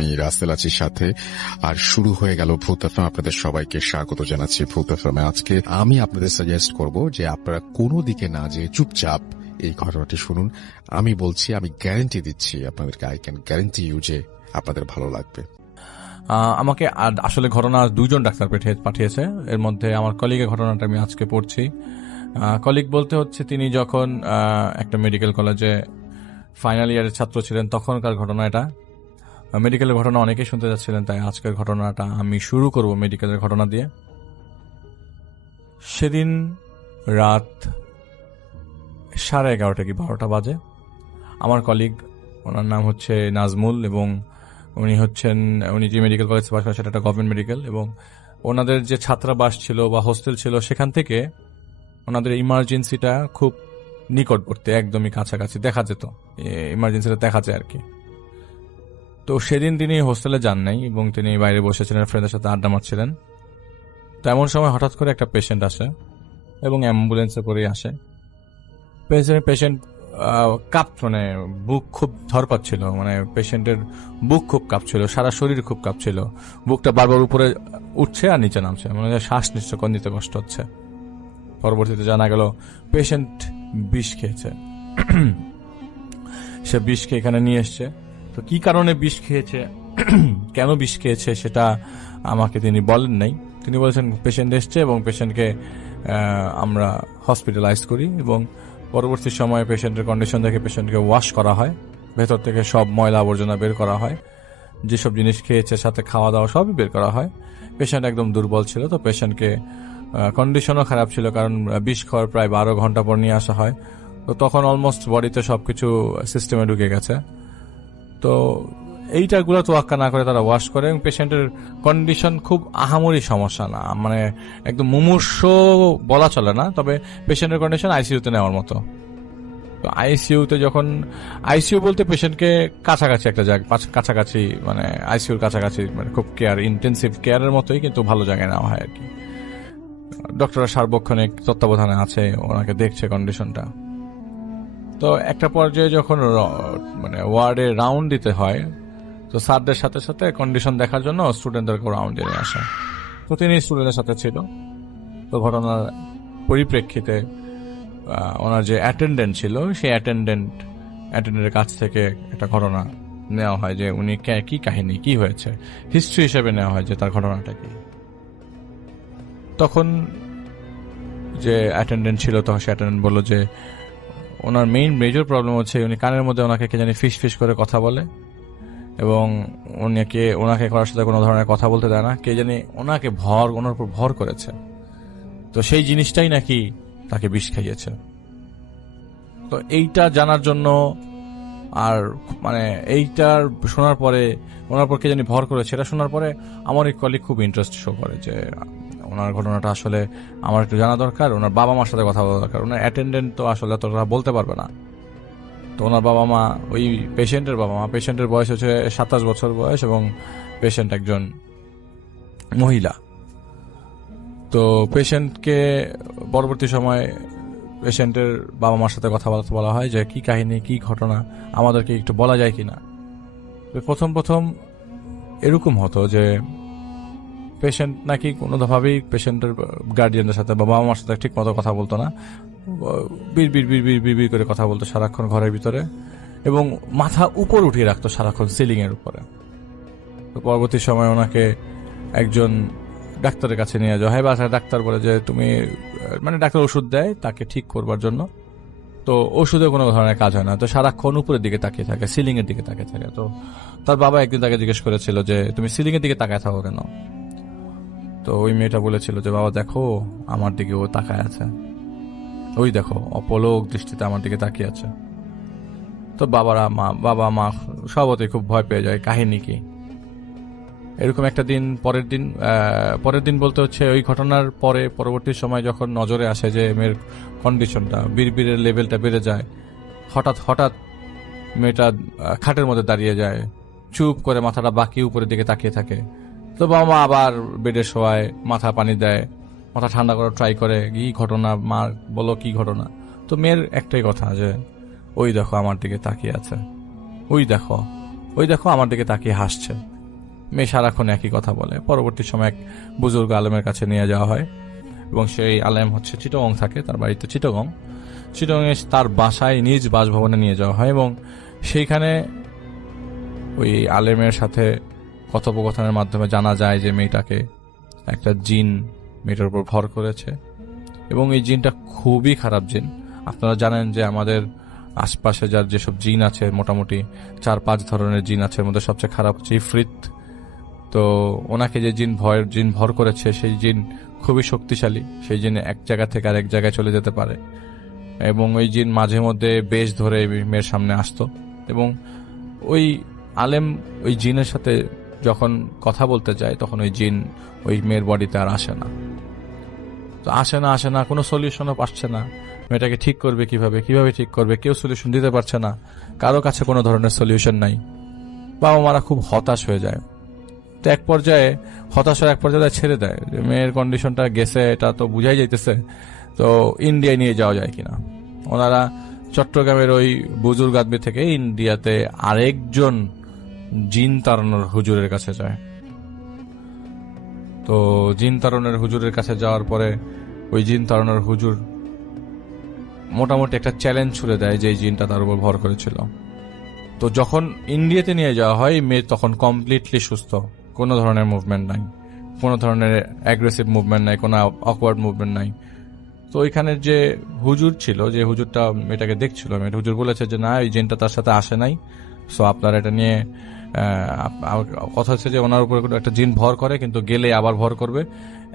আমি রাসেল আছির সাথে। আর শুরু হয়ে গেল ভূত এফএম। আপনাদের সবাইকে স্বাগত জানাচ্ছি ভূত এফএমে। আজকে আমি আপনাদের সাজেস্ট করব যে আপনারা কোনো দিকে না যে চুপচাপ এই ঘটনাটি শুনুন। আমি বলছি, আমি গ্যারান্টি দিচ্ছি আপনাদেরকে, আই ক্যান গ্যারান্টি ইউ যে আপনাদের ভালো লাগবে। আমাকে আসলে ঘটনা দুজন ডাক্তার পাঠিয়েছে। এর মধ্যে আমার কলিগের ঘটনাটা আমি আজকে পড়ছি। কলিগ বলতে হচ্ছে তিনি যখন একটা মেডিকেল কলেজে ফাইনাল ইয়ারের ছাত্র ছিলেন তখনকার ঘটনা। এটা মেডিকেলের ঘটনা অনেকেই শুনতে যাচ্ছিলেন, তাই আজকের ঘটনাটা আমি শুরু করব মেডিকেলের ঘটনা দিয়ে। সেদিন রাত 11:30 কি 12টা বাজে। আমার কলিগ, ওনার নাম হচ্ছে নাজমুল, এবং উনি যে মেডিকেল কলেজ পাশ সেটা একটা গভর্নমেন্ট মেডিকেল, এবং ওনাদের যে ছাত্রাবাস ছিল বা হোস্টেল ছিল সেখান থেকে ওনাদের ইমার্জেন্সিটা খুব নিকটবর্তী, একদমই কাছাকাছি, দেখা যেত, ইমার্জেন্সিটা দেখা যায় আর কি। তো সেদিন তিনি হোস্টেলে যান নাই এবং তিনি বাইরে বসেছিলেন, ফ্রেন্ডের সাথে আড্ডা মারছিলেন। তো এমন সময় হঠাৎ করে একটা পেশেন্ট আসে এবং অ্যাম্বুলেন্সে করেই আসে। পেশেন্ট মানে বুক খুব ধরপাচ্ছিল, মানে পেশেন্টের বুক খুব কাঁপছিল, সারা শরীর খুব কাঁপছিল, বুকটা বারবার উপরে উঠছে আর নিচে নামছে, মানে শ্বাস নিতে কষ্ট হচ্ছে। পরবর্তীতে জানা গেল পেশেন্ট বিষ খেয়েছে। সে বিষ খেয়ে এখানে নিয়ে এসছে। তো কি কারণে বিষ খেয়েছে, কেন বিষ খেয়েছে সেটা আমাকে তিনি বলেন নাই। তিনি বলেছেন পেশেন্ট এসছে এবং পেশেন্টকে আমরা হসপিটালাইজ করি, এবং পরবর্তী সময়ে পেশেন্টের কন্ডিশন দেখে পেশেন্টকে ওয়াশ করা হয়, ভেতর থেকে সব ময়লা আবর্জনা বের করা হয়, যেসব জিনিস খেয়েছে সাথে খাওয়া দাওয়া সবই বের করা হয়। পেশেন্ট একদম দুর্বল ছিল, তো পেশেন্টকে কন্ডিশনও খারাপ ছিল, কারণ বিষ খাওয়ার প্রায় 12 ঘন্টা পর নিয়ে আসা হয়। তো তখন অলমোস্ট বডিতে সবকিছু সিস্টেমে ঢুকে গেছে। তো এইটাগুলো তোয়াক্কা না করে তারা ওয়াশ করে, এবং পেশেন্টের কন্ডিশন খুব আহামরি সমস্যা না, মানে একদম মুমূর্ষ বলা চলে না, তবে পেশেন্টের কন্ডিশন আইসিইউতে নেওয়ার মতো। তো আইসিইউতে যখন, আইসিইউ বলতে পেশেন্টকে কাছাকাছি একটা জায়গা, কাছাকাছি মানে আইসিইউর কাছাকাছি, মানে খুব কেয়ার, ইন্টেন্সিভ কেয়ারের মতোই, কিন্তু ভালো জায়গায় নেওয়া হয় আর কি। ডক্টররা সার্বক্ষণিক তত্ত্বাবধানে আছে, ওনাকে দেখছে কন্ডিশনটা। তো একটা পর্যায়ে যখন মানে ওয়ার্ডে রাউন্ড দিতে হয়, তো স্যারদের সাথে সাথে কন্ডিশন দেখার জন্য স্টুডেন্টদেরকে রাউন্ড দিয়ে আসে। তো তিনি স্টুডেন্টের সাথে ছিল। তো ঘটনার পরিপ্রেক্ষিতে ওনার যে অ্যাটেন্ডেন্ট ছিল, সেই অ্যাটেন্ডেন্টের কাছ থেকে একটা ঘটনা নেওয়া হয় যে উনি কি কাহিনী, কি হয়েছে, হিস্ট্রি হিসেবে নেওয়া হয় যে তার ঘটনাটা কি। তখন যে অ্যাটেন্ডেন্ট ছিল, তখন সে অ্যাটেন্ডেন্ট বলল যে ওনার মেজর প্রবলেম হচ্ছে উনি কানের মধ্যে ওনাকে কে জানি ফিস ফিস করে কথা বলে, এবং ওনাকে করার সাথে কোনো ধরনের কথা বলতে দেয় না, কে জানি ওনার উপর ভর করেছে। তো সেই জিনিসটাই নাকি তাকে বিষ খাইয়েছে। তো এইটা জানার জন্য, আর মানে এইটার শোনার পরে, ওনার পর কে জানি ভর করেছে, এটা শোনার পরে আমার এক কলিগ খুব ইন্টারেস্ট শো করে যে ওনার ঘটনাটা আসলে আমার একটু জানা দরকার, ওনার বাবা মার সাথে কথা বলা দরকার। ওনার অ্যাটেন্ডেন্ট তো আসলে তোরা বলতে পারবে না। তো ওনার বাবা মা, ওই পেশেন্টের বাবা মা, পেশেন্টের বয়স হচ্ছে 27 বছর বয়স, এবং পেশেন্ট একজন মহিলা। তো পেশেন্টকে পরবর্তী সময় পেশেন্টের বাবা মার সাথে কথা বলা হয় যে কি কাহিনী, কি ঘটনা, আমাদেরকে একটু বলা যায় কিনা। প্রথম এরকম হতো যে পেশেন্ট নাকি কোনোভাবেই পেশেন্টের গার্ডিয়ানদের সাথে বা বাবা মার সাথে ঠিক মতো কথা বলতো না, বিড় করে কথা বলতো সারাক্ষণ ঘরের ভিতরে, এবং মাথা উপর উঠিয়ে রাখতো সারাক্ষণ সিলিং এর উপরে। তো পরবর্তী সময় ওনাকে একজন ডাক্তারের কাছে নিয়ে যাওয়া হয়, বা ডাক্তার বলে যে তুমি, মানে ডাক্তার ওষুধ দেয় তাকে ঠিক করবার জন্য। তো ওষুধে কোনো ধরনের কাজ হয় না, তো সারাক্ষণ উপরের দিকে তাকিয়ে থাকে, সিলিং এর দিকে তাকিয়ে থাকে। তো তার বাবা একদিন তাকে জিজ্ঞেস করেছিল যে তুমি সিলিং এর দিকে তাকায় থাকো কেন? তো ওই মেয়েটা বলেছিল যে বাবা দেখো আমার দিকে ও তাকায় আছে, ওই দেখো অপলক দৃষ্টিতে আমার দিকে তাকিয়ে আছে। তো বাবা মা সবতে খুব ভয় পেয়ে যায়, কাহিনী কি। এরকম একটা দিন, পরের দিন বলতে হচ্ছে ওই ঘটনার পরে পরবর্তী সময় যখন নজরে আসে যে মেয়ের কন্ডিশনটা, বিড়বিড়ের লেভেলটা বেড়ে যায়, হঠাৎ মেয়েটা খাটের মধ্যে দাঁড়িয়ে যায়, চুপ করে মাথাটা বাঁকিয়ে উপরের দিকে তাকিয়ে থাকে। তো বাবা মা আবার বেডে শোয়ায়, মাথা পানি দেয়, মাথা ঠান্ডা করার ট্রাই করে, কি ঘটনা মা বলো, কি ঘটনা। তো মেয়ের একটাই কথা যে ওই দেখো আমার দিকে তাকিয়ে আছে, ওই দেখো। ওই দেখো আমার দিকে তাকিয়ে হাসছে। মেয়ে সারাক্ষণ একই কথা বলে। পরবর্তী সময় এক বুজুর্গ আলেমের কাছে নিয়ে যাওয়া হয় এবং সেই আলেম হচ্ছে চিটাগং থাকে, তার বাড়িতে চিটাগং এ তার বাসায় নিজ বাসভবনে নিয়ে যাওয়া হয় এবং সেইখানে ওই আলেমের সাথে কথোপকথনের মাধ্যমে জানা যায় যে মেয়েটাকে একটা জিন মেয়েটার উপর ভর করেছে এবং এই জিনটা খুবই খারাপ জিন। আপনারা জানেন যে আমাদের আশপাশে যার যেসব জিন আছে মোটামুটি 4-5 ধরনের জিন আছে, এর মধ্যে সবচেয়ে খারাপ হচ্ছে ইফরিত। তো ওনাকে যে জিন ভর করেছে সেই জিন খুবই শক্তিশালী। সেই জিন এক জায়গা থেকে আরেক জায়গায় চলে যেতে পারে এবং ওই জিন মাঝে মধ্যে বেশ ধরে মেয়ের সামনে আসতো এবং ওই আলেম ওই জিনের সাথে যখন কথা বলতে যায় তখন ওই জিন ওই মেয়ের বডিতে আর আসে না। তো আসে না, কোনো সলিউশনও পাচ্ছে না। মেয়েটাকে ঠিক করবে কিভাবে ঠিক করবে, কেউ সলিউশন দিতে পারছে না, কারো কাছে কোনো ধরনের সলিউশন নাই। বাবা মারা খুব হতাশ হয়ে যায়। তো এক পর্যায়ে ছেড়ে দেয়। মেয়ের কন্ডিশনটা গেছে এটা তো বুঝাই যাইতেছে, তো ইন্ডিয়ায় নিয়ে যাওয়া যায় কিনা। ওনারা চট্টগ্রামের ওই বুজুর্গ আদমি থেকে ইন্ডিয়াতে আরেকজন জিন তাড়ানোর হুজুরের কাছে যায়। তো জিন তাড়ানোর হুজুরের কাছে যাওয়ার পরে ওই জিন তাড়ানোর হুজুর মোটামুটি একটা চ্যালেঞ্জ ছুড়ে দেয় যে এই জিনটা তার উপর ভর করেছিল। তো যখন ইন্ডিয়াতে নিয়ে যাওয়া হয় মেয়ে তখন কমপ্লিটলি সুস্থ, কোনো ধরনের মুভমেন্ট নাই, কোনো ধরনের অ্যাগ্রেসিভ মুভমেন্ট নাই, কোনো অকওয়ার্ড মুভমেন্ট নাই। তো ওইখানের যে হুজুর ছিল, যে হুজুরটা মেয়েটাকে দেখছিল, হুজুর বলেছে যে না, এই জিনটা তার সাথে আসে নাই। সো আপনার এটা নিয়ে কথা হচ্ছে যে ওনার উপরে একটা জিন ভর করে, কিন্তু গেলে আবার ভর করবে।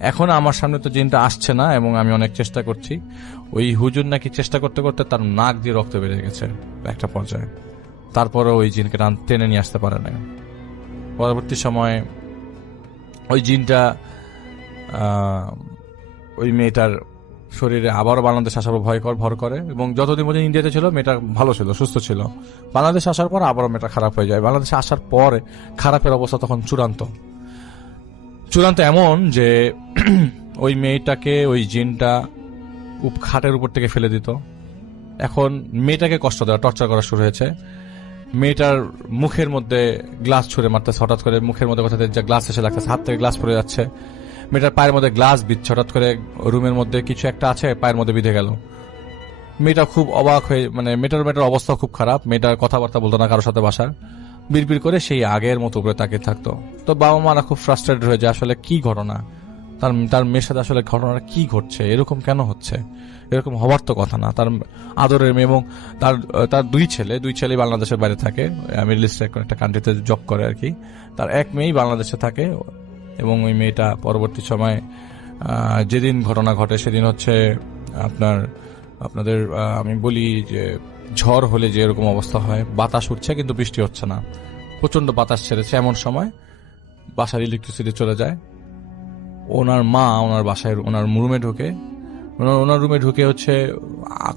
এখন আমার সামনে তো জিনটা আসছে না এবং আমি অনেক চেষ্টা করছি। ওই হুজুর নাকি চেষ্টা করতে করতে তার নাক দিয়ে রক্ত বেরিয়ে গেছে একটা পর্যায়ে, তারপরে ওই জিনকে টেনে নিয়ে আসতে পারে না। পরবর্তী সময়ে ওই জিনটা ওই মেয়েটার শরীরে আবারও বাংলাদেশ আসার ভর করে এবং যতদিন পর্যন্ত ইন্ডিয়াতে ছিল মেয়েটা ভালো ছিল, সুস্থ ছিল। বাংলাদেশ আসার পর আবারও মেয়েটা খারাপ হয়ে যায়। বাংলাদেশে আসার পরে খারাপের অবস্থা তখন চূড়ান্ত এমন যে ওই মেয়েটাকে ওই জিনটা খাটের উপর থেকে ফেলে দিত। এখন মেয়েটাকে কষ্ট দেওয়া, টর্চার করা শুরু হয়েছে। মেয়েটার মুখের মধ্যে গ্লাস ছুঁড়ে মারতেছে, হঠাৎ করে মুখের মধ্যে কোথা থেকে গ্লাস এসে লাগতেছে, হাত থেকে গ্লাস পড়ে যাচ্ছে। মেয়েটার পায়ের মধ্যে গ্লাস বিচ্ছে, হঠাৎ করে রুমের মধ্যে কিছু একটা আছে পায়ের মধ্যে বিঁধে গেল। মেয়েটা খুব অবাক হয়ে, মানে মেয়েটার অবস্থা খুব খারাপ। মেয়েটার কথাবার্তা বলতো না কারোর সাথে, বাসার বিড়বিড় করে সেই আগের মতো উপরে তাকিয়ে থাকতো। তো বাবা মারা খুব ফ্রাস্ট্রেটেড হয়ে যায়, আসলে কি ঘটনা, তার মেয়ের সাথে আসলে ঘটনাটা কি ঘটছে, এরকম কেন হচ্ছে, এরকম হবার তো কথা না। তার আদরের মেয়ে এবং তার দুই ছেলে বাংলাদেশের বাইরে থাকে, মিডল ইস্টের একটা কান্ট্রিতে জব করে আর কি। তার এক মেয়েই বাংলাদেশে থাকে এবং ওই মেয়েটা পরবর্তী সময় যেদিন ঘটনা ঘটে সেদিন হচ্ছে আপনাদের আমি বলি যে ঝড় হলে যে এরকম অবস্থা হয়, বাতাস উঠছে কিন্তু বৃষ্টি হচ্ছে না, প্রচন্ড বাতাস ছেড়েছে, এমন সময় বাসার ইলেকট্রিসিটি চলে যায়। ওনার মা ওনার বাসায় ওনার রুমে ঢুকে হচ্ছে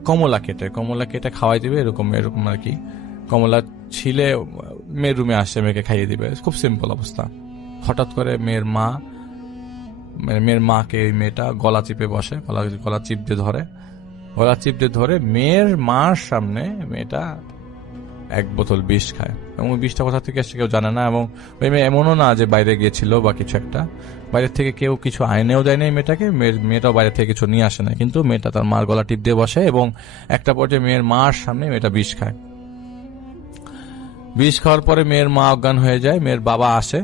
কমলা কেটে খাওয়াই দিবে, এরকম আর কি। কমলা ছিলে মেয়ের রুমে আসছে, মেয়েকে খাইয়ে দিবে, খুব সিম্পল অবস্থা। হঠাৎ করে মেয়ের মাকে মেয়েটা গলা চিপে বসে, গলা চিপ দিয়ে ধরে মেয়ের মার সামনে মেয়েটা এক বোতল বিষ খায় এবং বিষটা কোথা থেকে এসে কেউ জানে না। এবং ওই মেয়ে এমনও না যে বাইরে গিয়েছিল বা কিছু একটা, বাইরে থেকে কেউ কিছু আইনেও দেয় নাই মেয়েটাকে, মেয়েটাও বাইরে থেকে কিছু নিয়ে আসে না, কিন্তু মেয়েটা তার মার গলা টিপ দিয়ে বসে এবং একটা পর্যায়ে মেয়ের মার সামনে মেয়েটা বিষ খায়। বিষ খাওয়ার পরে মেয়ের মা অজ্ঞান হয়ে যায়। মেয়ের বাবা আসে,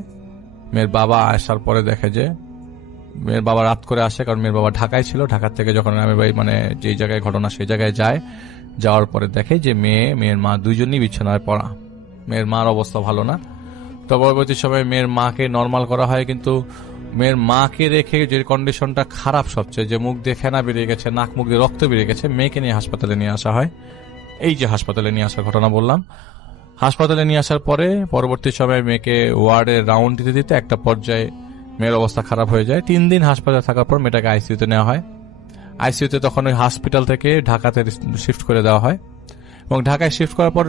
মেয়ের বাবা আসার পরে দেখে যে মেয়ের বাবা রাত করে আসে, কারণ মেয়ের বাবা ঢাকায় ছিল। ঢাকার থেকে যখন আমি মানে যেই জায়গায় ঘটনা সেই জায়গায় যাওয়ার পরে দেখে যে মেয়ের মা দুইজনই বিছানায় পড়া। মেয়ের মার অবস্থা ভালো না। তো পরবর্তী সময় মেয়ের মাকে নর্মাল করা হয়, কিন্তু মেয়ের মাকে রেখে যে কন্ডিশনটা খারাপ সবচেয়ে, যে মুখ দিয়ে ফেনা বেরিয়ে গেছে, নাক মুখ দিয়ে রক্ত বেরিয়ে গেছে, মেয়েকে নিয়ে হাসপাতালে নিয়ে আসা হয়। এই যে হাসপাতালে নিয়ে আসার ঘটনা বললাম, হাসপাতালে নিয়ে আসার পরে পরবর্তী সময় মেয়েকে ওয়ার্ডে রাউন্ড দিতে একটা পর্যায়ে মেয়ের অবস্থা খারাপ হয়ে যায়। 3 দিন হাসপাতালে থাকার পর মেয়েটাকে আইসিইউতে নেওয়া হয়। আইসিইউতে তখন ওই হসপিটাল থেকে ঢাকাতে শিফট করে দেওয়া হয় এবং ঢাকায় শিফট করার পর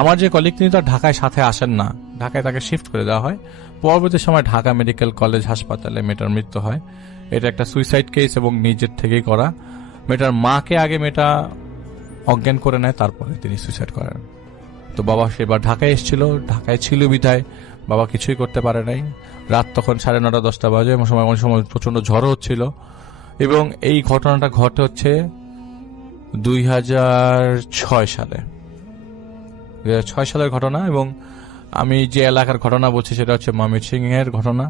আমার যে কলিগ তিনি তো ঢাকায় সাথে আসেন না, ঢাকায় তাকে শিফট করে দেওয়া হয়। পরবর্তী সময় ঢাকা মেডিকেল কলেজ হাসপাতালে মেয়েটার মৃত্যু হয়। এটা একটা সুইসাইড কেস এবং নিজের থেকেই করা। মেয়েটার মাকে আগে মেয়েটা অজ্ঞান করে নেয়, তারপরে তিনি সুইসাইড করেন। তো বাবা সেবার ঢাকায় এসেছিল, ঢাকায় ছিল বিধায় বাবা কিছুই করতে পারে নাই। রাত তখন 9:30 10টা বাজে, এমন সময় অনেক সময় প্রচন্ড ঝড় হচ্ছিল। এবং এই ঘটনাটা ঘটে হচ্ছে 2006 সালে, 2006 সালের ঘটনা। এবং আমি যে এলাকার ঘটনা বলছি সেটা হচ্ছে ময়মনসিংহ এর ঘটনা।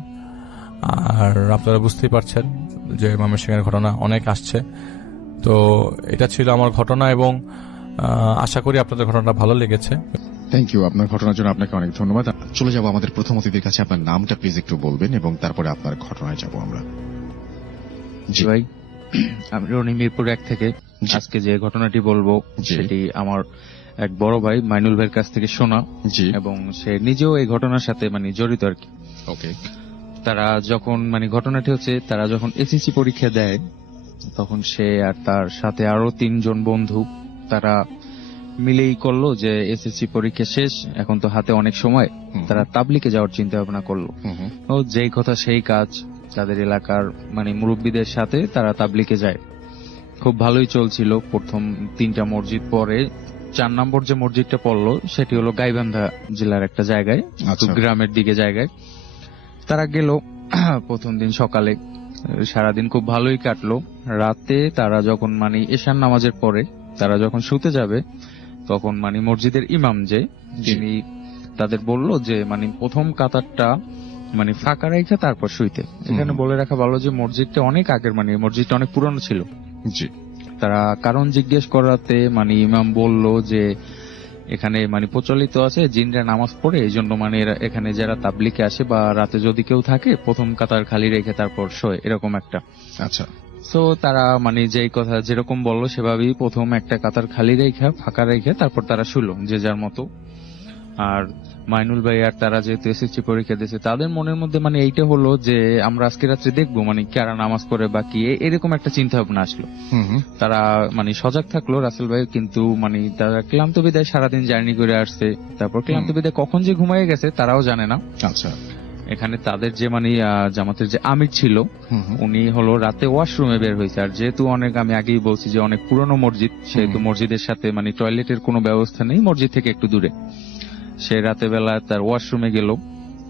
আর আপনারা বুঝতেই পারছেন যে ময়মনসিংহ এর ঘটনা অনেক আসছে। তো এটা ছিল আমার ঘটনা, এবং আশা করি আপনাদের ঘটনাটা ভালো লেগেছে। থ্যাংক ইউ, আপনার ঘটনার জন্য আপনাকে অনেক ধন্যবাদ। চলে যাব আমাদের প্রথম অতিথির কাছে। আপনার নামটা প্লিজ একটু বলবেন এবং তারপরে আপনার ঘটনায় যাব আমরা। জি ভাই, আমি রনি মিরপুর 1 থেকে। আজকে যে ঘটনাটি বলবো সেটি আমার এক বড় ভাই মাইনুল ভাইয়ের কাছ থেকে শোনা, এবং সে নিজেও এই ঘটনার সাথে মানে জড়িত আর কি। ওকে। তারা যখন মানে ঘটনাটি হচ্ছে, তারা যখন এসএসসি পরীক্ষা দেয় তখন সে আর তার সাথে আরো 3 জন বন্ধু তারা মিলেই করলো যে এসএসসি পরীক্ষা শেষ, এখন তো হাতে অনেক সময়, তারা তাবলিগে যাওয়ার চিন্তা ভাবনা করলো। ও যেই কথা সেই কাজ, তাদের এলাকার মানে মুরব্বীদের সাথে তারা তাবলিগে যায়। খুব ভালোই চলছিল। প্রথম 3টা মসজিদ, পরে 4 নম্বর যে মসজিদটা পড়লো সেটি হলো গাইবান্ধা জেলার একটা জায়গায়, গ্রামের দিকে জায়গায়। তারা গেল প্রথম দিন সকালে, সারাদিন খুব ভালোই কাটলো। রাতে তারা যখন মানে এশার নামাজের পরে তারা যখন শুতে যাবে, তখন মানে মসজিদের ইমাম যে তিনি তাদের বলল যে মানে প্রথম কাতারটা মানে ফাঁকা রেখে তারপর শুইতে। এখানে বলে রাখা ভালো যে মসজিদটা অনেক আগের, মানে মসজিদটা অনেক পুরনো ছিল। তারা কারণ জিজ্ঞেস করাতে মানে ইমাম বলল যে এখানে মানে প্রচলিত আছে জিনরা নামাজ পড়ে, এই জন্য মানে এখানে যারা তাবলিগে আসে বা রাতে যদি কেউ থাকে প্রথম কাতার খালি রেখে তারপর শোয়, এরকম একটা। আচ্ছা। তো তারা মানে যেই কথা যেরকম বললো সেভাবেই প্রথম একটা কাতার খালি রেখে ফাঁকা রেখে তারপর তারা শুলো যে যার মতো। আর মাইনুল ভাই আর তারা যেহেতু এসএসসি পরীক্ষা দিয়েছে, তাদের মনের মধ্যে মানে এইটা হলো যে আমরা আজকে রাত্রে দেখবো মানে কারা নামাজ পড়ে বা কি, এরকম একটা চিন্তা ভাবনা আসলো। তারা মানে সজাগ থাকলো রাসেল ভাই, কিন্তু মানে তারা ক্লান্ত বিদায় সারাদিন জার্নি করে আসছে, তারপর ক্লান্ত বিদায় কখন যে ঘুমায় গেছে তারাও জানে না। আচ্ছা। এখানে তাদের যে মানে জামাতের যে আমির ছিল উনি হলো রাতে ওয়াশরুমে বের হয়েছে। আর যেহেতু অনেক, আমি আগেই বলছি যে অনেক পুরনো মসজিদ, সেহেতু মসজিদের সাথে মানে টয়লেটের কোনো ব্যবস্থা নেই, মসজিদ থেকে একটু দূরে। সে রাতে বেলা তার ওয়াশরুমে গেল।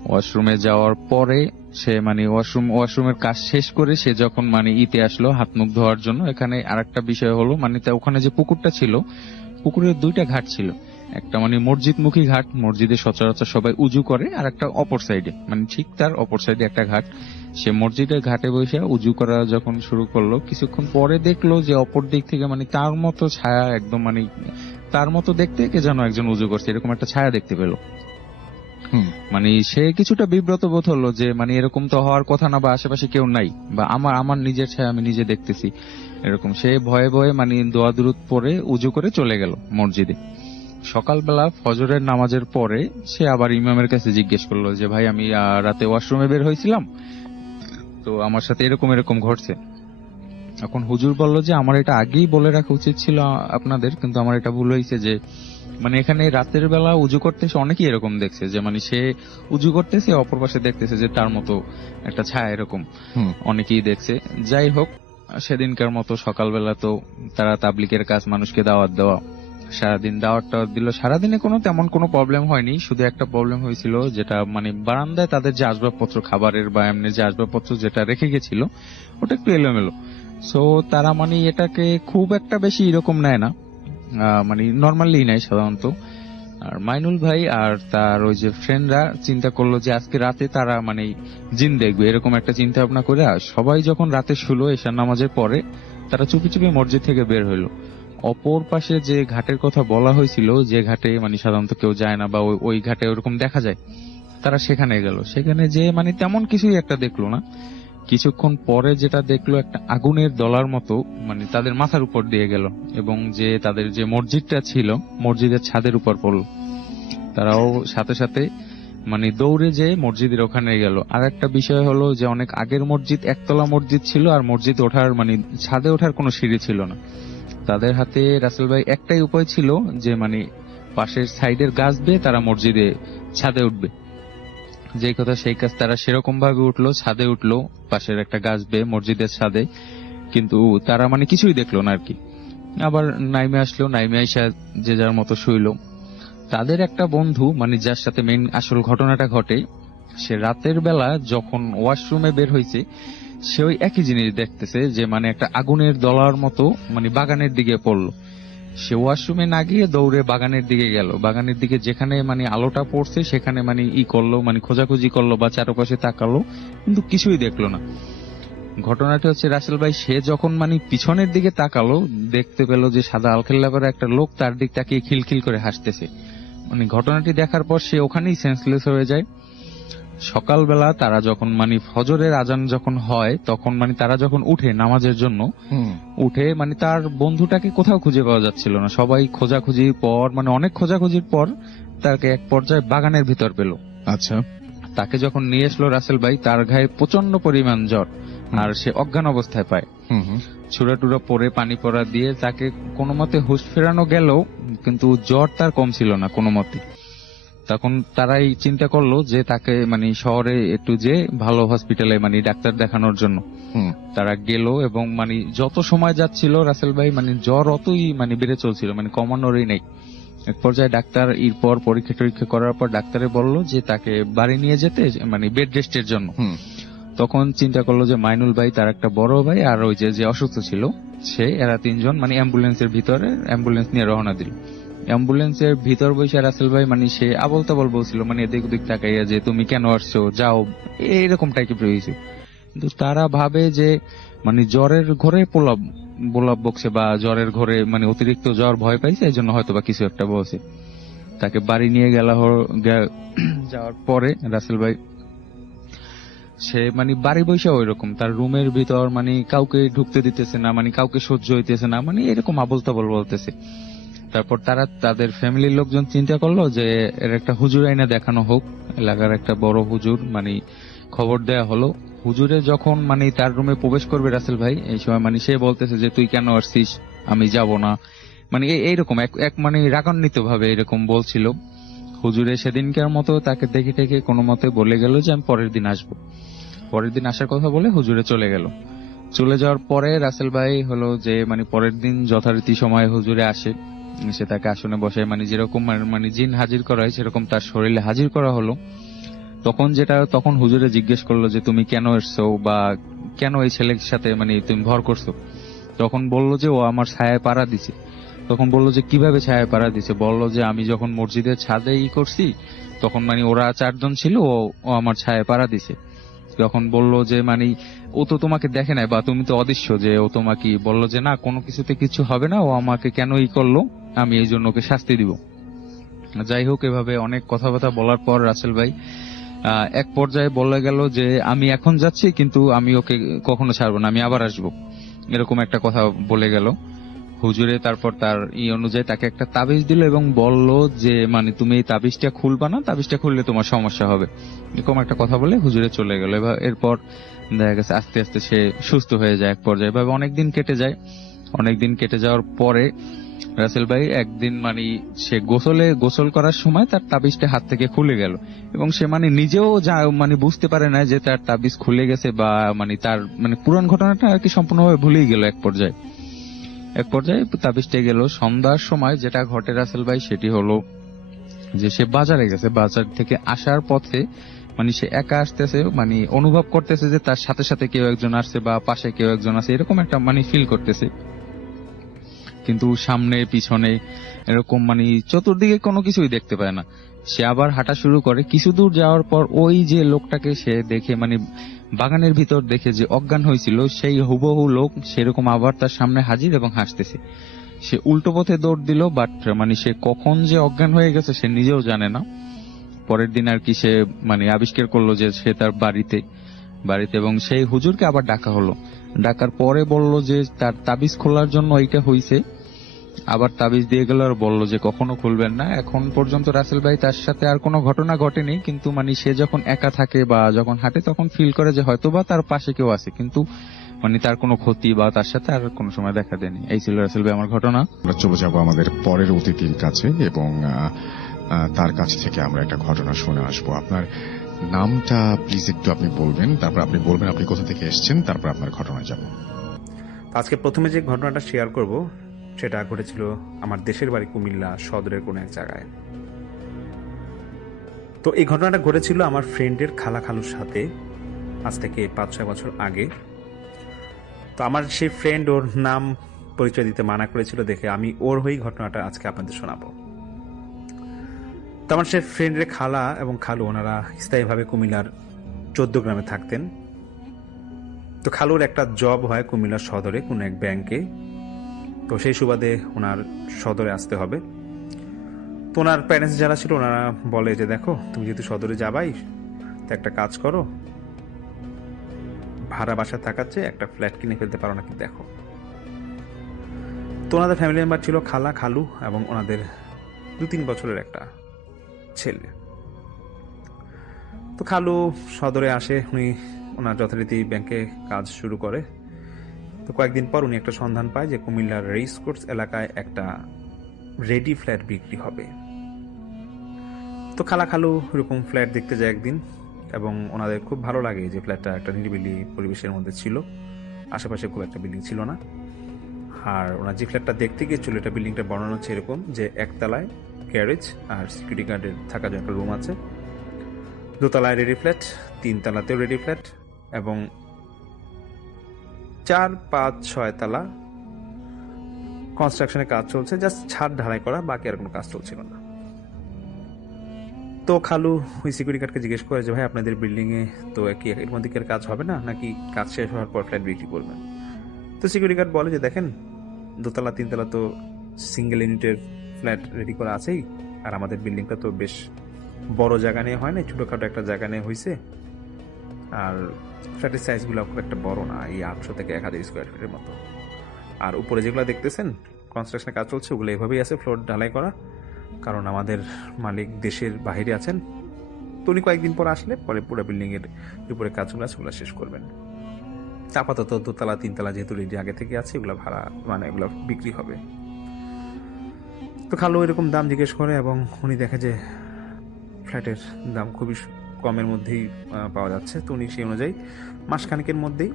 ওয়াশরুমে যাওয়ার পরে সে মানে ওয়াশরুমের কাজ শেষ করে সে যখন মানে ইতে আসলো হাত মুখ ধোয়ার জন্য, এখানে আরেকটা বিষয় হলো মানে ওখানে যে পুকুরটা ছিল, পুকুরের 2টা ঘাট ছিল। একটা মানে মসজিদমুখী ঘাট, মসজিদে সচরাচর সবাই উজু করে, আর একটা অপর সাইডে মানে ঠিক তার অপর সাইডে একটা ঘাট। সে মসজিদের ঘাটে বসে উজু করা যখন শুরু করলো, কিছুক্ষণ পরে দেখলো যে অপর দিক থেকে মানে তার মতো ছায়া, একদম মানে তার মতো দেখতে কে যেন একজন উজু করছে, এরকম একটা ছায়া দেখতে পেলো। মানে সে কিছুটা বিব্রত বোধ হলো যে মানে এরকম তো হওয়ার কথা না, বা আশেপাশে কেউ নাই, বা আমার নিজের ছায়া আমি নিজে দেখতেছি এরকম। সে ভয়ে ভয়ে মানে দোয়া দুরুদ পরে উজু করে চলে গেল মসজিদে। সকালবেলা ফজরের নামাজের পরে সে আবার ইমামের কাছে জিজ্ঞেস করলো যে ভাই আমি রাতে ওয়াশরুমে বের হয়েছিলাম, তো আমার সাথে এরকম এরকম ঘটছে। এখন হুজুর বলল যে আমার এটা আগেই বলে রাখা উচিত ছিল আপনাদের, কিন্তু আমার এটা ভুল হয়েছে যে মানে এখানে রাতের বেলা উজু করতেছে অনেকেই এরকম দেখছে যে মানে সে উজু করতেছে অপর পাশে দেখতেছে যে তার মতো একটা ছায়া, এরকম অনেকেই দেখছে। যাই হোক, সেদিনকার মতো সকালবেলা তো তারা তাবলিগের কাজ, মানুষকে দাওয়াত দেওয়া, সারাদিন দাওয়াতটা দিল। সারাদিনে কোনো তেমন কোনো প্রবলেম হয়নি, শুধু একটা প্রবলেম হয়েছিল যেটা মানে বারান্দায় তাদের যে আসবাবপত্র খাবারের বা এমনি যে আসবাবপত্র যেটা রেখে গেছিল ওটা একটু এলোমেলো। সো তারা মানে এটাকে খুব একটা বেশি এরকম নেয় না, মানে নর্মালি নেয় সাধারণত। আর মাইনুল ভাই আর তার ওই যে ফ্রেন্ডরা চিন্তা করলো যে আজকে রাতে তারা মানে জিন দেখবে, এরকম একটা চিন্তা ভাবনা করে সবাই যখন রাতে শুলো এশার নামাজের পরে তারা চুপি চুপি মসজিদ থেকে বের হইলো। অপর পাশে যে ঘাটের কথা বলা হয়েছিল, যে ঘাটে মানে সাধারণত কেউ যায় না বা ওই ঘাটে ওরকম দেখা যায়, তারা সেখানে গেল। সেখানে যে মানে তেমন কিছুই একটা দেখলো না। কিছুক্ষণ পরে যেটা দেখলো, একটা আগুনের দলার মতো মানে তাদের মাথার উপর দিয়ে গেল, এবং যে তাদের যে মসজিদটা ছিল মসজিদের ছাদের উপর পড়লো। তারাও সাথে সাথে মানে দৌড়ে যে মসজিদের ওখানে গেল। আর একটা বিষয় হলো যে অনেক আগের মসজিদ, একতলা মসজিদ ছিল, আর মসজিদ ওঠার মানে ছাদে ওঠার কোনো সিঁড়ি ছিল না। তাদের হাতে রাসেল ভাই একটাই উপায় ছিল যে মানে পাশের সাইডের গাছ বেয়ে তারা মসজিদে ছাদে উঠবে। যে কথা সেই কাজ, তারা সেরকম ভাবে উঠলো, ছাদে উঠলো পাশের একটা গাছ বেয়ে মসজিদের ছাদে, কিন্তু তারা মানে কিছুই দেখলো না আর কি। আবার নাইমে আসলো, নাইমে আইসা যে যার মতো শুইলো। তাদের একটা বন্ধু মানে যার সাথে মেইন আসল ঘটনাটা ঘটে, সে রাতের বেলা যখন ওয়াশরুমে বের হয়েছে, সে ওই একই জিনিস দেখতেছে যে মানে একটা আগুনের দলার মতো মানে বাগানের দিকে পড়লো। সে ওয়াশরুমে না গিয়ে দৌড়ে বাগানের দিকে গেল। বাগানের দিকে যেখানে মানে আলোটা পড়ছে সেখানে মানে করলো, মানে খোঁজাখুঁজি করলো বা চারপাশে তাকালো, কিন্তু কিছুই দেখলো না। ঘটনাটা হচ্ছে রাসেল ভাই, সে যখন মানে পিছনের দিকে তাকালো, দেখতে পেল যে সাদা আলখেল্লা পরা একটা লোক তার দিক তাকিয়ে খিলখিল করে হাসতেছে। মানে ঘটনাটি দেখার পর সে ওখানেই সেন্সলেস হয়ে যায়। সকালবেলা তারা যখন মানে ফজরের আজান যখন হয়, তখন মানে তারা যখন উঠে নামাজের জন্য, উঠে মানে তার বন্ধুটাকে কোথাও খুঁজে পাওয়া যাচ্ছিল না। সবাই খোঁজাখুঁজির পর মানে অনেক খোঁজাখুঁজির পর তাকে এক পর্যায়ে বাগানের ভিতর পেল। আচ্ছা, তাকে যখন নিয়ে আসলো রাসেল ভাই, তার গায়ে প্রচন্ড পরিমাণ জ্বর, আর সে অজ্ঞান অবস্থায় পায়। ছুরা টুরা পরে পানি পড়া দিয়ে তাকে কোনো মতে হুঁশ ফেরানো গেল, কিন্তু জ্বর তার কম ছিল না কোনো মতে। তখন তারাই চিন্তা করলো যে তাকে মানে শহরে একটু যে ভালো হসপিটালে মানে ডাক্তার দেখানোর জন্য তারা গেল। এবং মানে যত সময় যাচ্ছিল রাসেল ভাই মানে জ্বর অতই মানে বেড়ে চলছিল, মানে কমানোরই নেই। এক পর্যায়ে ডাক্তার এরপর পরীক্ষা টরীক্ষা করার পর ডাক্তারে বললো যে তাকে বাড়ি নিয়ে যেতে, মানে বেড রেস্টের জন্য। তখন চিন্তা করলো যে মাইনুল ভাই, তার একটা বড় ভাই, আর ওই যে অসুস্থ ছিল সে, এরা তিনজন মানে অ্যাম্বুলেন্সের ভিতরে অ্যাম্বুলেন্স নিয়ে রওনা দিল। অ্যাম্বুলেন্সের ভিতর বসে রাসেল ভাই মানে সে আবল তাবল বলছিল, মানে এদিক ওদিক তাকাইয়া যে তুমি কেন আসছো, যাও, এইরকম টাইপের হয়েছে। কিন্তু তারা ভাবে যে মানে জ্বরের ঘরে গোলাপ বকছে বা জ্বরের ঘরে মানে অতিরিক্ত জ্বর ভয় পাইছে, এই জন্য হয়তো বা কিছু একটা বলছে। তাকে বাড়ি নিয়ে যাওয়ার পরে রাসেল ভাই সে মানে বাড়ি বসে ওই রকম তার রুমের ভিতর মানে কাউকে ঢুকতে দিতেছে না, মানে কাউকে সহ্য হইতেছে না, মানে এরকম আবল তাবল বলতেছে। তারপর তারা তাদের ফ্যামিলির লোকজন চিন্তা করলো যে এর একটা হুজুর আইনা দেখানো হোক, এলাকার একটা বড় হুজুর, মানে খবর দেয়া হলো। হুজুরে যখন মানে তার রুমে প্রবেশ করবে রাসেল ভাই, এই সময় মানে সে বলতেছে যে তুই কেন আসছিস, আমি যাব না, মানে এইরকম এক মানে রাগান্বিত ভাবে এরকম বলছিল। হুজুরে সেদিনকার মতো তাকে দেখে টেকে কোনো মতে বলে গেল যে আমি পরের দিন আসবো। পরের দিন আসার কথা বলে হুজুরে চলে গেল। চলে যাওয়ার পরে রাসেল ভাই হলো যে মানে পরের দিন যথারীতি সময় হুজুরে আসে, সে তাকে আসনে বসে মানে যেরকম মানে জিন হাজির করা হয় সেরকম তার শরীরে হাজির করা হলো। তখন হুজুরে জিজ্ঞেস করলো যে তুমি কেন এসছো বা কেন এই ছেলের সাথে মানে তুমি ভর করছো। তখন বললো যে ও আমার ছায়ায় পাড়া দিছে। তখন বললো যে কিভাবে ছায়ায় পাড়া দিছে, বললো যে আমি যখন মসজিদের ছাদে করছি তখন মানে ওরা 4 জন ছিল, ও আমার ছায়ায় পাড়া দিছে। তখন বললো যে মানে ও তো তোমাকে দেখে নাই বা তুমি তো অদৃশ্য, যে ও তোমাকে বললো যে না কোনো কিছুতে কিছু হবে না, ও আমাকে কেন করলো, আমি এই জন্য ওকে শাস্তি দিব। যাই হোক, এভাবে অনেক কথাবার্তা বলার পর রাসেল ভাই এক পর্যায়ে বলে গেল যে আমি এখন যাচ্ছি কিন্তু আমি ওকে কখনো ছাড়বো না, আমি আবার আসবো, এরকম একটা কথা বলে গেল। হুজুরে তারপর তার অনুযায়ী তাকে একটা তাবিজ দিল এবং বলল যে মানে তুমি এই তাবিজটা খুলবা না, তাবিজটা খুললে তোমার সমস্যা হবে, এরকম একটা কথা বলে হুজুরে চলে গেল। এরপর দেখা গেছে আস্তে আস্তে সে সুস্থ হয়ে যায় এক পর্যায়ে। এভাবে অনেকদিন কেটে যায়। অনেকদিন কেটে যাওয়ার পরে রাসেল ভাই একদিন মানে সে গোসল করার সময় তার তাবিজটা হাত থেকে খুলে গেল এবং সে মানে নিজেও মানে বুঝতে পারে না যে তার তাবিজ খুলে গেছে বা মানে তার মানে পুরান ঘটনাটা আর কি সম্পূর্ণভাবে ভুলেই গেল। এক পর্যায়ে তাবিজটা গেল। সন্ধ্যার সময় যেটা ঘটে রাসেল ভাই সেটি হলো যে সে বাজারে গেছে, বাজার থেকে আসার পথে মানে সে একা আসতেছে, মানে অনুভব করতেছে যে তার সাথে সাথে কেউ একজন আসছে বা পাশে কেউ একজন আছে, এরকম একটা মানে ফিল করতেছে। কিন্তু সামনে পিছনে এরকম মানে চতুর্দিকে কোনো কিছুই দেখতে পায় না। সে আবার হাঁটা শুরু করে। কিছু দূর যাওয়ার পর ওই যে লোকটাকে সে দেখে মানে বাগানের ভিতর দেখে যে অজ্ঞান হয়েছিল, সেই হুবহু লোক সেরকম আবার তার সামনে হাজির এবং হাসতেছে। সে উল্টো পথে দৌড় দিল, বাট মানে সে কখন যে অজ্ঞান হয়ে গেছে সে নিজেও জানে না। পরের দিন আর কি সে মানে আবিষ্কার করলো যে সে তার বাড়িতে এবং সেই হুজুরকে আবার ডাকা হলো। ডাকার পরে বলল যে তার তাবিজ খোলার জন্য এইটা হইছে, আবার তাবিজ দিয়ে গেল আর বলল যে কখনো খুলবেন না। এখন পর্যন্ত রাসেল ভাই তার সাথে আর কোনো ঘটনা ঘটেনি, কিন্তু মানে সে যখন একা থাকে বা যখন হাঁটে তখন ফিল করে যে হয়তোবা তার পাশে কেউ আছে, কিন্তু মানে তার কোনো ক্ষতি বা তার সাথে আর কোনো সময় দেখা দেয়নি। এই ছিল রাসেল ভাই আমার ঘটনা। আমরা চলে যাবো আমাদের পরের অতিথির কাছে এবং তার কাছ থেকে আমরা একটা ঘটনা শুনে আসবো। আপনার নামটা প্লিজ একটু আপনি বলবেন, তারপর আপনি বলবেন আপনি কোথা থেকে এসেছেন, তারপর আপনার ঘটনায় যাব। আজকে প্রথমে যে ঘটনাটা শেয়ার করব সেটা ঘটেছিল আমার দেশের বাড়ি কুমিল্লা সদরের কোনো এক জায়গায়। তো এই ঘটনাটা ঘটেছিল আমার ফ্রেন্ডের খালুর সাথে আজ থেকে 5-6 বছর আগে। তো আমার সেই ফ্রেন্ড ওর নাম পরিচয় দিতে মানা করেছিল দেখে আমি ওর হয়েই ঘটনাটা আজকে আপনাদের শোনাবো। তো আমার সেই ফ্রেন্ডের খালা এবং খালু ওনারা স্থায়ীভাবে কুমিল্লার 14 গ্রামে থাকতেন। তো খালুর একটা জব হয় কুমিল্লার সদরে কোনো এক ব্যাংকে। তো সেই সুবাদে ওনার সদরে আসতে হবে। তো ওনার প্যারেন্টস যারা ছিল ওনারা বলে যে দেখো তুমি যেহেতু সদরে যাবাই, তো একটা কাজ করো, ভাড়া বাসা থাকার চেয়ে একটা ফ্ল্যাট কিনে ফেলতে পারো নাকি দেখো। তো ওনাদের ফ্যামিলি মেম্বার ছিল খালা, খালু এবং ওনাদের 2-3 বছরের একটা ছেলে। তো খালু সদরে আসে, উনি ওনার যথারীতি ব্যাংকে কাজ শুরু করে। তো কয়েকদিন পর উনি একটা সন্ধান পায় যে কুমিল্লার রেস কোর্স এলাকায় একটা রেডি ফ্ল্যাট বিক্রি হবে। তো খালু এরকম ফ্ল্যাট দেখতে যায় একদিন এবং ওনাদের খুব ভালো লাগে যে ফ্ল্যাটটা একটা নিরিবিলি পরিবেশের মধ্যে ছিল, আশেপাশে খুব একটা বিল্ডিং ছিল না। আর ওনার যে ফ্ল্যাটটা দেখতে গিয়েছিল এটা বিল্ডিংটা বর্ণনা হচ্ছে এরকম যে একতলায় গ্যারেজ আর সিকিউরিটি গার্ডের থাকার জন্য একটা রুম আছে, দোতলায় রেডি ফ্ল্যাট, 3 তলাতেও রেডি ফ্ল্যাট এবং 4-5-6 তলা কনস্ট্রাকশনের কাজ চলছে, জাস্ট ছাদ ঢালাই করা, বাকি আর কোনো কাজ চলছিল না। তো খালু ওই সিকিউরিটি গার্ডকে জিজ্ঞেস করে যে ভাই আপনাদের বিল্ডিং এ তো কি এর মধ্যে কি আর কাজ হবে না, নাকি কাজ শেষ হওয়ার পর ফ্ল্যাট বিক্রি করবেন? তো সিকিউরিটি গার্ড বলে যে দেখেন 2-3 তলা তো সিঙ্গেল ইউনিটের ফ্ল্যাট রেডি করা আছেই, আর আমাদের বিল্ডিংটা তো বেশ বড় জায়গা নিয়ে হয় না, ছোটখাটো একটা জায়গা নিয়ে হয়েছে, আর ফ্ল্যাটের সাইজগুলো খুব একটা বড় না, এই 800 থেকে 1000 স্কোয়ার ফিটের মতো। আর উপরে যেগুলো দেখতেছেন কনস্ট্রাকশনের কাজ চলছে ওগুলো এভাবেই আছে, ফ্লোর ঢালাই করা, কারণ আমাদের মালিক দেশের বাইরে আছেন। তো উনি কয়েকদিন পর আসলে পরে পুরো বিল্ডিং এর উপরে কাজগুলো আছে ওগুলো শেষ করবেন। আপাতত 2-3 তলা যেহেতু রেডি আগে থেকে আছে, এগুলো ভাড়া মানে এগুলো বিক্রি হবে। তো খালু এরকম দাম জিজ্ঞেস করে এবং উনি দেখে যে ফ্ল্যাটের দাম খুবই কমের মধ্যেই পাওয়া যাচ্ছে। তো উনি সেই অনুযায়ী মাসখানেকের মধ্যেই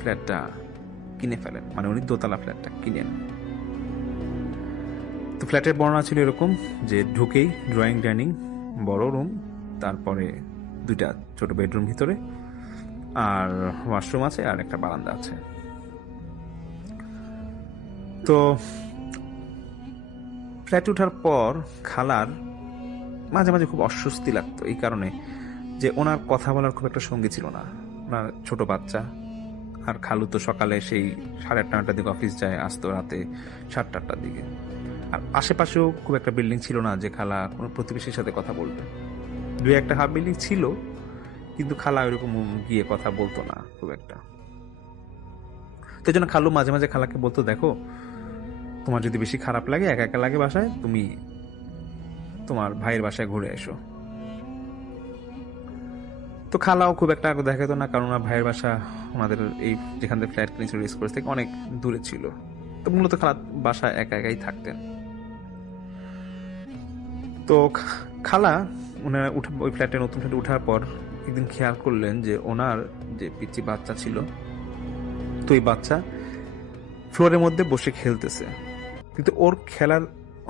ফ্ল্যাটটা কিনে ফেলেন, মানে উনি দোতলা ফ্ল্যাটটা কিনেন। তো ফ্ল্যাটের বর্ণনা ছিল এরকম যে ঢুকেই ড্রয়িং ডাইনিং বড় রুম, তারপরে 2টা ছোট বেডরুম ভিতরে, আর ওয়াশরুম আছে আর একটা বারান্দা আছে। তো ফ্ল্যাটে ওঠার পর খালার মাঝে মাঝে খুব অস্বস্তি লাগতো, এই কারণে যে ওনার কথা বলার খুব একটা সঙ্গী ছিল না, ওনার ছোট বাচ্চা, আর খালু তো সকালে সেই 8:30-9টার দিকে অফিস যায়, আসতো রাতে 7-8টার দিকে। আর আশেপাশেও খুব একটা বিল্ডিং ছিল না যে খালা কোনো প্রতিবেশীর সাথে কথা বলবে, 2-1টা হাফ বিল্ডিং ছিল, কিন্তু খালা ওইরকম গিয়ে কথা বলতো না খুব একটা। তো এই জন্য খালু মাঝে মাঝে খালাকে বলতো দেখো তোমার যদি বেশি খারাপ লাগে, একা একা লাগে বাসায়, তুমি তোমার ভাইয়ের বাসায় ঘুরে এসো। তো খালাও খুব একটা আগ্রহ দেখাতো না, কারণ ওনার ভাইয়ের বাসা ওনাদের এই যেখান থেকে ফ্ল্যাট কিনেছিল রেস কোর্স থেকে অনেক দূরে ছিল। তো মূলত খালা বাসা একা একাই থাকতেন। তো খালা ওনার ওই ফ্ল্যাটে নতুন ফ্ল্যাটে উঠার পর একদিন খেয়াল করলেন যে ওনার যে পিচ্চি বাচ্চা ছিল, তো এই বাচ্চা ফ্লোরের মধ্যে বসে খেলতেছে, কিন্তু ওর খেলার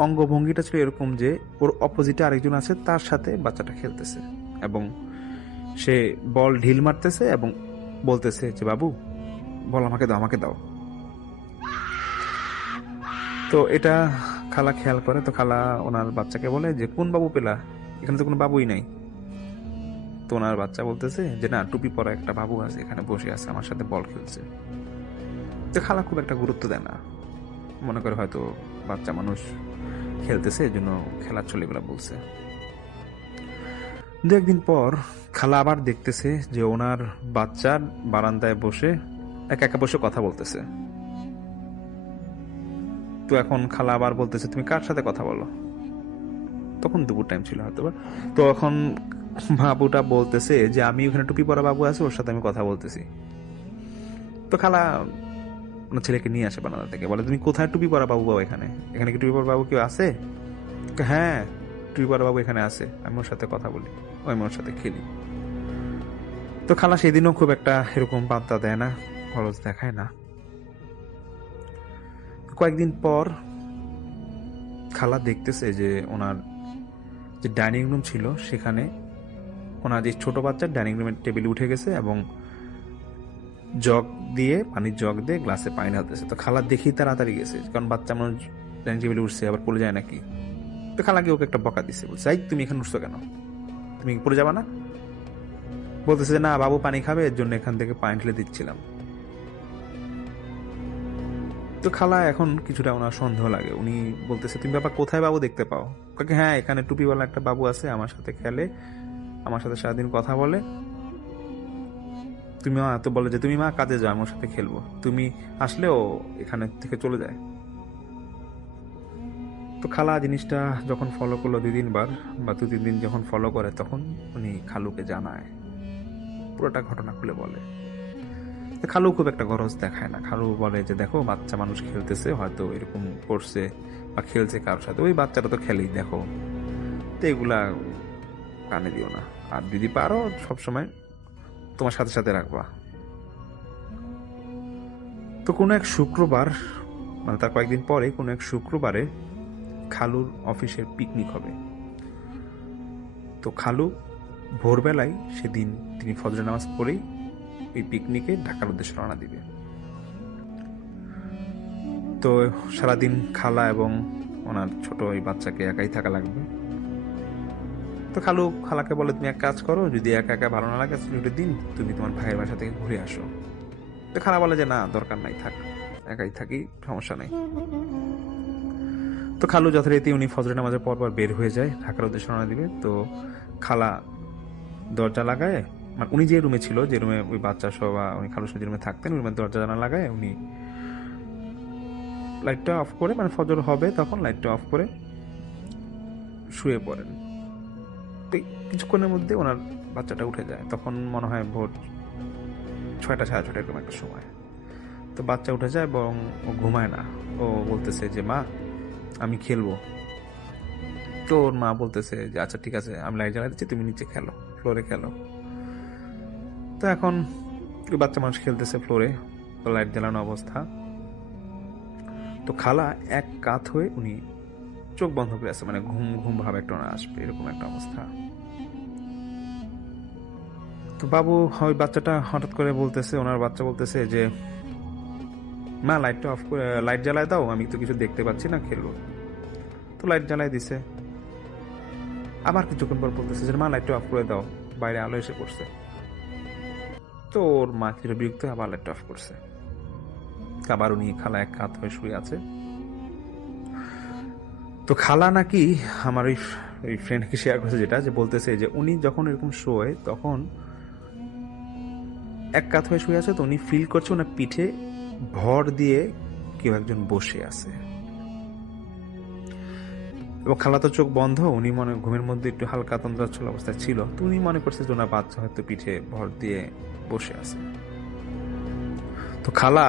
অঙ্গভঙ্গিটা ছিল এরকম যে ওর অপোজিটে আরেকজন আছে, তার সাথে বাচ্চাটা খেলতেছে এবং সে বল ঢিল মারতেছে এবং বলতেছে যে বাবু বল আমাকে দাও, আমাকে দাও। তো এটা খালা খেয়াল করে। তো খালা ওনার বাচ্চাকে বলে যে কোন বাবু পেলা, এখানে তো কোনো বাবুই নাই। তো ওনার বাচ্চা বলতেছে যে না, টুপি পরা একটা বাবু আছে, এখানে বসে আছে, আমার সাথে বল খেলছে। তো খালা খুব একটা গুরুত্ব দেয় না, মনে করে হয়তো বাচ্চা মানুষ খেলতেছে, এই জন্য খেলার চলে এগুলো বলছে। 2-1 দিন পর খালা আবার দেখতেছে যে ওনার বাচ্চার বারান্দায় বসে একা একা বসে কথা বলতেছে। তো এখন খালা আবার বলতেছে তুমি কার সাথে কথা বলো? তখন দুপুর টাইম ছিল হয়তো। তো এখন বাবুটা বলতেছে যে আমি ওখানে টুপি পরা বাবু আছে, ওর সাথে আমি কথা বলতেছি। তো খালা ওনার ছেলেকে নিয়ে আসে বারান্দা থেকে, বলে তুমি কোথায় টুপি পরা বাবু বাবু? এখানে এখানে কি টুপি পরা বাবু কেউ আছে? হ্যাঁ টুপি পরা বাবু এখানে আছে, আমি ওর সাথে কথা বলি, আমি ওর সাথে খেলি। তো খালা সেদিনও খুব একটা এরকম পাত্তা দেয় না, খরচ দেখায় না। কয়েকদিন পর খালা দেখতেছে যে ওনার যে ডাইনিং রুম ছিল সেখানে ওনার যে ছোট বাচ্চা ডাইনিং রুমের টেবিলে উঠে গেছে এবং জগ দিয়ে পানির জগ দিয়ে গ্লাসে পানি ঢালতেছে। তো খালা দেখি তাড়াতাড়ি গেছে, কারণ বাচ্চা মানুষ ডাইনিং টেবিলে উঠছে আবার পড়ে যায় নাকি। তো খালাকে ওকে একটা বকা দিচ্ছে, বলছে এই তুমি এখানে উঠছো কেন, তুমি কি পড়ে যাবা না? বলতেছে যে না বাবু পানি খাবে, এর জন্য এখান থেকে পানি ঢেলে দিচ্ছিলাম। তো খালা এখন কিছুটা ওনার সন্দেহ লাগে, উনি বলতেছে তুমি বাবা কোথায় বাবু দেখতে পাও? কাকে হ্যাঁ এখানে টুপিওয়ালা একটা বাবু আছে, আমার সাথে খেলে, আমার সাথে সারাদিন কথা বলে। তুমি মা তো বলে যে তুমি মা কাজে যাও, আমার সাথে খেলবো, তুমি আসলেও এখানে থেকে চলে যায়। তো খালা জিনিসটা যখন ফলো করলো 2-3 বার বা 2-3 দিন যখন ফলো করে, তখন উনি খালুকে জানায়, পুরোটা ঘটনা খুলে বলে। তো খালু খুব একটা গরজ দেখায় না, খালু বলে যে দেখো বাচ্চা মানুষ খেলতেছে, হয়তো এরকম করছে বা খেলছে কারোর সাথে, ওই বাচ্চাটা তো খেলেই, দেখো, তো এগুলা কানে দিও না, আর যদি পারো সবসময় তোমার সাথে সাথে রাখবা। তো কোনো এক শুক্রবার, মানে তার কয়েকদিন পরে কোনো এক শুক্রবারে খালুর অফিসের পিকনিক হবে। তো খালু ভোরবেলায় সেদিন তিনি ফজর নামাজ পড়েই এই পিকনিকে ঢাকার উদ্দেশ্যে রওনা দিবে। তো সারাদিন খালা এবং ওনার ছোট ওই বাচ্চাকে একাই থাকা লাগবে। তো খালু খালাকে বলে তুমি এক কাজ করো, যদি একা একা ভালো না লাগে ছুটির দিন তুমি তোমার ভাইয়ের বাসা থেকে ঘুরে আসো। তো খালা বলে যে না দরকার নাই, থাক, একাই থাকি, সমস্যা নেই। তো খালু যথারীতি উনি ফজর নামাজের পর বের হয়ে যায়, ঢাকার উদ্দেশ্যে রওনা দিবে। তো খালা দরজা লাগায়, মানে উনি যে রুমে ছিল, যে রুমে ওই বাচ্চা সহ বা উনি খালুর সাথে যে রুমে থাকতেন, ওই রুমে দরজা জানা লাগায় উনি লাইটটা অফ করে, মানে ফজর হবে তখন লাইটটা অফ করে শুয়ে পড়েন। তো কিছুক্ষণের মধ্যে ওনার বাচ্চাটা উঠে যায়, তখন মনে হয় ভোর 6টা 6:30 এরকম একটা সময়। তো বাচ্চা উঠে যায় এবং ও ঘুমায় না, ও বলতেছে যে মা আমি খেলবো। তো ওর মা বলতেছে যে আচ্ছা ঠিক আছে, আমি লাইট জ্বালাই দিচ্ছি, তুমি নিচে খেলো, ফ্লোরে খেলো। তো এখন ওই বাচ্চা মানুষ খেলতেছে ফ্লোরে, তো লাইট জ্বালানো অবস্থা। তো খালা এক কাত হয়ে উনি চোখ বন্ধ করে আছে, মানে ঘুম ঘুম ভাব একটা আসবে এরকম একটা অবস্থা। তো বাবু ওই বাচ্চাটা হঠাৎ করে বলতেছে, ওনার বাচ্চা বলতেছে যে মা লাইটটা অফ করে, লাইট জ্বালায় দাও, আমি তো কিছু দেখতে পাচ্ছি না, খেলবো। তো লাইট জ্বালাই দিছে। আবার কিছুক্ষণ পর বলতেছে যে মা লাইটটা অফ করে দাও, বাইরে আলো এসে পড়ছে। তো ওর মা কিছু বিরক্ত হয়ে আবার লাইটটা অফ করছে। আবার উনি খালা এক কাত হয়ে শুয়ে আছে। তো খালা নাকি আমার ওই ফ্রেন্ডকে শেয়ার করেছে যেটা, যে বলতেছে যে উনি যখন এরকম শোয় তখন এক কাত হয়ে শুয়ে আছে, তো উনি ফিল করছে ওনার পিঠে ভর দিয়ে কেউ একজন বসে আছে। এবং খালা তো চোখ বন্ধ, উনি মনে ঘুমের মধ্যে একটু হালকা তন্দ্রাচ্ছল অবস্থায় ছিল, তো উনি মনে করছে যে ওনার বাচ্চা হয়তো পিঠে ভর দিয়ে বসে আছে। তো খালা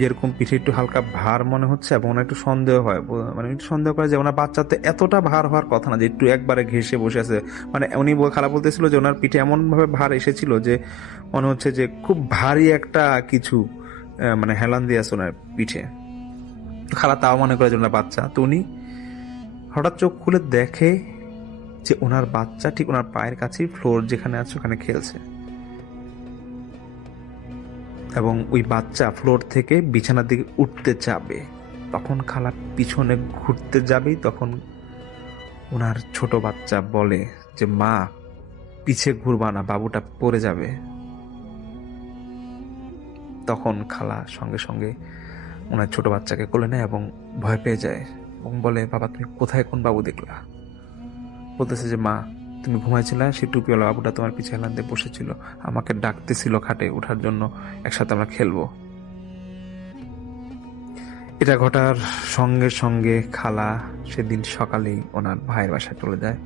যেরকম পিঠে একটু হালকা ভার মনে হচ্ছে এবং ওনার একটু সন্দেহ হয়, মানে একটু সন্দেহ করে যে ওনার বাচ্চাতে এতটা ভার হওয়ার কথা না, যে একটু একবারে ঘেঁষে বসে আছে। মানে উনি খালা বলতেছিল যে ওনার পিঠে এমন ভাবে ভার এসেছিল যে মনে হচ্ছে যে খুব ভারী একটা কিছু মানে হেলান দিয়ে আছে ওনার পিঠে। খালা তাও মনে করে যে ওনার বাচ্চা। তো উনি হঠাৎ চোখ খুলে দেখে যে ওনার বাচ্চা ঠিক ওনার পায়ের কাছেই ফ্লোর যেখানে আছে ওখানে খেলছে, এবং ওই বাচ্চা ফ্লোর থেকে বিছানার দিকে উঠতে যাবে। তখন খালা পিছনে ঘুরতে যাবেই তখন ওনার ছোট বাচ্চা বলে যে মা পিছে ঘুরবা না, বাবুটা পড়ে যাবে। তখন খালা সঙ্গে সঙ্গে ওনার ছোট বাচ্চাকে কোলে নেয় এবং ভয় পেয়ে যায় এবং বলে বাবা তুমি কোথায় কোন বাবু দেখলা? বলতেছে যে মা তুমি ঘুমাইছিলা, সেই টুপিওয়ালা বাবুটা তোমার পিছে হেলান দিয়ে বসেছিল, আমাকে ডাকতেছিল খাটে ওঠার জন্য, একসাথে আমরা খেলবো। এটা ঘটার সঙ্গে সঙ্গে খালা সেদিন সকালেই ওনার ভাইয়ের বাসায় চলে যায়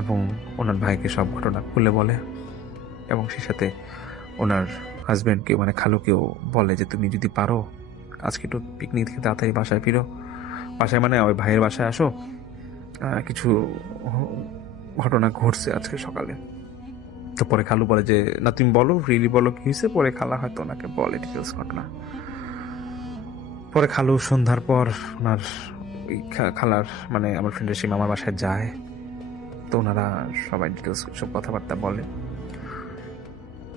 এবং ওনার ভাইকে সব ঘটনা খুলে বলে, এবং সেই সাথে ওনার হাজবেন্ডকে মানে খালুকেও বলে যে তুমি যদি পারো আজকে একটু পিকনিক থেকে তাড়াতাড়ি বাসায় ফিরো, বাসায় মানে ওই ভাইয়ের বাসায় আসো, কিছু ঘটনা ঘটছে আজকে সকালে। তো পরে খালু বলে যে না তুমি বলো, রিলি বলো কি হয়েছে। পরে খালা হয়তো ওনাকে বলে ডিটেলস ঘটনা। পরে খালু সন্ধ্যার পর ওনার ওই খালার মানে আমার ফ্রেন্ডের সেই মামার বাসায় যায়। তো ওনারা সবাই ডিটেলস সব কথাবার্তা বলে।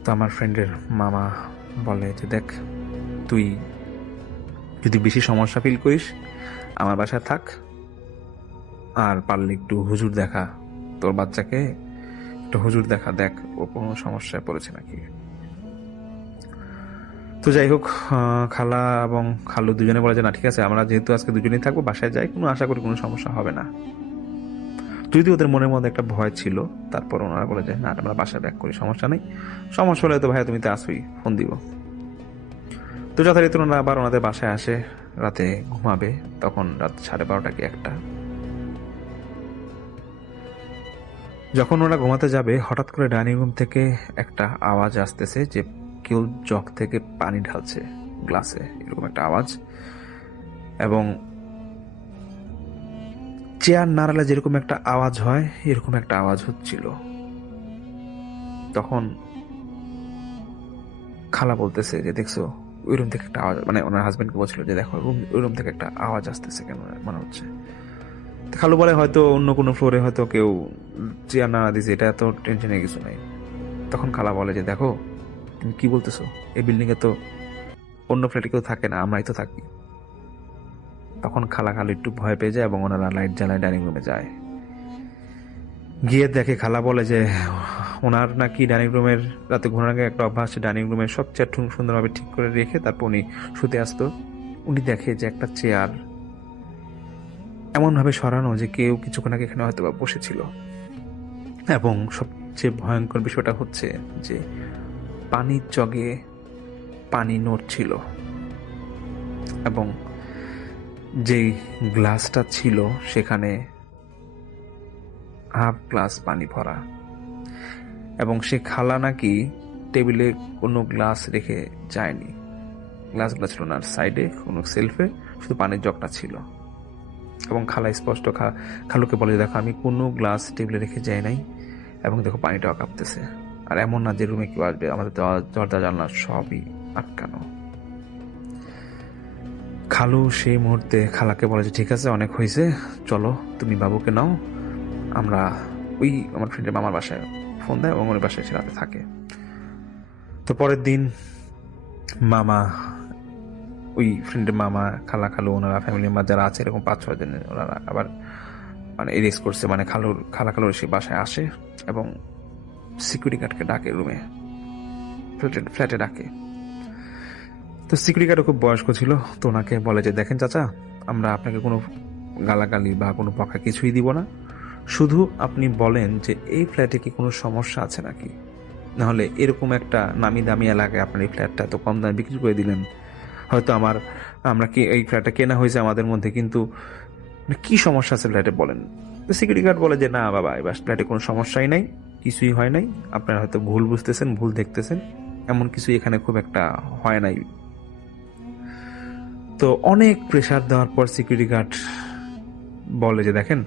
তো আমার ফ্রেন্ডের মামা বলে যে দেখ, তুই যদি বেশি সমস্যা ফিল করিস আমার বাসায় থাক, আর পারলে একটু হুজুর দেখা, তোর বাচ্চাকে একটু হুজুর দেখা, দেখ ও কোনো সমস্যায় পড়েছে নাকি। তো যাই হোক, খালা এবং খালু দুজনে বলে যে না ঠিক আছে, আমরা যেহেতু আজকে দুজনেই থাকবো, বাসায় যাই, কোনো আশা করি কোনো সমস্যা হবে না। যদি ওদের মনের মধ্যে একটা ভয় ছিল, তারপর ওনারা বলে যে না আমরা বাসায় ব্যাক করি, সমস্যা নেই, সমস্যা হলে তো ভাইয়া তুমি তো আসোই, ফোন দিব। তো যথারীতি ওনারা আবার ওনাদের বাসায় আসে, রাতে ঘুমাবে, তখন রাত 12:30 কি 1টা। যখন ওরা ঘুমাতে যাবে, হঠাৎ করে ডাইনিং রুম থেকে একটা আওয়াজ আসতেছে যে কেউ জগ থেকে পানি ঢালছে গ্লাসে, এরকম একটা আওয়াজ। এবং চেয়ার নাড়ালে যেরকম একটা আওয়াজ হয় এরকম একটা আওয়াজ হচ্ছিল। তখন খালা বলতেছে যে দেখছো ওই রুম থেকে একটা আওয়াজ, মানে ওনার হাজবেন্ডকে বলছিল যে দেখো ওই রুম থেকে একটা আওয়াজ আসতেছে কেন মনে হচ্ছে। খালু বলে হয়তো অন্য কোনো ফ্লোরে হয়তো কেউ চেয়ার নাড়া দিয়েছে, এটা তো টেনশনের কিছু নাই। তখন খালা বলে যে দেখো তুমি কি বলতেছো, এই বিল্ডিং এ তো অন্য ফ্ল্যাটে কেউ থাকে না, আমরাই তো থাকি। তখন খালা খালু একটু ভয় পেয়ে যায় এবং ওনারা লাইট জ্বালায় ডাইনিং রুমে যায়। গিয়ে দেখে, খালা বলে যে ওনার নাকি ডাইনিং রুমের রাতে ঘুমানোর আগে একটা অভ্যাস, ডাইনিং রুমের সব চেয়ার সুন্দরভাবে ঠিক করে রেখে তারপর উনি শুতে আসতো। উনি দেখে যে একটা চেয়ার এমন ভাবে সরানো যে কেউ কিছুক্ষণ আগে এখানে হয়তো বা বসেছিল। এবং সবচেয়ে ভয়ঙ্কর বিষয়টা হচ্ছে যে পানির জগে পানি নড়ছিল এবং যে গ্লাসটা ছিল সেখানে হাফ গ্লাস পানি ভরা। এবং সে খালা নাকি টেবিলে কোনো গ্লাস রেখে যায়নি, গ্লাসগুলো ছিল না সাইডে কোনো সেলফে, শুধু পানির জগটা ছিল। এবং খালা স্পষ্ট খালুকে বলে দেখো আমি কোনো গ্লাস টেবিলে রেখে যাই নাই, এবং দেখো পানিটাও কাঁপতেছে, আর এমন না যে রুমে কেউ আসবে, আমাদের দরজা জানলা সবই আটকানো। খালু সেই মুহূর্তে খালাকে বলে যে ঠিক আছে অনেক হয়েছে, চলো তুমি বাবুকে নাও, আমরা ওই আমার ফ্রেন্ডের মামার বাসায় ফোন দেয় এবং ওর বাসায় সে রাতে থাকে। তো পরের দিন মামা, ওই ফ্রেন্ডের মামা, খালা খালু, ওনারা ফ্যামিলি মেম্বার যারা আছে এরকম 5-6 জন, ওনারা আবার মানে এরেস্ট করছে, মানে খালা খালুর সে বাসায় আসে এবং সিকিউরিটি গার্ডকে ডাকে, রুমে ফ্ল্যাটে ডাকে। তো সিকিউরিটি গার্ডও খুব বয়স্ক ছিল, তো ওনাকে বলে যে দেখেন চাচা, আমরা আপনাকে কোনো গালাগালি বা কোনো বকা কিছুই দিব না, শুধু আপনি বলেন যে এই ফ্ল্যাটে কি কোনো সমস্যা আছে নাকি, নাহলে এরকম একটা নামি দামি এলাকায় আপনার এই ফ্ল্যাটটা এত কম দামে বিক্রি করে দিলেন, হয়তো আমরা কি এই ফ্ল্যাটটা কেনা হয়েছে আমাদের মধ্যে, কিন্তু কি সমস্যা আছে ফ্ল্যাটে বলেন। তো সিকিউরিটি গার্ড বলে যে না বাবা, এবার ফ্ল্যাটে কোনো সমস্যাই নাই, কিছুই হয় নাই, আপনারা হয়তো ভুল বুঝতেছেন, ভুল দেখতেছেন, এমন কিছু এখানে খুব একটা হয় নাই। তো অনেক প্রেসার দেওয়ার পর সিকিউরিটি গার্ড বলে যে দেখেন,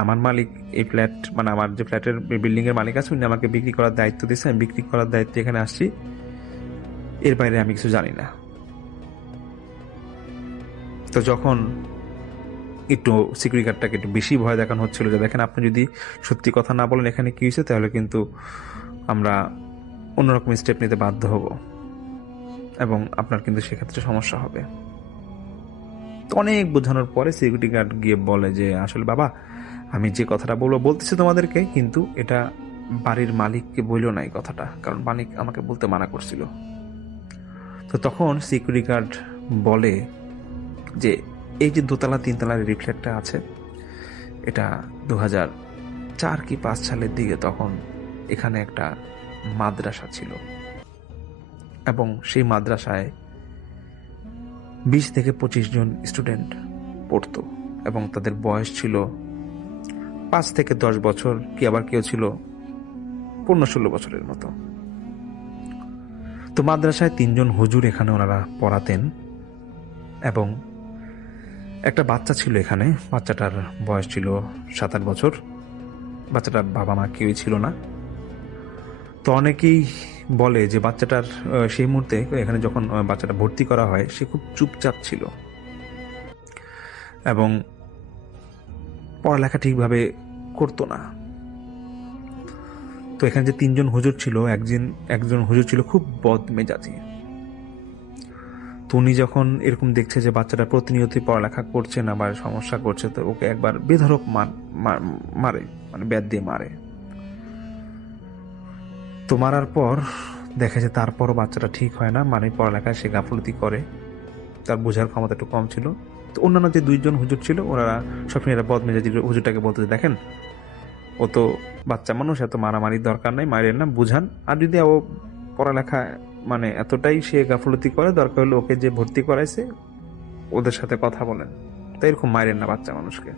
আমার মালিক এই ফ্ল্যাট, মানে আমার যে ফ্ল্যাটের বিল্ডিং এর মালিক আছে উনি আমাকে বিক্রি করার দায়িত্ব দিয়েছে, আমি বিক্রি করার দায়িত্বে এখানে আসছি, এর বাইরে আমি কিছু জানি না। তো যখন একটু সিকিউরিটি গার্ডটাকে একটু বেশি ভয় দেখানো হচ্ছিল যে দেখেন আপনি যদি সত্যি কথা না বলেন এখানে কি হয়েছে, তাহলে কিন্তু আমরা অন্যরকম স্টেপ নিতে বাধ্য হব এবং আপনার কিন্তু সেক্ষেত্রে সমস্যা হবে। তো অনেক বোঝানোর পরে সিকিউরিটি গার্ড গিয়ে বলে যে আসলে বাবা, আমি যে কথাটা বলতেছি তোমাদেরকে, কিন্তু এটা বাড়ির মালিককে বললো না এই কথাটা, কারণ মালিক আমাকে বলতে মানা করছিল। তো তখন সিকিউরিটি গার্ড বলে যে এই যে 2তলা 3তলার রিফ্লেক্টটা আছে, এটা 2004 কি 5 সালের দিকে তখন এখানে একটা মাদ্রাসা ছিল এবং সেই মাদ্রাসায় 20 থেকে 25 জন স্টুডেন্ট পড়তো এবং তাদের বয়স ছিল 5 থেকে 10 বছর, কি আবার কেউ ছিল 15-16 বছরের মতো। তো মাদ্রাসায় 3 জন হুজুর এখানে ওনারা পড়াতেন এবং একটা বাচ্চা ছিল এখানে, বাচ্চাটার বয়স ছিল 7-8 বছর, বাচ্চাটার বাবা মা কেউই ছিল না। তো অনেকেই বলে যে বাচ্চাটার সেই মুহূর্তে এখানে যখন বাচ্চাটা ভর্তি করা হয় সে খুব চুপচাপ ছিল এবং পড়ালেখা ঠিকভাবে করতো না। তো এখানে যে 3 জন হুজুর ছিল, একজন হুজুর ছিল খুব বদমেজাজি। তো উনি যখন এরকম দেখছে যে বাচ্চাটা প্রতিনিয়তই পড়ালেখা করছে না বা সমস্যা করছে, তো ওকে একবার বেধড়ক মারে, মানে ব্যাট দিয়ে মারে। তো মারার পর দেখা যায় তারপরও বাচ্চাটা ঠিক হয় না, মানে পড়ালেখায় সে গাফলতি করে, তার বোঝার ক্ষমতা একটু কম ছিল। তো অন্যান্য যে 2 জন হুজুর ছিল ওনারা সবসময় এরা বদমেজাজি হুজুরটাকে বলতে যে, দেখেন ও তো বাচ্চা মানুষ, এত মারামারির দরকার নাই, মারেন না, বুঝান। আর যদি ও পড়ালেখা মানে এতটাই সে গাফলতি করে, দরকার হলে ওকে যে ভর্তি করাইছে ওদের সাথে কথা বলেন, তাই এরকম মারেন না বাচ্চা মানুষকে।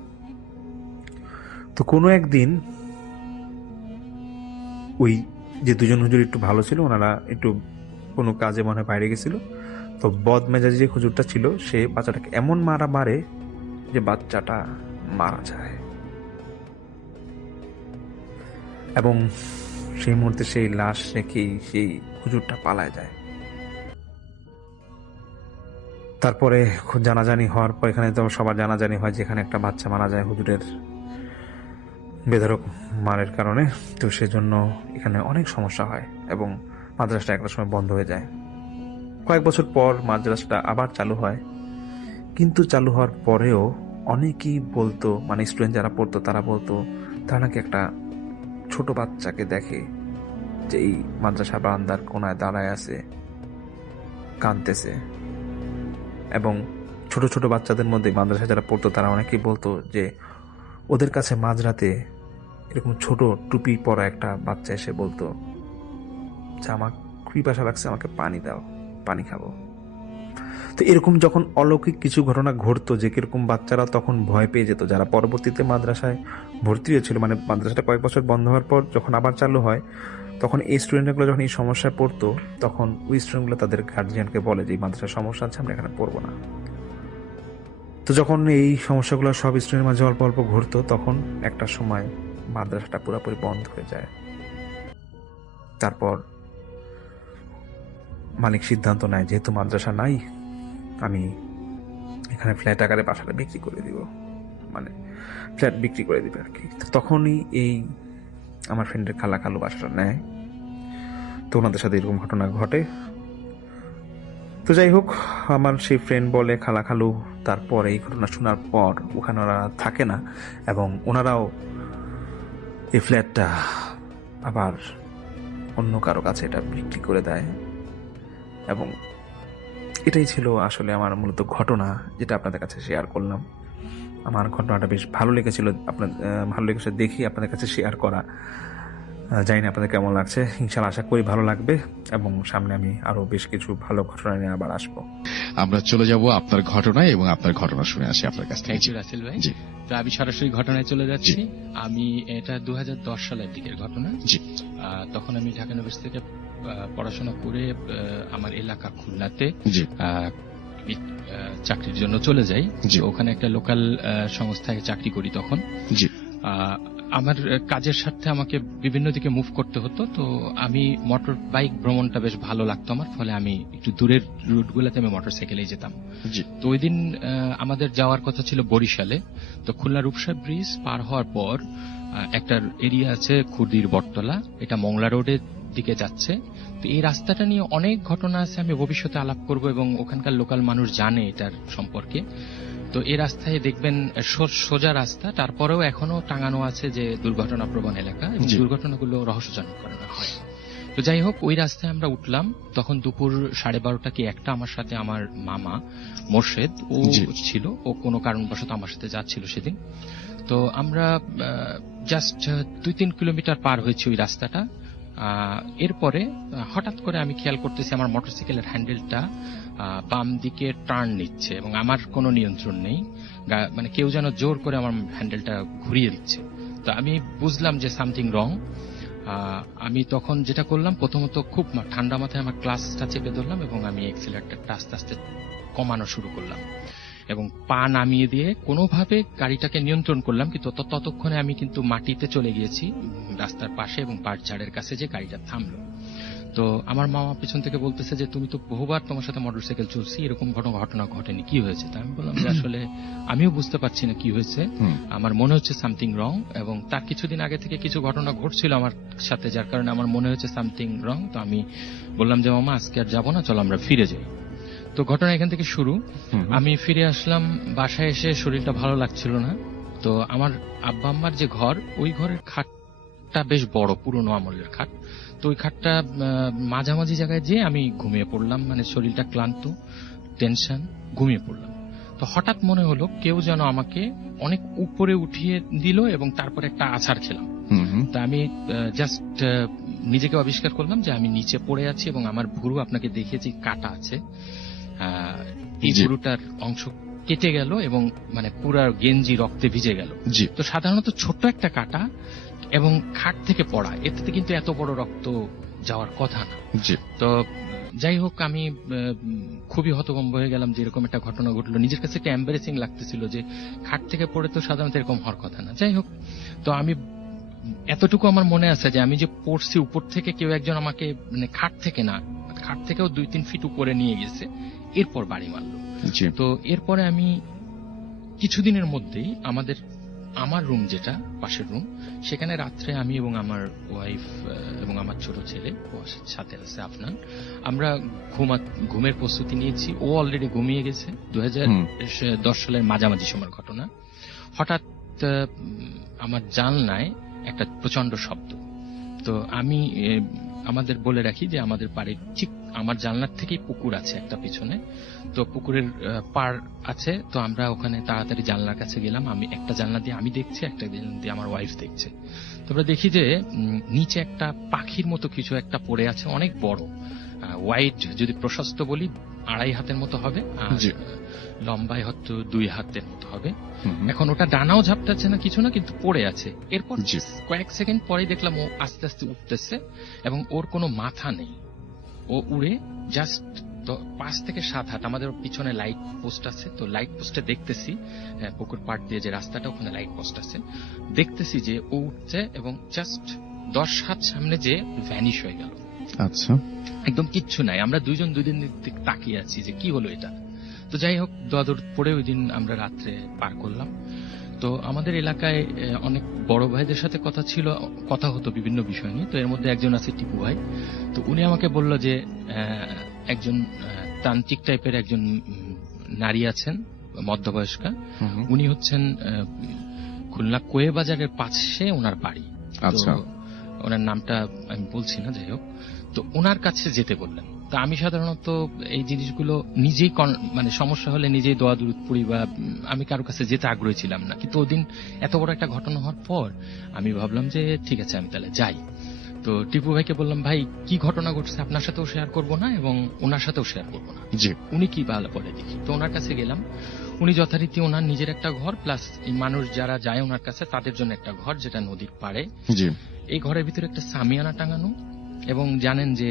তো কোনো একদিন ওই যে 2 জন হুজুর একটু ভালো ছিল, ওনারা একটু কোনো কাজে মনে হয় বাইরে গেছিল। তো বদমেজাজি যে হুজুরটা ছিল সে বাচ্চাটাকে এমন মারে যে বাচ্চাটা মারা যায়, এবং সেই মুহূর্তে সেই লাশ রেখেই সেই হুজুরটা পালায় যায়। তারপরে খুব জানাজানি হওয়ার পর, এখানে তো সবার জানাজানি হয় যেখানে একটা বাচ্চা মারা যায় হুজুরের বেধড়ক মারের কারণে। তো সেজন্য এখানে অনেক সমস্যা হয় এবং মাদ্রাসাটা একটা সময় বন্ধ হয়ে যায়। কয়েক বছর পর মাদ্রাসাটা আবার চালু হয়, কিন্তু চালু হওয়ার পরেও অনেকেই বলতো, মানে স্টুডেন্ট যারা পড়তো তারা বলতো তারা নাকি একটা ছোট বাচ্চাকে দেখে যে এই মাদ্রাসা বারান্দার কোনায় দাঁড়ায় আছে, কাঁদতেছে। এবং ছোট ছোট বাচ্চাদের মধ্যে মাদ্রাসা যারা পড়তো তারা অনেকেই বলতো যে ওদের কাছে মাঝরাতে এরকম ছোট টুপি পরা একটা বাচ্চা এসে বলতো যে আমার পিপাসা লাগছে, আমাকে পানি দাও, পানি খাবো। তো এরকম যখন অলৌকিক কিছু ঘটনা ঘটতো, যে কিরকম বাচ্চারা তখন ভয় পেয়ে যেত, যারা পরবর্তীতে মাদ্রাসায় ভর্তি হয়েছিল, মানে মাদ্রাসাটা কয়েক বছর বন্ধ হওয়ার পর যখন আবার চালু হয়, তখন এই স্টুডেন্টগুলো যখন এই সমস্যায় পড়তো, তখন ওই স্টুডেন্টগুলো তাদের গার্জিয়ানকে বলে যে এই মাদ্রাসার সমস্যা আছে, আমরা এখানে পড়বো না। তো যখন এই সমস্যাগুলো সব স্টুডেন্টের মাঝে অল্প অল্প ঘটতো, তখন একটা সময় মাদ্রাসাটা পুরোপুরি বন্ধ হয়ে যায়। তারপর মালিক সিদ্ধান্ত নেয়, যেহেতু মাদ্রাসা নাই, আমি এখানে ফ্ল্যাট আকারে বাসাটা বিক্রি করে দিব, মানে ফ্ল্যাট বিক্রি করে দিবে আর কি। তো তখনই এই আমার ফ্রেন্ডের খালু বাসাটা নেয়। তো ওনাদের সাথে এরকম ঘটনা ঘটে। তো যাই হোক, আমার সেই ফ্রেন্ড বলে খালু তারপর এই ঘটনা শোনার পর ওখানে ওরা থাকে না, এবং ওনারাও এই ফ্ল্যাটটা আবার অন্য কারো কাছে এটা বিক্রি করে দেয়। এবং এটাই ছিল আসলে আমার মূলত ঘটনা, যেটা আপনাদের কাছে শেয়ার করলাম। আমার ঘটনাটা বেশ ভালো লেগেছিল, ভালো লেগেছে দেখি আপনাদের কাছে শেয়ার করা। জানি না আপনাদের কেমন লাগছে, ইনশাআল্লাহ আশা করি ভালো লাগবে, এবং সামনে আমি আরো বেশ কিছু ভালো ঘটনা নিয়ে আবার আসবো। আমরা চলে যাব আপনার ঘটনায় এবং আপনার ঘটনা শুনে আসি আপনার কাছ থেকে। থ্যাংক ইউ রাসেল ভাই। তো আমি সরাসরি ঘটনায় চলে যাচ্ছি। আমি এটা 2010 সালের দিকের ঘটনা। তখন আমি ঢাকা ইউনিভার্সিটি থেকে পড়াশোনা করে আমার এলাকা খুলনাতে চাকরির জন্য চলে যাই। ওখানে একটা লোকাল সংস্থায় চাকরি করি। তখন আমার কাজের স্বার্থে আমাকে বিভিন্ন দিকে মুভ করতে হতো। তো আমি মোটর বাইক ভ্রমণটা বেশ ভালো লাগতো আমার, ফলে আমি একটু দূরের রুটগুলোতে আমি মোটরসাইকেলেই যেতাম। তো ওই দিন আমাদের যাওয়ার কথা ছিল বরিশালে। তো খুলনা রূপসা ব্রিজ পার হওয়ার পর একটা এরিয়া আছে খুরদির বটতলা, এটা মংলা রোডের দিকে যাচ্ছে। তো এই রাস্তাটা নিয়ে অনেক ঘটনা আছে, আমি ভবিষ্যতে আলাপ করব, এবং ওখানকার লোকাল মানুষ জানে এটার সম্পর্কে। তো এই রাস্তায় দেখবেন সোজা রাস্তা, তারপরেও এখনো টাঙানো আছে যে দুর্ঘটনা প্রবণ এলাকা, এবং দুর্ঘটনাগুলো রহস্যজনক করা হয়। তো যাই হোক, ওই রাস্তায় আমরা উঠলাম। তখন দুপুর 12:30 কি 1টা, আমার সাথে আমার মামা মোর্শেদ ও ছিল, ও কোনো কারণবশত আমার সাথে যাচ্ছিল সেদিন। তো আমরা জাস্ট 2-3 কিলোমিটার পার হয়েছি ওই রাস্তাটা। এরপরে হঠাৎ করে আমি খেয়াল করতেছি আমার মোটরসাইকেলের হ্যান্ডেলটা বাম দিকে টার্ন নিচ্ছে, এবং আমার কোনো নিয়ন্ত্রণ নেই, মানে কেউ যেন জোর করে আমার হ্যান্ডেলটা ঘুরিয়ে দিচ্ছে। তো আমি বুঝলাম যে সামথিং রং। আমি তখন যেটা করলাম, প্রথমত খুব ঠান্ডা মাথায় আমার ক্লাসটা চেপে ধরলাম, এবং আমি এক্সিলারেটরটা আস্তে আস্তে কমানো শুরু করলাম, এবং পা নামিয়ে দিয়ে কোনোভাবে গাড়িটাকে নিয়ন্ত্রণ করলাম। কিন্তু ততক্ষণে আমি কিন্তু মাটিতে চলে গিয়েছি রাস্তার পাশে, এবং পাটঝাড়ের কাছে যে গাড়িটা থামলো। তো আমার মামা পিছন থেকে বলতেছে যে তুমি তো বহুবার তোমার সাথে মোটরসাইকেল চলছি, এরকম ঘটনা ঘটেনি, কি হয়েছে? তা আমি বললাম যে আসলে আমিও বুঝতে পারছি না কি হয়েছে, আমার মনে হচ্ছে সামথিং রং, এবং তার কিছুদিন আগে থেকে কিছু ঘটনা ঘটছিল আমার সাথে, যার কারণে আমার মনে হচ্ছে সামথিং রং। তো আমি বললাম যে মামা আজকে আর যাবো না, চলো আমরা ফিরে যাই। তো ঘটনা এখান থেকে শুরু। আমি ফিরে আসলাম, বাসায় এসে শরীরটা ভালো লাগছিল না। তো আমার আব্বা আম্মার যে ঘর, ওই ঘরের খাটটা বেশ বড়, পুরনো আমলের খাট। তো ওই খাটটা মাঝামাঝি জায়গায় যেয়ে আমি ঘুমিয়ে পড়লাম, মানে শরীরটা ক্লান্ত, টেনশন, ঘুমিয়ে পড়লাম। তো হঠাৎ মনে হলো কেউ যেন আমাকে অনেক উপরে উঠিয়ে দিল এবং তারপর একটা আছাড় খেলাম। তা আমি জাস্ট নিজেকে আবিষ্কার করলাম যে আমি নিচে পড়ে আছি এবং আমার ভুরু, আপনাকে দেখিয়েছি কাটা আছে, এই ভুরুটার অংশ কেটে গেল এবং মানে পুরা গেঞ্জি রক্তে ভিজে গেল। তো সাধারণত ছোট্ট একটা কাটা এবং খাট থেকে পড়া, এতে কিন্তু এত বড় রক্ত যাওয়ার কথা না। তো যাই হোক, আমি খুবই হতভম্ব হয়ে গেলাম যে এরকম একটা ঘটনা ঘটলো। নিজের কাছে একটা এম্বারেসিং লাগতেছিল যে খাট থেকে পড়ে তো সাধারণত এরকম হওয়ার কথা না। যাই হোক, তো আমি এতটুকু আমার মনে আছে যে আমি যে পড়ছি, উপর থেকে কেউ একজন আমাকে, মানে খাট থেকে না, খাট থেকেও 2-3 ফিট উপরে নিয়ে গেছে, এরপর বাড়ি মারলো। তো এরপরে আমি কিছুদিনের মধ্যেই আমার রুম, যেটা পাশের রুম, সেখানে রাত্রে আমি এবং আমার ওয়াইফ এবং আমার ছোট ছেলে, ওর সাথে আছে আফনান, আমরা ঘুমের প্রস্তুতি নিয়েছি। ও অলরেডি ঘুমিয়ে গেছে। 2010 সালের মাঝামাঝি সময়ের ঘটনা। হঠাৎ আমার জানলায় একটা প্রচন্ড শব্দ। তো আমি আমাদের বলে রাখি যে আমাদের বাড়ির ঠিক আমার জানলার থেকেই পুকুর আছে একটা পিছনে। তো পুকুরের পার আছে। তো আমরা ওখানে তাড়াতাড়ি জানলার কাছে গেলাম। আমি একটা জানলা দিয়ে আমি দেখছি, একটা জানলা দিয়ে আমার ওয়াইফ দেখছে। তো আমরা দেখি যে নিচে একটা পাখির মতো কিছু একটা পড়ে আছে, অনেক বড়, ওয়াইড, যদি প্রশস্ত বলি 2.5 হাতের মতো হবে, আর লম্বায় হয়তো 2 হাতের মতো হবে। এখন ওটা ডানাও ঝাপটাচ্ছে না, কিছু না, কিন্তু পড়ে আছে। এরপর কয়েক সেকেন্ড পরেই দেখলাম ও আস্তে আস্তে উঠতেছে এবং ওর কোনো মাথা নেই। ও উড়ে জাস্ট 5 থেকে 7 হাত, আমাদের পিছনে লাইট পোস্ট আছে, তো লাইট পোস্টে দেখতেছি, পুকুর পাড় দিয়ে যে রাস্তাটা, ওখানে লাইট পোস্ট আছে, দেখতেছি যে ও উঠছে এবং জাস্ট 10 হাত সামনে যে ভ্যানিশ হয়ে গেল। আচ্ছা, একদম কিচ্ছু নাই। আমরা দুই দিন তাকিয়ে আছি যে কি হলো এটা। তো যাই হোক, দোয়াদুর পরে ওই দিন আমরা রাত্রে পার করলাম। তো আমাদের এলাকায় অনেক বড় ভাইদের সাথে কথা হতো বিভিন্ন বিষয় নিয়ে। তো এর মধ্যে একজন আছে টিপু ভাই। তো উনি আমাকে বলল যে একজন তান্ত্রিক টাইপের একজন নারী আছেন, মধ্যবয়স্কা, উনি হচ্ছেন খুলনা কোয়ে বাজারের পাশে ওনার বাড়ি। আচ্ছা, ওনার নামটা আমি বলছি না, যাই হোক। তো ওনার কাছে যেতে বললেন। তা আমি সাধারণত এই জিনিসগুলো নিজেই, মানে সমস্যা হলে নিজেই দোয়া দুরুদ পড়ি, বা আমি কারো কাছে যেতে আগ্রহী ছিলাম না। কিন্তু ওদিন এত বড় একটা ঘটনা হওয়ার পর আমি ভাবলাম যে ঠিক আছে, আমি তাহলে যাই। তো টিপু ভাইকে বললাম, ভাই কি ঘটনা ঘটছে আপনার সাথেও শেয়ার করবো না এবং ওনার সাথেও শেয়ার করবো না, উনি কি ভালো বলে দেখি। তো ওনার কাছে গেলাম। উনি যথারীতি ওনার নিজের একটা ঘর, প্লাস মানুষ যারা যায় ওনার কাছে তাদের জন্য একটা ঘর, যেটা নদীর পাড়ে। এই ঘরের ভিতরে একটা সামিয়ানা টাঙানো, এবং জানেন যে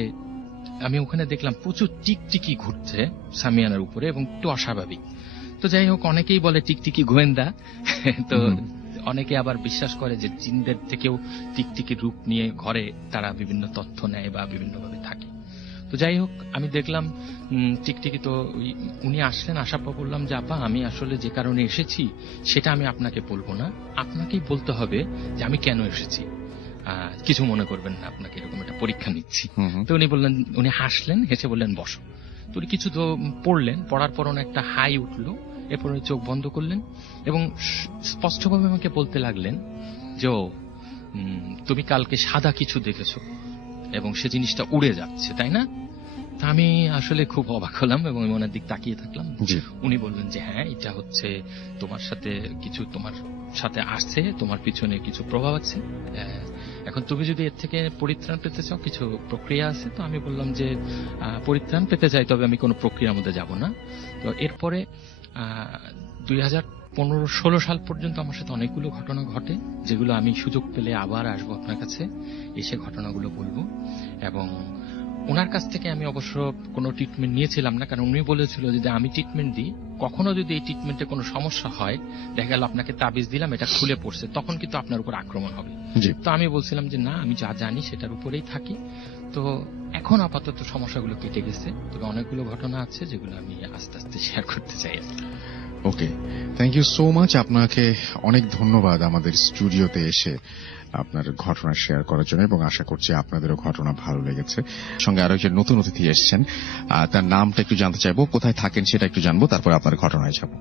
আমি ওখানে দেখলাম প্রচুর টিকটিকি ঘুরছে সামিয়ানার উপরে, এবং একটু অস্বাভাবিক। তো যাই হোক, অনেকেই বলে টিকটিকি গোয়েন্দা। তো অনেকে আবার বিশ্বাস করে যে জিনদের থেকেও টিকটিকির রূপ নিয়ে ঘরে তারা বিভিন্ন তথ্য নেয় বা বিভিন্নভাবে থাকে। তো যাই হোক, আমি দেখলাম টিকটিকি। তো উনি আসলেন, আসার পর বললাম যে আপা, আমি আসলে যে কারণে এসেছি সেটা আমি আপনাকে বলবো না, আপনাকেই বলতে হবে যে আমি কেন এসেছি। কিছু মনে করবেন না, আপনাকে এরকম একটা পরীক্ষা নিচ্ছি। তো উনি বললেন, উনি হাসলেন, হেসে বললেন বসো। তো উনি কিছু তো পড়লেন, পড়ার পর একটা হাই উঠলো, এরপর উনি চোখ বন্ধ করলেন এবং স্পষ্টভাবে আমাকে বলতে লাগলেন যে তুমি কালকে সাদা কিছু দেখেছো এবং সে জিনিসটা উড়ে যাচ্ছে, তাই না? তা আমি আসলে খুব অবাক হলাম এবং ওনার দিক তাকিয়ে থাকলাম। উনি বললেন যে হ্যাঁ, এটা হচ্ছে তোমার সাথে আসছে, তোমার পিছনে কিছু প্রভাব আছে। এখন তুমি যদি এর থেকে পরিত্রাণ পেতে চাও, কিছু প্রক্রিয়া আছে। তো আমি বললাম যে পরিত্রাণ পেতে চাই, তবে আমি কোনো প্রক্রিয়ার মধ্যে যাব না। তো এরপরে 2015-16 সাল পর্যন্ত আমার সাথে অনেকগুলো ঘটনা ঘটে, যেগুলো আমি সুযোগ পেলে আবার আসবো আপনার কাছে, এসে ঘটনাগুলো বলবো। এবং ওনার কাছ থেকে আমি অবশ্য কোনো ট্রিটমেন্ট নিয়েছিলাম না, কারণ উনি বলেছিল যে আমি ট্রিটমেন্ট দিই, কখনো যদি এই ট্রিটমেন্টে কোনো সমস্যা হয়, দেখা গেল আপনাকে তাবিজ দিলাম, এটা খুলে পড়ছে, তখন কিন্তু আপনার উপর আক্রমণ হবে। তো আমি বলছিলাম যে না, আমি যা জানি সেটার উপরেই থাকি। তো এখন এখন আপাতত সমস্যাগুলো কেটে গেছে, তবে অনেকগুলো ঘটনা আছে যেগুলো আমি আস্তে আস্তে শেয়ার করতে চাই আর কি। ওকে, থ্যাংক ইউ সো মাচ। আপনাকে অনেক ধন্যবাদ আমাদের স্টুডিওতে এসে আপনার ঘটনা শেয়ার করার জন্য, এবং আশা করছি আপনাদেরও ঘটনা ভালো লেগেছে। সঙ্গে আরো একজন নতুন অতিথি এসেছেন, তার নামটা একটু জানতে চাইবো, কোথায় থাকেন সেটা একটু জানবো, তারপর আপনার ঘটনায় যাব।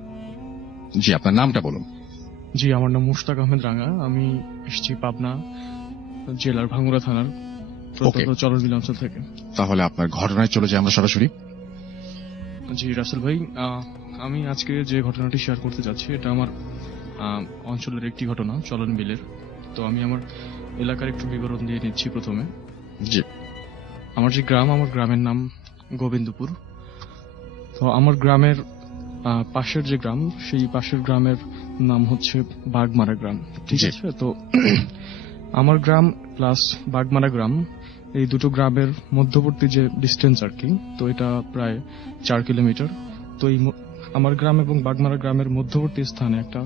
জি, আপনার নামটা বলুন। জি, আমার নাম মুশতাক আহমেদ রাঙা। আমি এসেছি পাবনা জেলার ভাঙ্গুড়া থানার প্রত্যন্ত চরণবিল অঞ্চল থেকে। তাহলে আপনার ঘটনায় চলে যাই আমরা সরাসরি। জি রাসেল ভাই, আমি আজকে যে ঘটনাটি শেয়ার করতে যাচ্ছি এটা আমার অঞ্চলের একটি ঘটনা, চলন বিলের। তো আমি আমার এলাকার একটু বিবরণ দিয়ে নিচ্ছি প্রথমে। জি। আমার যে গ্রাম, আমার গ্রামের নাম গোবিন্দপুর। তো আমার গ্রামের পাশের যে গ্রাম, সেই পাশের গ্রামের নাম হচ্ছে বাগমারা গ্রাম, ঠিক আছে? তো আমার গ্রাম প্লাস বাগমারা গ্রাম, এই দুটো গ্রামের মধ্যবর্তী যে ডিস্টেন্স আর কি, তো এটা প্রায় 4 কিলোমিটার। তো এই আমার গ্রাম এবং বাগমারা গ্রামের মধ্যবর্তী স্থানে একটা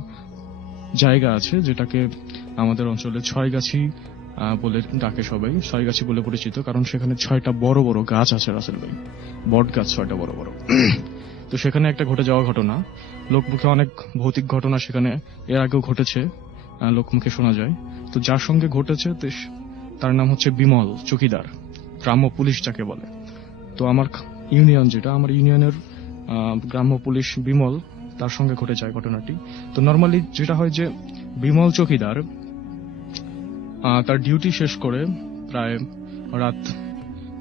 জায়গা আছে যেটাকে আমাদের অঞ্চলে ছয়গাছি বলে ডাকে সবাই, ছয়গাছি বলে পরিচিত, কারণ সেখানে 6টা বড় বড় গাছ আছে রাসেল ভাই, বট গাছ 6টা বড় বড়। তো সেখানে একটা ঘটে যাওয়া ঘটনা, লোকমুখে অনেক ভৌতিক ঘটনা সেখানে এর আগেও ঘটেছে, লোকমুখে শোনা যায়। তো যার সঙ্গে ঘটেছে তার নাম হচ্ছে বিমল চৌকিদার, গ্রাম্য পুলিশ যাকে বলে। তো আমার ইউনিয়ন যেটা, আমার ইউনিয়নের গ্রাম্য পুলিশ বিমল, তার সঙ্গে ঘটে যায় ঘটনাটি। তো নর্মালি যেটা হয় যে বিমল চৌকিদার তার ডিউটি শেষ করে প্রায় রাত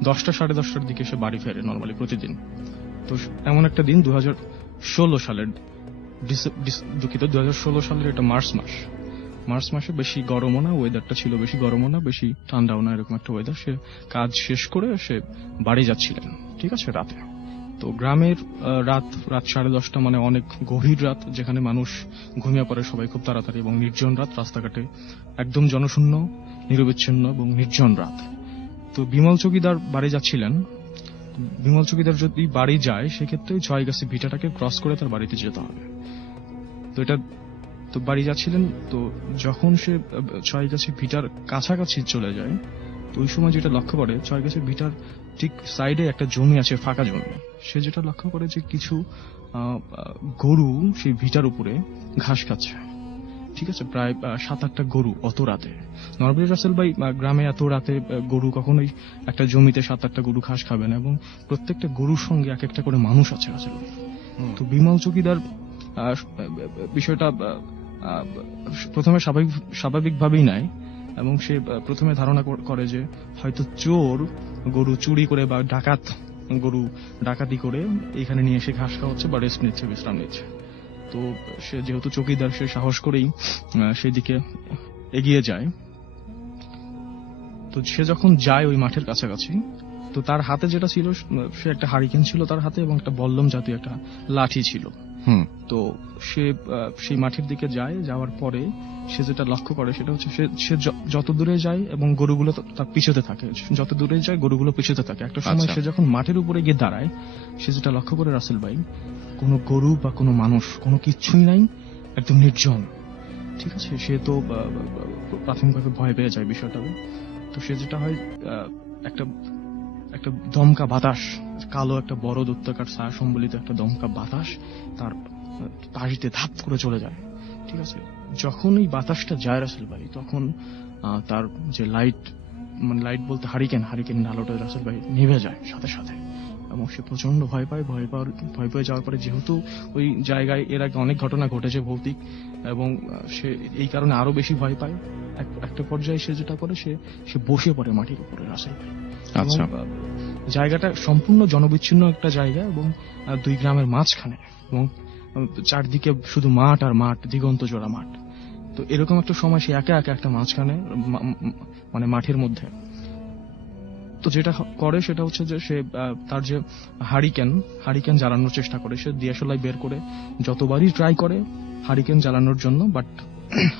10টা সাড়ে 10টার দিকে সে বাড়ি ফেরে নর্মালি প্রতিদিন। তো এমন একটা দিন 2016 সালের 2016 সালের এটা মার্চ মাসে বেশি গরমও না, ওয়েদারটা ছিল বেশি গরমও না বেশি ঠান্ডাও না, এরকম একটা ওয়েদার। সে কাজ শেষ করে সে বাড়ি যাচ্ছিলেন, ঠিক আছে, রাতে। তো গ্রামের রাত 10:30 মানে অনেক গভীর রাত, যেখানে মানুষ ঘুমিয়ে পড়ে সবাই খুব তাড়াতাড়ি, এবং নির্জন রাত, রাস্তাঘাটে একদম জনশূন্য, নিরবিচ্ছিন্ন এবং নির্জন রাত। তো বিমল চৌকিদার বাড়ি যাচ্ছিলেন। বিমল চৌকিদার যদি বাড়ি যায় সেক্ষেত্রে ছয়গাছি ভিটাটাকে ক্রস করে তার বাড়িতে যেতে হবে। তো এটা তো বাড়ি যাচ্ছিলেন, তো যখন সে ছয়গাছি ভিটার কাছাকাছি চলে যায়, তো ওই সময় যেটা লক্ষ্য করে, ছয়গাছি ভিটার ঠিক সাইডে একটা জমি আছে, ফাঁকা জমি। সে যেটা লক্ষ্য করে যে কিছু গরু সেই ভিটার উপরে ঘাস খাচ্ছে, ঠিক আছে, প্রায় 7-8টা গরু অত রাতে। নরমালি রাসেল ভাই, গ্রামে এত রাতে গরু কখনোই একটা জমিতে 7-8টা গরু ঘাস খাবে না, এবং প্রত্যেকটা গরুর সঙ্গে এক একটা করে মানুষ আছে রাসেল ভাই। তো বিমল চৌকিদার বিষয়টা প্রথমে স্বাভাবিকভাবেই নেয়, এবং সে প্রথমে ধারণা করে যে হয়তো চোর গরু চুরি করে বা ডাকাত গরু ডাকাতি করে এখানে নিয়ে এসে ঘাস খাওয়াচ্ছে বা রেস্ট নিচ্ছে, বিশ্রাম নিচ্ছে। তো সে যেহেতু চৌকিদার, সে সাহস করেই সেদিকে এগিয়ে যায়। তো সে যখন যায় ওই মাঠের কাছাকাছি, তো তার হাতে যেটা ছিল, সে একটা হারিকেন ছিল তার হাতে, এবং একটা বল্লম জাতীয় একটা লাঠি ছিল। তো সে সেই মাঠের দিকে যায়, যাওয়ার পরে সে যেটা লক্ষ্য করে সেটা হচ্ছে সে যত দূরে যায় এবং গরুগুলো তার পিছুতে থাকে, যত দূরে যায় গরুগুলো পিছুতে থাকে। একটা সময় সে যখন মাঠের উপরে গিয়ে দাঁড়ায়, সে যেটা লক্ষ্য করে রাসেল ভাই, কোনো গরু বা কোনো মানুষ, কোনো কিচ্ছুই নাই, একদম নির্জন, ঠিক আছে। সে তো প্রাথমিকভাবে ভয় পেয়ে যায় বিষয়টাকে। তো সে যেটা হয়, একটা দমকা বাতাস, কালো একটা বড় দৈত্যাকার ছায়া সম্বলিত একটা দমকা বাতাস তার পাশিতে ধাপ করে চলে যায়, ঠিক আছে। যখন এই বাতাসটা যায় রাসেল ভাই, তখন তার যে লাইট, মানে লাইট বলতে হারিকেন আলোটা রাসেল ভাই নিভে যায় সাথে সাথে, এবং সে প্রচন্ড ভয় পেয়ে যাওয়ার পরে, যেহেতু ওই জায়গায় এর আগে অনেক ঘটনা ঘটেছে ভৌতিক, এবং সে এই কারণে আরো বেশি ভয় পায়। একটা পর্যায়ে সে যেটা করে, সে বসে পড়ে মাটির উপরে রাসেল ভাই। আচ্ছা। জায়গাটা সম্পূর্ণ জনবিচ্ছিন্ন একটা জায়গা, এবং 2 গ্রামের মাঝখানে, এবং চারদিকে শুধু মাঠ আর মাঠ, দিগন্ত জোড়া মাঠ। তো এরকম একটা সময় সে একা একটা মাঝখানে, মানে মাঠের মধ্যে। তো যেটা করে সেটা হচ্ছে যে সে তার যে হারিকেন জ্বালানোর চেষ্টা করে, সে দিয়াশলাই বের করে যতবারই ট্রাই করে হারিকেন জ্বালানোর জন্য, বাট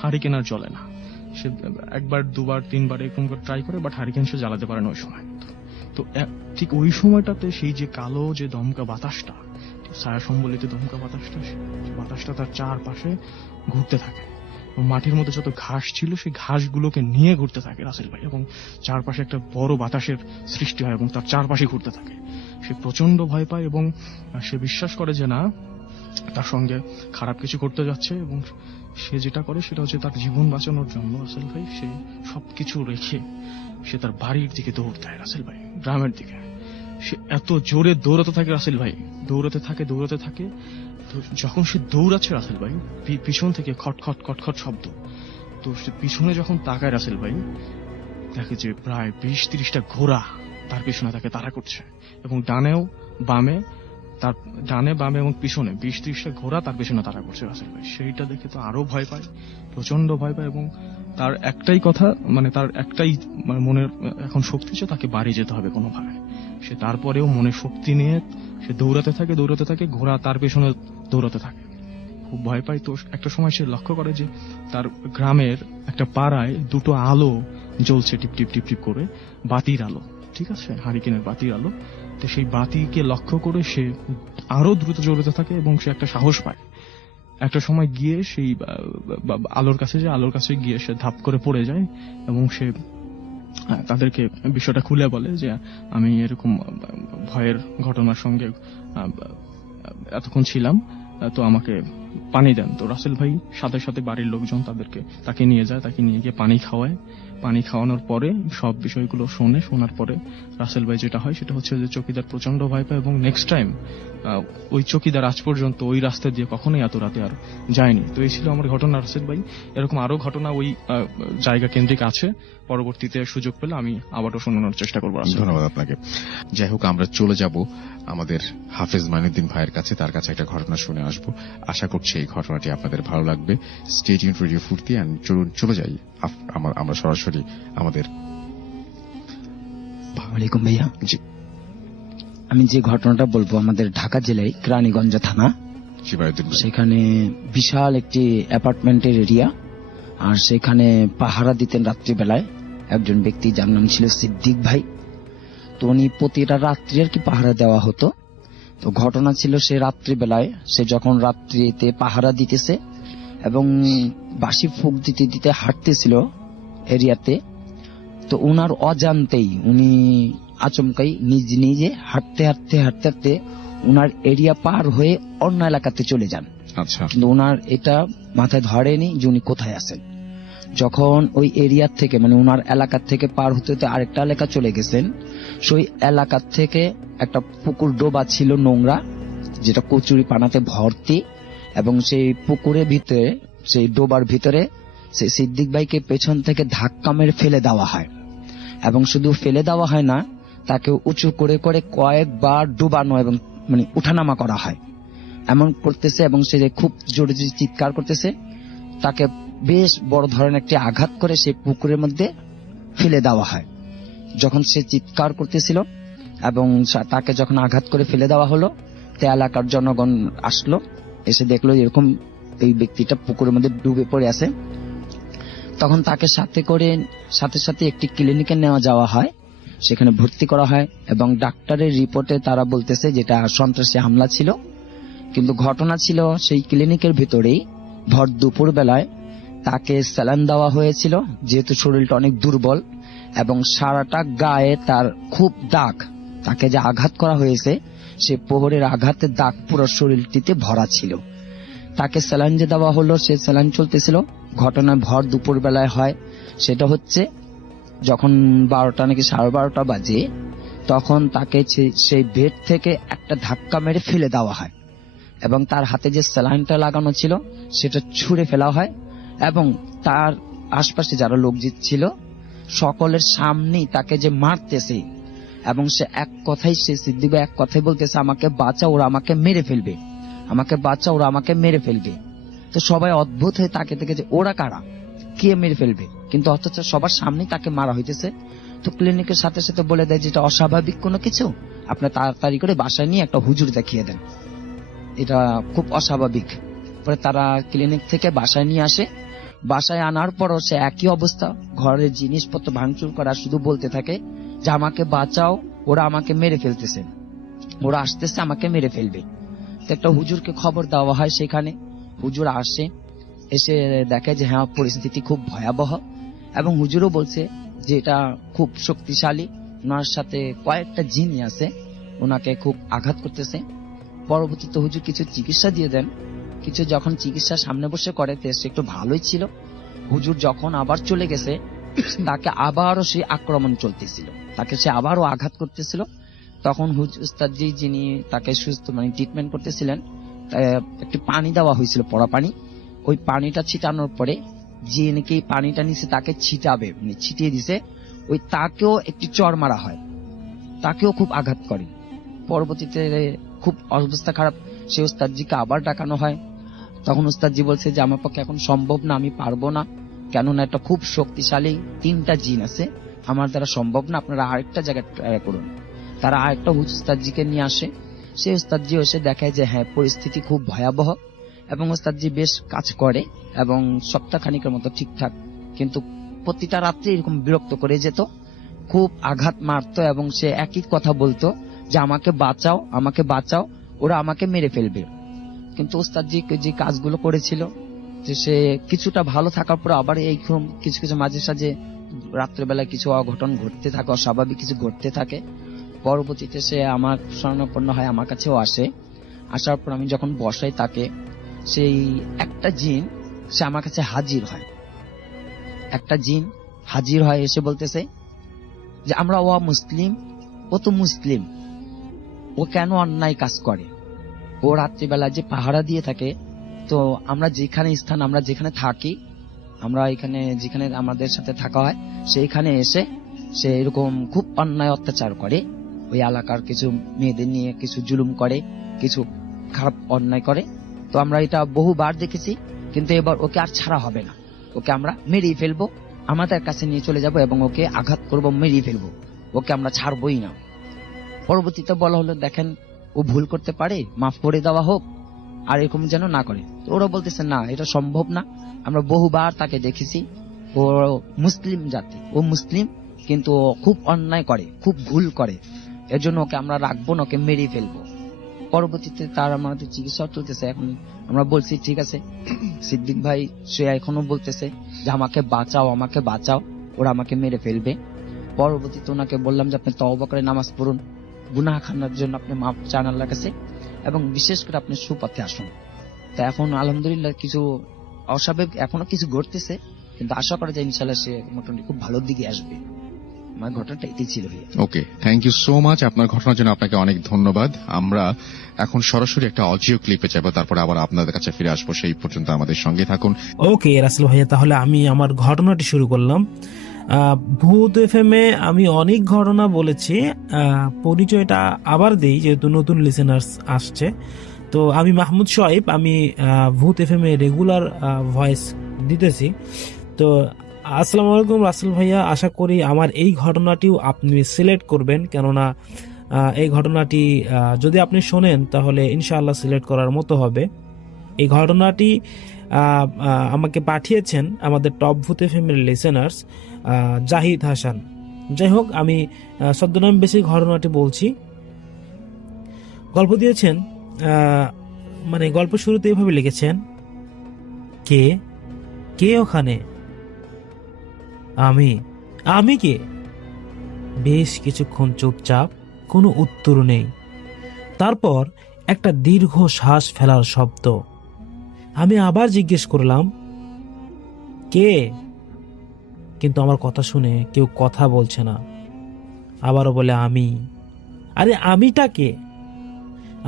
হারিকেন আর জ্বলে না। সে 1বার 2বার 3বার এরকম করে ট্রাই করে, বাট হারিকেন সে জ্বালাতে পারে না ওই সময়। তো ঠিক ওই সময়টাতে সেই যে কালো যে দমকা বাতাসটা, ছায়া সম্বলিত দমকা বাতাসটা তার চারপাশে ঘুরতে থাকে, মাটির মধ্যে যত ঘাস ছিল সেই ঘাসগুলোকে নিয়ে ঘুরতে থাকে রাসেল ভাই, এবং চারপাশে একটা বড় বাতাসের সৃষ্টি হয় এবং তার চারপাশে ঘুরতে থাকে। সে প্রচন্ড ভয় পায় এবং সে বিশ্বাস করে যে না, তার সঙ্গে খারাপ কিছু করতে যাচ্ছে, এবং সে যেটা করে সেটা হচ্ছে তার জীবন বাঁচানোর জন্য রাসেল ভাই সে সবকিছু রেখে সে তার বাড়ির দিকে দৌড় দেয় রাসেল ভাই, গ্রামের দিকে। সে এত জোরে দৌড়াতে থাকে রাসেল ভাই, দৌড়াতে থাকে। তো যখন সে দৌড়াচ্ছে রাসেল ভাই, পিছন থেকে খটখট খটখট শব্দ। তো সে পিছনে যখন তাকায় রাসেল ভাই, দেখে যে প্রায় 20-30টা ঘোড়া তার পিছনে তাকে তাড়া করছে, এবং ডানে বামে এবং পিছনে 20-30টা ঘোড়া তার পিছনে তাড়া করছে রাসেল ভাই। সেইটা দেখে তো আরো ভয় পায়, প্রচন্ড ভয় পায়, এবং তার একটাই কথা, মানে তার একটাই মনের এখন শক্তি, যে তাকে বাড়ি যেতে হবে কোনোভাবে। সে তারপরেও মনে শক্তি নিয়ে সে দৌড়াতে থাকে, ঘোড়া তার পেছনে দৌড়াতে থাকে, খুব ভয় পায়। তো একটা সময় সে লক্ষ্য করে যে তার গ্রামের একটা পাড়ায় দুটো আলো জ্বলছে টিপ টিপ টিপ টিপ করে, বাতির আলো, ঠিক আছে, হারিকেনের বাতির আলো। তো সেই বাতিকে লক্ষ্য করে সে আরো দ্রুত দৌড়াতে থাকে, এবং সে একটা সাহস পায়। একটা সময় গিয়ে সেই আলোর কাছে গিয়ে সে ধাপ করে পড়ে যায়, এবং সে তাদেরকে বিষয়টা খুলে বলে যে আমি এরকম ভয়ের ঘটনার সঙ্গে এতক্ষণ ছিলাম, তো আমাকে পানি দেন। তো রাসেল ভাই সাথে সাথে বাড়ির লোকজন তাকে নিয়ে গিয়ে পানি খাওয়ায়। পানি খাওয়ানোর পরে সব বিষয়গুলো শোনার পরে রাসেল ভাই যেটা হয় সেটা হচ্ছে যে চকিদার প্রচন্ড ভয় পায়, এবং নেক্সট টাইম ওই চকিদার আজ পর্যন্ত ওই রাস্তা দিয়ে কখনোই এত রাতে আর যায়নি। তো এই ছিল আমার ঘটনা রাসেল ভাই। এরকম আরো ঘটনা ওই জায়গা কেন্দ্রিক আছে, পরবর্তীতে সুযোগ পেলে আমি আবারও শোনানোর চেষ্টা করবো। ধন্যবাদ আপনাকে। যাই হোক, আমরা চলে যাব আমাদের হাফেজ মাইনুদ্দিন ভাইয়ের কাছে, তার কাছে একটা ঘটনা শুনে আসবো। আশা করছি এই ঘটনাটি আপনাদের ভালো লাগবে। স্টে টিউনড রেডিও ফুর্তি, এন্ড চলে যাই আমরা সরাসরি আমাদের। ওয়ালাইকুম ভাইয়া। জি, আমি যে ঘটনাটা বলবো আমাদের ঢাকা জেলায় কেরানীগঞ্জ থানা, সেখানে বিশাল একটি অ্যাপার্টমেন্টের এরিয়া, আর সেখানে পাহারা দিতেন রাত্রিবেলায় একজন ব্যক্তি, যার নাম ছিল সিদ্দিক ভাই। তো উনি প্রতিটা রাত্রি আর কি পাহারা দেওয়া হতো। তো ঘটনা ছিল সে রাত্রিবেলায়, সে যখন রাত্রিতে পাহারা দিতেছে এবং বাঁশি ফুঁক দিতে দিতে হাঁটতেছিল এরিয়াতে, তো উনার অজান্তেই উনি আচমকাই নিজে হাঁটতে উনার এরিয়া পার হয়ে অন্য এলাকাতে চলে যান। আচ্ছা, কিন্তু উনার এটা মাথায় ধরেনি যে উনি কোথায় আছেন। যখন ওই এরিয়া থেকে, মানে উনার এলাকা থেকে পার হতে হতে আরেকটা এলাকা চলে গেছেন, সেই এলাকা থেকে একটা পুকুর ডোবা ছিল নোংরা, যেটা কচুরি পানাতে ভর্তি, এবং সেই পুকুরের ভিতরে, সেই ডোবার ভিতরে সেই সিদ্দিক ভাইকে পেছন থেকে ধাক্কা মেরে ফেলে দেওয়া হয়। এবং শুধু ফেলে দেওয়া হয় না, তাকে উঁচু করে করে কয়েকবার ডুবানো এবং মানে উঠানামা করা হয়, এমন করতেছে। এবং সে খুব জোরে জোরে চিৎকার করতেছে, তাকে বেশ বড় ধরনের একটি আঘাত করে সেই পুকুরের মধ্যে ফেলে দেওয়া হয়। যখন সে চিৎকার করতেছিল এবং তাকে যখন আঘাত করে ফেলে দেওয়া হলো, তে এলাকার জনগণ আসলো, এসে দেখলো এরকম এই ব্যক্তিটা পুকুরের মধ্যে ডুবে পড়ে আছে। তখন তাকে সাথে সাথে একটি ক্লিনিকে নেওয়া যাওয়া হয়, সেখানে ভর্তি করা হয়, এবং ডাক্তারের রিপোর্টে তারা বলতেছে যেটা সন্ত্রাসী হামলা ছিল। কিন্তু ঘটনা ছিল সেই ক্লিনিকের ভিতরেই ভর দুপুর বেলায় তাকে স্যালাইন দেওয়া হয়েছিল, যেহেতু শরীরটা অনেক দুর্বল এবং সারাটা গায়ে তার খুব দাগ, তাকে যে আঘাত করা হয়েছে সে প্রহরের আঘাতের দাগ পুরো শরীরটিতে ভরা ছিল। তাকে স্যালাইন যে দেওয়া হলো, সে স্যালাইন চলতেছিল। ঘটনা ভর দুপুর বেলায় হয়, সেটা হচ্ছে যখন 12টা নাকি 12:30 বাজে, তখন তাকে সেই বেড থেকে একটা ধাক্কা মেরে ফেলে দেওয়া হয়, এবং তার হাতে যে স্যালাইনটা লাগানো ছিল সেটা ছুঁড়ে ফেলা হয়, এবং তার আশপাশে যারা লোকজন ছিল সকলের সামনেই তাকে যে মারতেছে, এবং সে সিদ্দিক ভাই এক কথাই বলতেছে, আমাকে বাঁচা, ওরা আমাকে মেরে ফেলবে, আমাকে বাঁচা, ওরা আমাকে মেরে ফেলবে। তো সবাই অদ্ভুত হয়ে তাকে থেকে যে ওরা কারা, কে মেরে ফেলবে, কিন্তু অথচ সবার সামনেই তাকে মারা হইতেছে। তো ক্লিনিকের সাথে সাথে বলে দেয় যেটা অস্বাভাবিক কোনো কিছু, আপনার তাড়াতাড়ি করে বাসায় নিয়ে একটা হুজুর দেখিয়ে দেন, এটা খুব অস্বাভাবিক। পরে তারা ক্লিনিক থেকে বাসায় নিয়ে আসে। বাসায় আনার পরও সে একই অবস্থা, ঘরের জিনিসপত্র ভাঙচুর করা, শুধু বলতে থাকে যে আমাকে বাঁচাও, ওরা আমাকে মেরে ফেলতেছে, ওরা আসতেছে, আমাকে মেরে ফেলবে। তো একটা হুজুরকে খবর দেওয়া হয়, সেখানে হুজুর আসে, এসে দেখে যে হ্যাঁ পরিস্থিতি খুব ভয়াবহ, এবং হুজুরও বলছে যে এটা খুব শক্তিশালী, ওনার সাথে কয়েকটা জিনি আছে, ওনাকে খুব আঘাত করতেছে। পরবর্তীতে হুজুর কিছু চিকিৎসা দিয়ে দেন, কিছু যখন চিকিৎসা সামনে বসে করে তো সে একটু ভালোই ছিল। হুজুর যখন আবার চলে গেছে তাকে আবারও সেই আক্রমণ চলতেছিল, তাকে সে আবারও আঘাত করতেছিল। তখন উস্তাদজি যিনি তাকে সুস্থ ট্রিটমেন্ট করতেছিলেন, একটি পানি দেওয়া হয়েছিল, পড়া পানি। ওই পানিটা ছিটানোর পরে যে নাকি পানিটা নিচে তাকে ছিটাবে ছিটিয়ে দিছে, ওই তাকেও একটি চড় মারা হয়, তাকেও খুব আঘাত করে। পরবর্তীতে খুব অবস্থা খারাপ, সে উস্তাদজিকে আবার ডাকানো হয়। তখন উস্তাদজি বলছে যে আমার পক্ষে এখন সম্ভব না, আমি পারবো না, কেননা এটা খুব শক্তিশালী 3টা জিন আছে, আমার দ্বারা সম্ভব না, আপনারা আরেকটা জায়গায় ট্রাই করুন। তারা আরেকটা উস্তাদজিকে নিয়ে আসে, সেই উস্তাদজি এসে দেখায় যে হ্যাঁ পরিস্থিতি খুব ভয়াবহ, এবং উস্তাদজি বেশ কাজ করে এবং সপ্তাহখানিকের মতো ঠিকঠাক, কিন্তু প্রতিটা রাত্রে এরকম বিরক্ত করে যেত, খুব আঘাত মারতো, এবং সে একই কথা বলতো যে আমাকে বাঁচাও, আমাকে বাঁচাও, ওরা আমাকে মেরে ফেলবে। কিন্তু উস্তাদজি যে কাজগুলো করেছিল, যে সে কিছুটা ভালো থাকার পর আবার এইরকম কিছু কিছু মাঝে সাঝে রাত্রেবেলায় কিছু অঘটন ঘটতে থাকে, অস্বাভাবিক কিছু ঘটতে থাকে। পরবর্তীতে সে আমার শরণাপন্ন হয়, আমার কাছেও আসে। আসার পর আমি যখন বসাই তাকে, সেই একটা জিন সে আমার কাছে হাজির হয়, একটা জিন হাজির হয়, এসে বলতেছে যে আমরা ও মুসলিম, ও তো মুসলিম, ও কেন অন্যায় কাজ করে? ও রাত্রিবেলা যে পাহারা দিয়ে থাকে, তো আমরা যেখানে স্থান, আমরা যেখানে থাকি, আমরা এখানে যেখানে আমাদের সাথে থাকা হয়, সেইখানে এসে সে এরকম খুব অন্যায় অত্যাচার করে, ওই এলাকার কিছু মেয়েদের নিয়ে কিছু জুলুম করে, কিছু খারাপ অন্যায় করে। তো আমরা এটা বহুবার দেখেছি, কিন্তু এবার ওকে আর ছাড়া হবে না, ওকে আমরা মেরেই ফেলবো, আমাদের কাছে নিয়ে চলে যাব এবং ওকে আঘাত করবো, মেরেই ফেলবো, ওকে আমরা ছাড়বই না। পরবর্তীতে বলা হলো দেখেন ও ভুল করতে পারে, মাফ করে দেওয়া হোক, আর এরকম যেন না করে। তো ওরা বলতেছে না, এটা সম্ভব না, আমরা বহুবার তাকে দেখেছি, ও মুসলিম জাতি, ও মুসলিম, কিন্তু ও খুব অন্যায় করে, খুব ভুল করে, এর জন্য ওকে আমরা রাখবো না, ওকে মেরে ফেলবো। পরবর্তীতে তার আমাদের চিকিৎসা চলতেছে। এখন আমরা বলছি ঠিক আছে, সিদ্দিক ভাই সে এখনো বলতেছে যে আমাকে বাঁচাও, আমাকে বাঁচাও, ওরা আমাকে মেরে ফেলবে। পরবর্তীতে ওনাকে বললাম যে আপনি তওবা করে নামাজ পড়ুন, গুনাহ খানার জন্য আপনি মাফ চান আল্লাহর কাছে, এবং বিশেষ করে আপনি সুপথে আসুন। তা এখন আলহামদুলিল্লাহ কিছু অস্বাভাবিক এখনো কিছু ঘটতেছে, কিন্তু আশা করা যায় ইনশাআল্লাহ সে মোটামুটি খুব ভালোর দিকে আসবে। আমার ঘটনাটা এটাই ছিল ভাইয়া। ওকে, থ্যাংক ইউ সো মাচ। আপনার ঘটনার জন্য আপনাকে অনেক ধন্যবাদ। আমরা এখন সরাসরি একটা অডিও ক্লিপে যাবো, তারপরে আবার আপনাদের কাছে ফিরে আসবো। সেই পর্যন্ত আমাদের সঙ্গে থাকুন। ওকে রাসেল ভাইয়া, তাহলে আমি আমার ঘটনাটি শুরু করলাম। ভূত এফএমে আমি অনেক ঘটনা বলেছি, পরিচয়টা আবার দেই যেহেতু নতুন লিসেনার্স আসছে। তো আমি মাহমুদ শোয়েব, আমি ভূত এফএমে রেগুলার ভয়েস দিতেছি। তো আসসালামু আলাইকুম রাসেল ভাইয়া, আশা করি আমার এই ঘটনাটিও আপনি সিলেক্ট করবেন, কেননা এই ঘটনাটি যদি আপনি শোনেন তাহলে ইনশাআল্লাহ সিলেক্ট করার মতো হবে। এই ঘটনাটি আমাকে পাঠিয়েছেন আমাদের টপ ভূত এফএমের লিসেনার্স জাহিদ হাসান। যাই হোক, আমি ছদ্মনাম বেশি ঘটনাটি বলছি। গল্প দিয়েছেন, গল্প শুরুতে এভাবে লিখেছেন, কে কে ওখানে? আমি কে? বেশ কিছুক্ষণ চুপচাপ, কোনো উত্তর নেই। তারপর একটা দীর্ঘ শ্বাস ফেলার শব্দ। আমি আবার জিজ্ঞেস করলাম, কে? কিন্তু আমার কথা শুনে কেউ কথা বলছে না। আবারও বলে আমি। আরে আমিটা কে?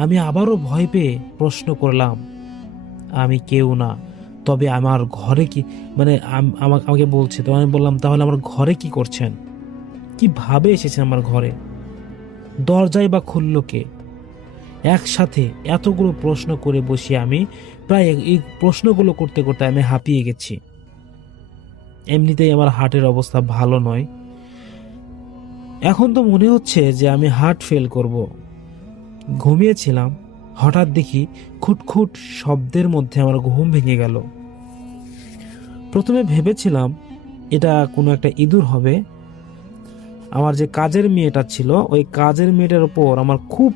আমি আবারও ভয় পেয়ে প্রশ্ন করলাম, আমি কেউ না, তবে আমার ঘরে কি, আমাকে বলছে। তো আমি বললাম, তাহলে আমার ঘরে কি করছেন? কিভাবে এসেছেন আমার ঘরে? দরজায় বা খুলল কে? একসাথে এতগুলো প্রশ্ন করে বসি আমি। প্রায় এই প্রশ্নগুলো করতে করতে আমি হাঁপিয়ে গেছি। এমনিতেই আমার হার্টের অবস্থা ভালো নয়। এখন তো মনে হচ্ছে যে আমি হার্ট ফেল করব। ঘুমিয়েছিলাম, হঠাৎ দেখি খুটখুট শব্দের মধ্যে আমার ঘুম ভেঙে গেল। প্রথমে ভেবেছিলাম এটা কোনো একটা ইঁদুর হবে। আমার যে কাজের মেয়েটা ছিল, ওই কাজের মেয়েটার উপর আমার খুব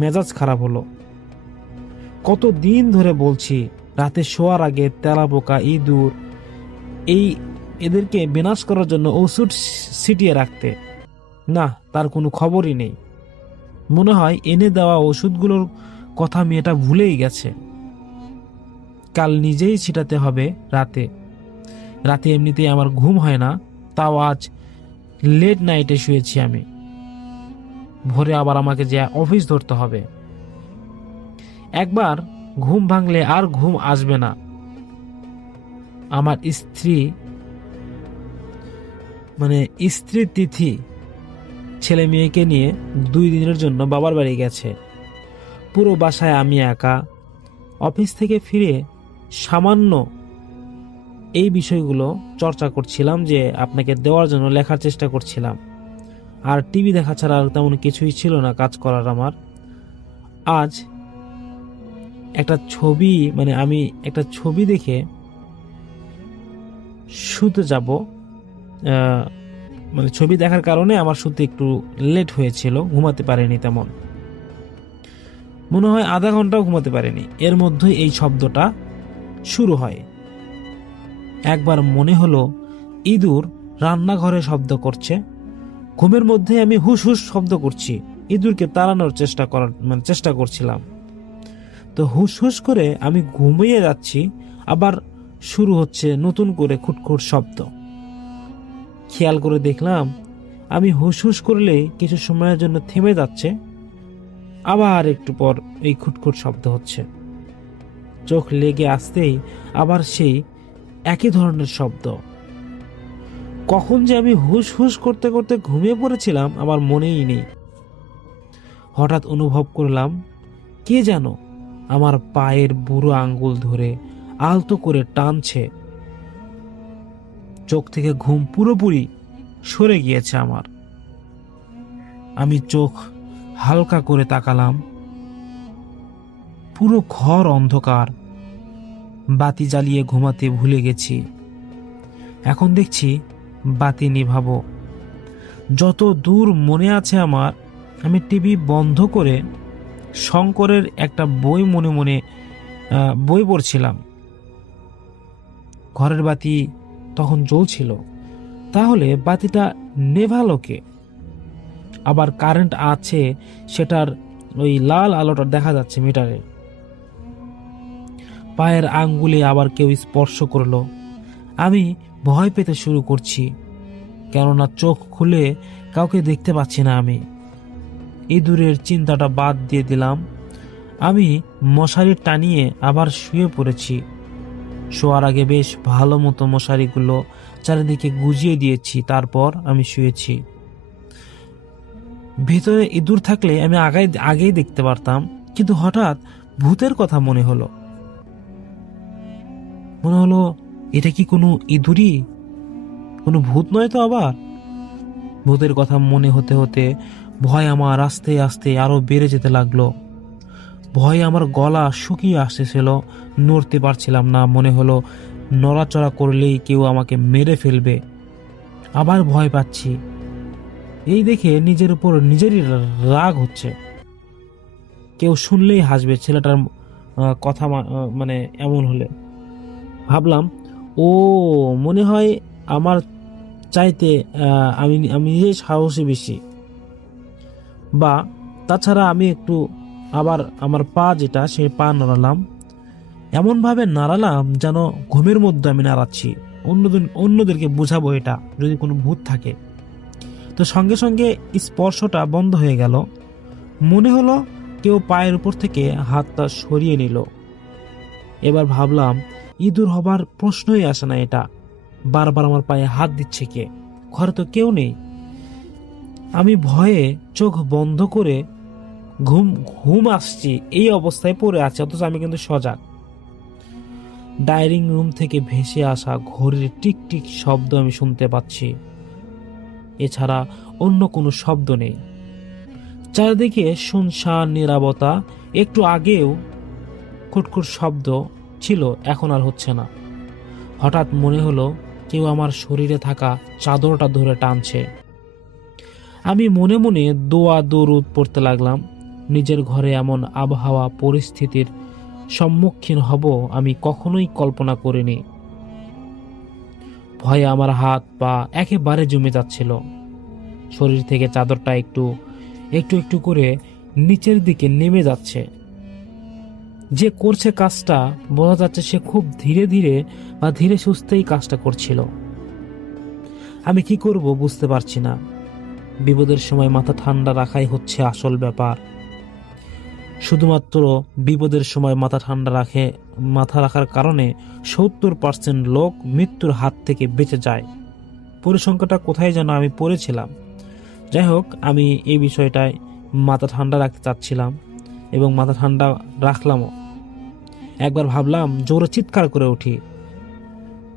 মেজাজ খারাপ হলো। কতদিন ধরে বলছি রাতে শোয়ার আগে তেলাপোকা, ইঁদুর এদেরকে বিনাশ করার জন্য ওষুধ ছিটিয়ে রাখতে। না, তার কোনো খবরই নেই। মনে হয় এনে দেওয়া ওষুধগুলোর কথা মেয়েটা ভুলেই গেছে। কাল নিজেই ছিটাতে হবে রাতে। রাতে এমনিতেই আমার ঘুম হয় না, তাও আজ লেট নাইটে শুয়েছি আমি। ভোরে আবার আমাকে যে অফিস ধরতে হবে। একবার ঘুম ভাঙলে আর ঘুম আসবে না। আমার স্ত্রী তিথি ছেলে মেয়েকে নিয়ে 2 দিনের জন্য বাবার বাড়ি গেছে। পুরো বাসায় আমি একা। অফিস থেকে ফিরে সামান্য এই বিষয়গুলো চর্চা করছিলাম, যে আপনাকে দেওয়ার জন্য লেখার চেষ্টা করছিলাম। আর টিভি দেখা ছাড়া আর তেমন কিছুই ছিল না কাজ করার আমার। আজ আমি একটা ছবি দেখে শুতে যাব। ছবি দেখার কারণে আমার শুতে একটু লেট হয়েছিল, ঘুমাতে পারিনি তেমন। মনে হয় আধা ঘন্টাও ঘুমাতে পারিনি। এর মধ্যেই এই শব্দটা শুরু হয়। একবার মনে হলো ইঁদুর রান্নাঘরে শব্দ করছে। ঘুমের মধ্যে আমি হুস হুস শব্দ করছি, ইঁদুরকে তাড়ানোর চেষ্টা করছিলাম। তো হুস হুস করে আমি ঘুমিয়ে যাচ্ছি, আবার শুরু হচ্ছে নতুন করে খুটখুট শব্দ। খেয়াল করে দেখলাম আমি হুস হুস করলে কিছু সময়ের জন্য থেমে যাচ্ছে, আবার একটু পর এই খুটখুট শব্দ হচ্ছে। চোখ লেগে আসতেই আবার সেই একই ধরনের শব্দ। কখন যে আমি হুস হুস করতে করতে ঘুমিয়ে পড়েছিলাম আমার মনেই নেই। হঠাৎ অনুভব করলাম কে যেন আমার পায়ের বুড়ো আঙ্গুল ধরে আলতো করে টানছে। চোখ থেকে ঘুম পুরোপুরি সরে গিয়েছে আমার। আমি চোখ হালকা করে তাকালাম। পুরো ঘর অন্ধকার। বাতি জ্বালিয়ে ঘুমাতে ভুলে গেছি। এখন দেখছি বাতি নিভাবো। যত দূর মনে আছে আমার, আমি টিভি বন্ধ করে শঙ্করের একটা বই মনে মনে বই পড়ছিলাম। ঘরের বাতি তখন জ্বলছিল। তাহলে বাতিটা নেভালো কে? আবার কারেন্ট আছে, সেটার ওই লাল আলোটা দেখা যাচ্ছে মিটারে। পায়ের আঙ্গুলে আবার কেউ স্পর্শ করলো। আমি ভয় পেতে শুরু করছি, কেননা চোখ খুলে কাউকে দেখতে পাচ্ছি না আমি। ইঁদুরের চিন্তাটা বাদ দিয়ে দিলাম। আমি মশারি টানিয়ে আবার শুয়ে পড়েছি। শোয়ার আগে বেশ ভালো মতো মশারিগুলো চারিদিকে গুজিয়ে দিয়েছি, তারপর আমি শুয়েছি। ভেতরে ইঁদুর থাকলে আমি আগেই দেখতে পারতাম, কিন্তু হঠাৎ ভূতের কথা মনে হলো। এটা কি কোনো ইঁদুরই? কোনো ভূত নয় তো আবার? ভূতের কথা মনে হতে হতে ভয় আমার আস্তে আস্তে আরো বেড়ে যেতে লাগলো। ভয়ে আমার গলা শুকিয়ে আসতেছিল, নড়তে পারছিলাম না। মনে হলো নড়াচড়া করলেই কেউ আমাকে মেরে ফেলবে। আবার ভয় পাচ্ছি। এই দেখে নিজের উপর নিজেরই রাগ হচ্ছে। কেউ শুনলেই হাসবে ছেলেটার কথা, এমন হলে। ভাবলাম, ও মনে হয় আমার চাইতে আমি নিজেই সাহসী বেশি। বা তাছাড়া আমি একটু আবার আমার পা যেটা, সে পা নাড়ালাম। এমনভাবে নাড়ালাম যেন ঘুমের মধ্যে আমি নাড়াচ্ছি। অন্যদেরকে বোঝাবো এটা, যদি কোনো ভূত থাকে। তো সঙ্গে সঙ্গে স্পর্শটা বন্ধ হয়ে গেল। মনে হলো কেউ পায়ের উপর থেকে হাতটা সরিয়ে নিল। এবার ভাবলাম, ইঁদুর হবার প্রশ্নই আসে না এটা। বারবার আমার পায়ে হাত দিচ্ছে কে? ঘরে তো কেউ নেই। আমি ভয়ে চোখ বন্ধ করে ঘুম আসছি এই অবস্থায় পড়ে আছে, অথচ আমি কিন্তু সজাগ। ডাইনিং রুম থেকে ভেসে আসা ঘড়ির টিকটিক শব্দ আমি শুনতে পাচ্ছি, এছাড়া অন্য কোনো শব্দ নেই। চারিদিকে শুনশান নীরবতা। একটু আগেও খুটখুট শব্দ ছিল, এখন আর হচ্ছে না। হঠাৎ মনে হলো কেউ আমার শরীরে থাকা চাদরটা ধরে টানছে। আমি মনে মনে দোয়া দরুদ পড়তে লাগলাম। নিজের ঘরে এমন আবহাওয়া পরিস্থিতির সম্মুখীন হব আমি কখনোই কল্পনা করিনি। ভয়ে আমার হাত পা একেবারে জমে যাচ্ছিল। শরীর থেকে চাদরটা একটু একটু একটু করে নিচের দিকে নেমে যাচ্ছে। যে করছে কাজটা বোঝা যাচ্ছে সে খুব ধীরে ধীরে বা ধীরে সুস্থেই কাজটা করছিল। আমি কি করব বুঝতে পারছি না। বিপদের সময় মাথা ঠান্ডা রাখাই হচ্ছে আসল ব্যাপার। শুধুমাত্র বিপদের সময় মাথা রাখার কারণে 70% লোক মৃত্যুর হাত থেকে বেঁচে যায়। পরিসংখ্যানটা কোথায় যেন আমি পড়েছিলাম। যাই হোক, আমি এই বিষয়টায় মাথা ঠান্ডা রাখতে চাচ্ছিলাম এবং মাথা ঠান্ডা রাখলামও। একবার ভাবলাম জোরে চিৎকার করে উঠি,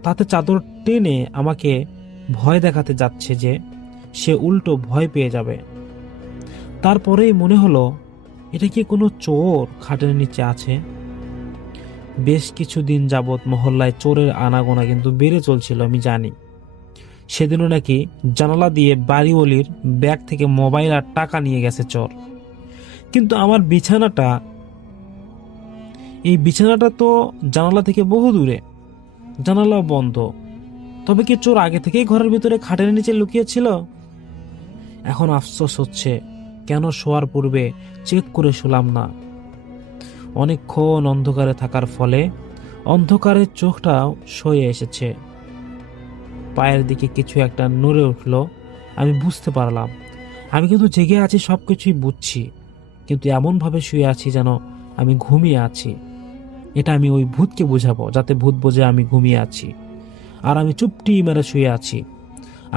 তাতে চাদর টেনে আমাকে ভয় দেখাতে যাচ্ছে যে সে উল্টো ভয় পেয়ে যাবে। তারপরেই মনে হলো এটা কি কোনো চোর খাটের নিচে আছে? বেশ কিছুদিন যাবৎ মহল্লায় চোরের আনাগোনা কিন্তু বেড়ে চলছিল, আমি জানি। সেদিনও নাকি জানালা দিয়ে বাড়িওয়ালির ব্যাগ থেকে মোবাইল আর টাকা নিয়ে গেছে চোর। কিন্তু আমার বিছানাটা তো জানালা থেকে বহু দূরে, জানালাও বন্ধ। তবে কি চোর আগে থেকেই ঘরের ভিতরে খাটের নিচে লুকিয়েছিল? এখন আফসোস হচ্ছে কেন শোয়ার পূর্বে চেক করে শুলাম না। অনেকক্ষণ অন্ধকারে থাকার ফলে অন্ধকারের চোখটাও সয়ে এসেছে। পায়ের দিকে কিছু একটা নড়ে উঠল। আমি বুঝতে পারলাম আমি কিন্তু জেগে আছি, সবকিছুই বুঝছি, কিন্তু এমন ভাবে শুয়ে আছি যেন আমি ঘুমিয়ে আছি। এটা আমি ওই ভূতকে বুঝাবো, যাতে ভূত বোঝে আমি ঘুমিয়ে আছি আর আমি চুপটি মেরে শুয়ে আছি।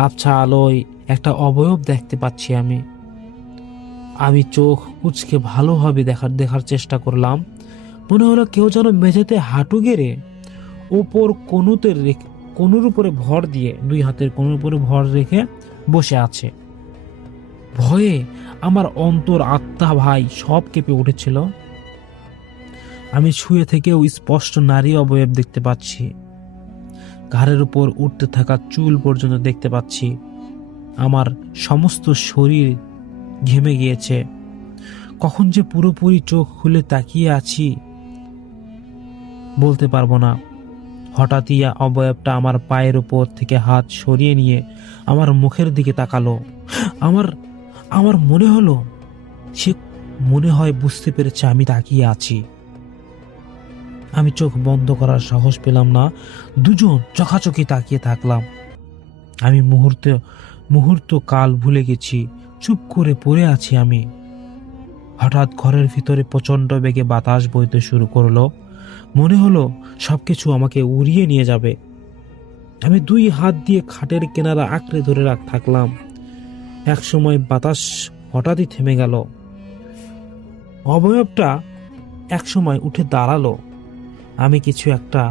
আবছা আলোয় একটা অবয়ব দেখতে পাচ্ছি আমি চোখ কুচকে ভালোভাবে দেখার চেষ্টা করলাম। মনে হলো কেউ যেন মেঝেতে হাঁটু গেড়ে ওপর কনুর উপরে ভর দিয়ে, দুই হাতের কনুর উপরে ভর রেখে বসে আছে। ভয়ে আমার অন্তর আত্মা ভাই সব কেঁপে উঠেছিল। আমি শুয়ে থেকেও স্পষ্ট নারী অবয়ব দেখতে পাচ্ছি। ঘাড়ের উপর উঠতে থাকা চুল পর্যন্ত দেখতে পাচ্ছি। আমার সমস্ত শরীর ঘেমে গিয়েছে। কখন যে পুরোপুরি চোখ খুলে তাকিয়ে আছি বলতে পারবো না। হঠাৎই অবয়বটা আমার পায়ের উপর থেকে হাত সরিয়ে নিয়ে আমার মুখের দিকে তাকালো। আমার মনে হলো সে মনে হয় বুঝতে পেরেছে আমি তাকিয়ে আছি। আমি চোখ বন্ধ করার সাহস পেলাম না। দুজন চোখাচোখি তাকিয়ে থাকলাম। আমি মুহূর্ত কাল ভুলে গেছি, চুপ করে পড়ে আছি আমি। হঠাৎ ঘরের ভিতরে প্রচন্ড বেগে বাতাস বইতে শুরু করলো। মনে হলো সবকিছু আমাকে উড়িয়ে নিয়ে যাবে। আমি দুই হাত দিয়ে খাটের কিনারা আঁকড়ে ধরে থাকলাম। একসময় বাতাস হঠাৎই থেমে গেল। অবয়বটা একসময় উঠে দাঁড়ালো। আমি কিছু একটা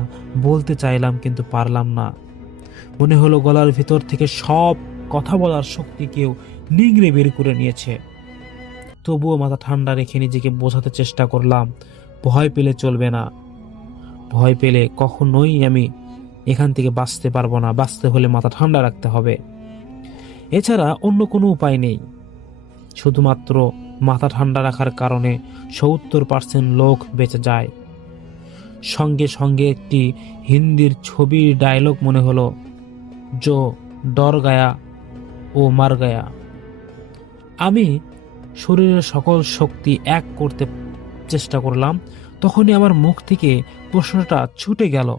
বলতে চাইলাম কিন্তু পারলাম না। মনে হলো গলার ভিতর থেকে সব কথা বলার শক্তি কেউ নিংড়ে বের করে নিয়েছে। তবুও মাথা ঠান্ডা রেখে নিজেকে বোঝাতে চেষ্টা করলাম, ভয় পেলে চলবে না। ভয় পেলে কখনোই আমি এখান থেকে বাঁচতে পারবো না। বাঁচতে হলে মাথা ঠান্ডা রাখতে হবে, এছাড়া অন্য কোনো উপায় নেই। শুধুমাত্র মাথা ঠান্ডা রাখার কারণে 70% লোক বেঁচে যায়। সঙ্গে সঙ্গে একটি হিন্দির ছবির ডায়লগ মনে হলো, জো ডর গায়া ও মার গায়া। আমি শরীরের সকল শক্তি এক করতে চেষ্টা করলাম। তখনই আমার মুখ থেকে প্রশ্নটা ছুটে গেল,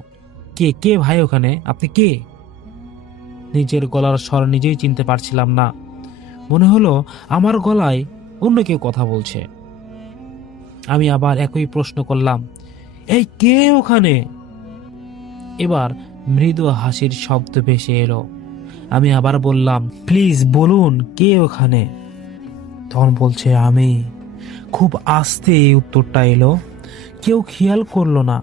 কে ভাই ওখানে? আপনি কে? নিজের গলার স্বর নিজেই চিনতে পারছিলাম না। মনে হলো আমার গলায় অন্য কেউ কথা বলছে। আমি আবার একই প্রশ্ন করলাম, এই কে ওখানে? এবার মৃদু হাসির শব্দ ভেসে এলো। আমি আবার বললাম, প্লিজ বলুন কে ওখানে? তখন বলছে আমি। খুব আস্তে এই উত্তরটা এলো। কেউ খেয়াল করলো না,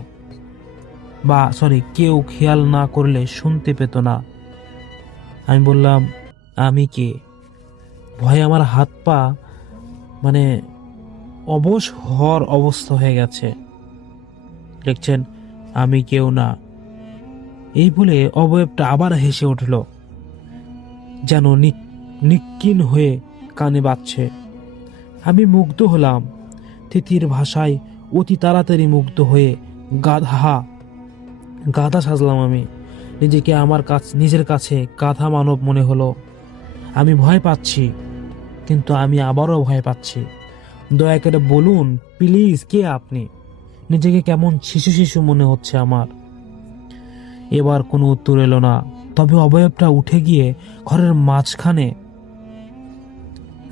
কেউ খেয়াল না করলে শুনতে পেত না। আমি বললাম, আমি কে? ভয়ে আমার হাত পা অবশ হওয়ার অবস্থা হয়ে গেছে। দেখছেন আমি কেউ না। এই বলে অবয়বটা আবার হেসে উঠল, যেন নিক্ষিণ হয়ে কানে বাজছে। আমি মুগ্ধ হলাম। তিতির ভাষায় অতি তাড়াতাড়ি মুগ্ধ হয়ে গাধা সাজলাম। আমি নিজেকে নিজের কাছে গাধা মানব মনে হলো। আমি ভয় পাচ্ছি, কিন্তু আমি আবারও ভয় পাচ্ছি। দয়া করে বলুন প্লিজ, কে আপনি? নিজেকে কেমন শিশু শিশু মনে হচ্ছে আমার। এবার কোনো উত্তর এলো না, তবে অবয়বটা উঠে গিয়ে ঘরের মাঝখানে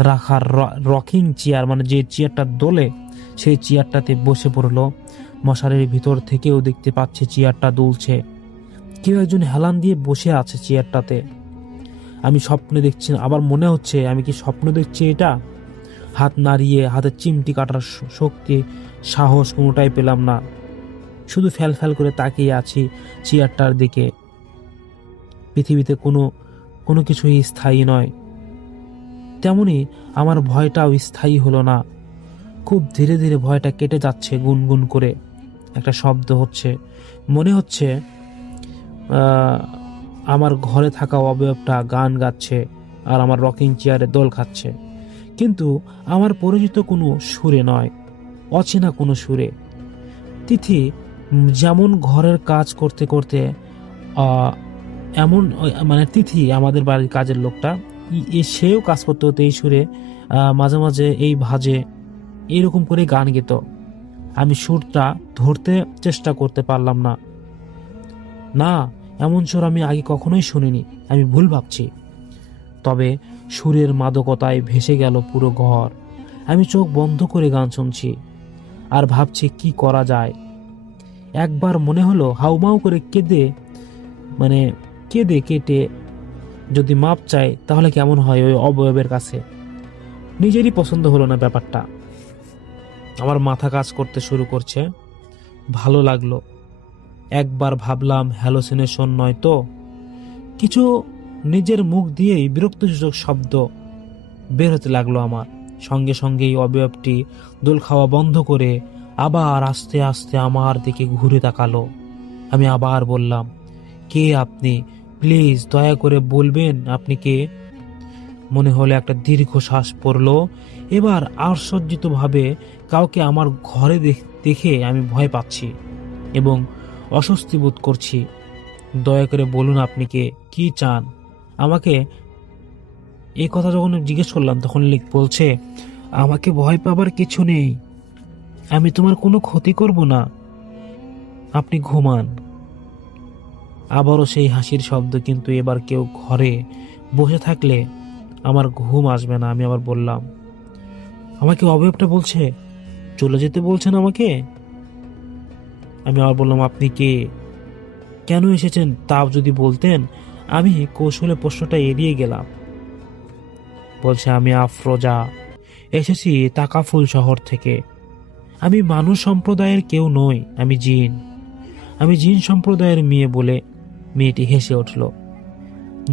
রাখা রকিং চেয়ার, মানে যে চেয়ারটা দোলে, সেই চেয়ারটাতে বসে পড়লো। মশারির ভিতর থেকেও দেখতে পাচ্ছে চেয়ারটা দুলছে। কেউ একজন হেলান দিয়ে বসে আছে চেয়ারটাতে। আমি স্বপ্নে দেখছি, আবার মনে হচ্ছে আমি কি স্বপ্ন দেখছি এটা? হাত নাড়িয়ে হাতের চিমটি কাটার শক্তি, সাহস কোনোটাই পেলাম না। শুধু ফ্যাল ফ্যাল করে তাকিয়ে আছি চেয়ারটার দিকে। পৃথিবীতে কোনো কিছুই স্থায়ী নয়, তেমনি আমার ভয়টাও স্থায়ী হলো না। খুব ধীরে ধীরে ভয়টা কেটে যাচ্ছে। গুনগুন করে একটা শব্দ হচ্ছে, মনে হচ্ছে আমার ঘরে থাকা অবয়বটা গান গাচ্ছে আর আমার রকিং চেয়ারে দোল খাচ্ছে, কিন্তু আমার পরিচিত কোনো সুরে নয়, অচেনা কোনো সুরে। তিথি যেমন ঘরের কাজ করতে করতে এমন, মানে তিথি আমাদের বাড়ির কাজের লোকটা, সেও কাজ করতে হতো এই সুরে, মাঝে মাঝে এই ভাজে এরকম করে গান গেত। আমি সুরটা ধরতে চেষ্টা করতে পারলাম না। না, এমন সুর আমি আগে কখনোই শুনিনি। আমি ভুল ভাবছি। তবে সুরের মাদকতায় ভেসে গেল পুরো ঘর। আমি চোখ বন্ধ করে গান শুনছি আর ভাবছি কি করা যায়। একবার মনে হলো হাউমাউ করে কেঁদে কেটে যদি মাপ চাই তাহলে কেমন হয় ওই অবয়বের কাছে। নিজেরই পছন্দ হলো না ব্যাপারটা। আমার মাথা কাজ করতে শুরু করছে। ভালো লাগলো। একবার ভাবলাম হ্যালোসিনেশন নয় তো। কিছু নিজের মুখ দিয়েই বিরক্তিসূচক শব্দ বের হতে লাগলো আমার। সঙ্গে সঙ্গেই অবয়বটি দোল খাওয়া বন্ধ করে আবার আস্তে আস্তে আমার দিকে ঘুরে তাকালো। আমি আবার বললাম, কে আপনি? প্লিজ দয়া করে বলবেন আপনি কে? মনে হলো একটা দীর্ঘ শ্বাস পড়লো। এবার আশ্চর্যিতভাবে কাউকে আমার ঘরে দেখে আমি ভয় পাচ্ছি এবং অস্বস্তি বোধ করছি। দয়া করে বলুন আপনি কে, কি চান আমাকে? এই কথা যখন জিজ্ঞেস করলাম তখন বলছে, আমাকে ভয় পাবার কিছু নেই, আমি তোমার কোনো ক্ষতি করব না, আপনি ঘুমান। আবারও সেই হাসির শব্দ, কিন্তু এবার কেউ ঘরে বসে থাকলে আমার ঘুম আসবে না। আমি আবার বললাম, আমাকে অবয়বটা বলছে চলে যেতে বলছেন আমাকে। আমি আবার বললাম, আপনি কে, কেন এসেছেন তাও যদি বলতেন। আমি কৌশলে প্রশ্নটা এড়িয়ে গেলাম। বলছে, আমি আফরোজা, এসেছি তাকাফুল শহর থেকে। আমি মানুষ সম্প্রদায়ের কেউ নই, আমি জিন সম্প্রদায়ের মেয়ে। বলে মেয়েটি হেসে উঠল।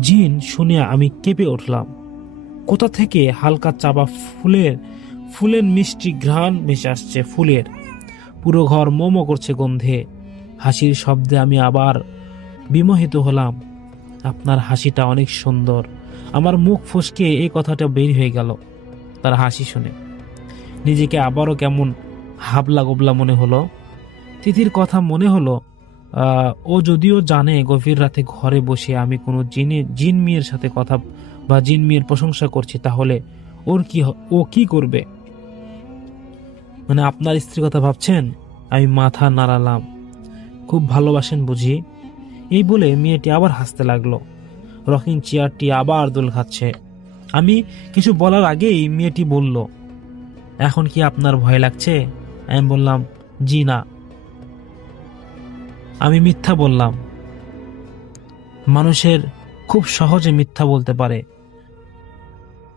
জিন শুনে আমি কেঁপে উঠলাম। কোথা থেকে হালকা চাপা ফুলের মিষ্টি ঘ্রাণ ভেসে আসছে। ফুলের পুরো ঘর মোমো করছে গন্ধে। হাসির শব্দে আমি আবার বিমোহিত হলাম। আপনার হাসিটা অনেক সুন্দর। আমার মুখ ফসকে এই কথাটা বের হয়ে গেল তার হাসি শুনে। নিজেকে আবারও কেমন হাবলা গোবলা মনে হলো। তিথির কথা মনে হলো, ও যদিও জানে গভীর রাতে ঘরে বসে আমি কোনো জিন মেয়ের সাথে কথা বা জিন মেয়ের প্রশংসা করছি, তাহলে ও কি করবে? মানে আপনার স্ত্রীর কথা ভাবছেন? আমি মাথা নাড়ালাম। খুব ভালোবাসেন বুঝি? এই বলে মেয়েটি আবার হাসতে লাগলো। রকিং চেয়ারটি আবার দোল খাচ্ছে। আমি কিছু বলার আগেই মেয়েটি বলল, এখন কি আপনার ভয় লাগছে? আমি বললাম, জি না। আমি মিথ্যা বললাম। মানুষের খুব সহজে মিথ্যা বলতে পারে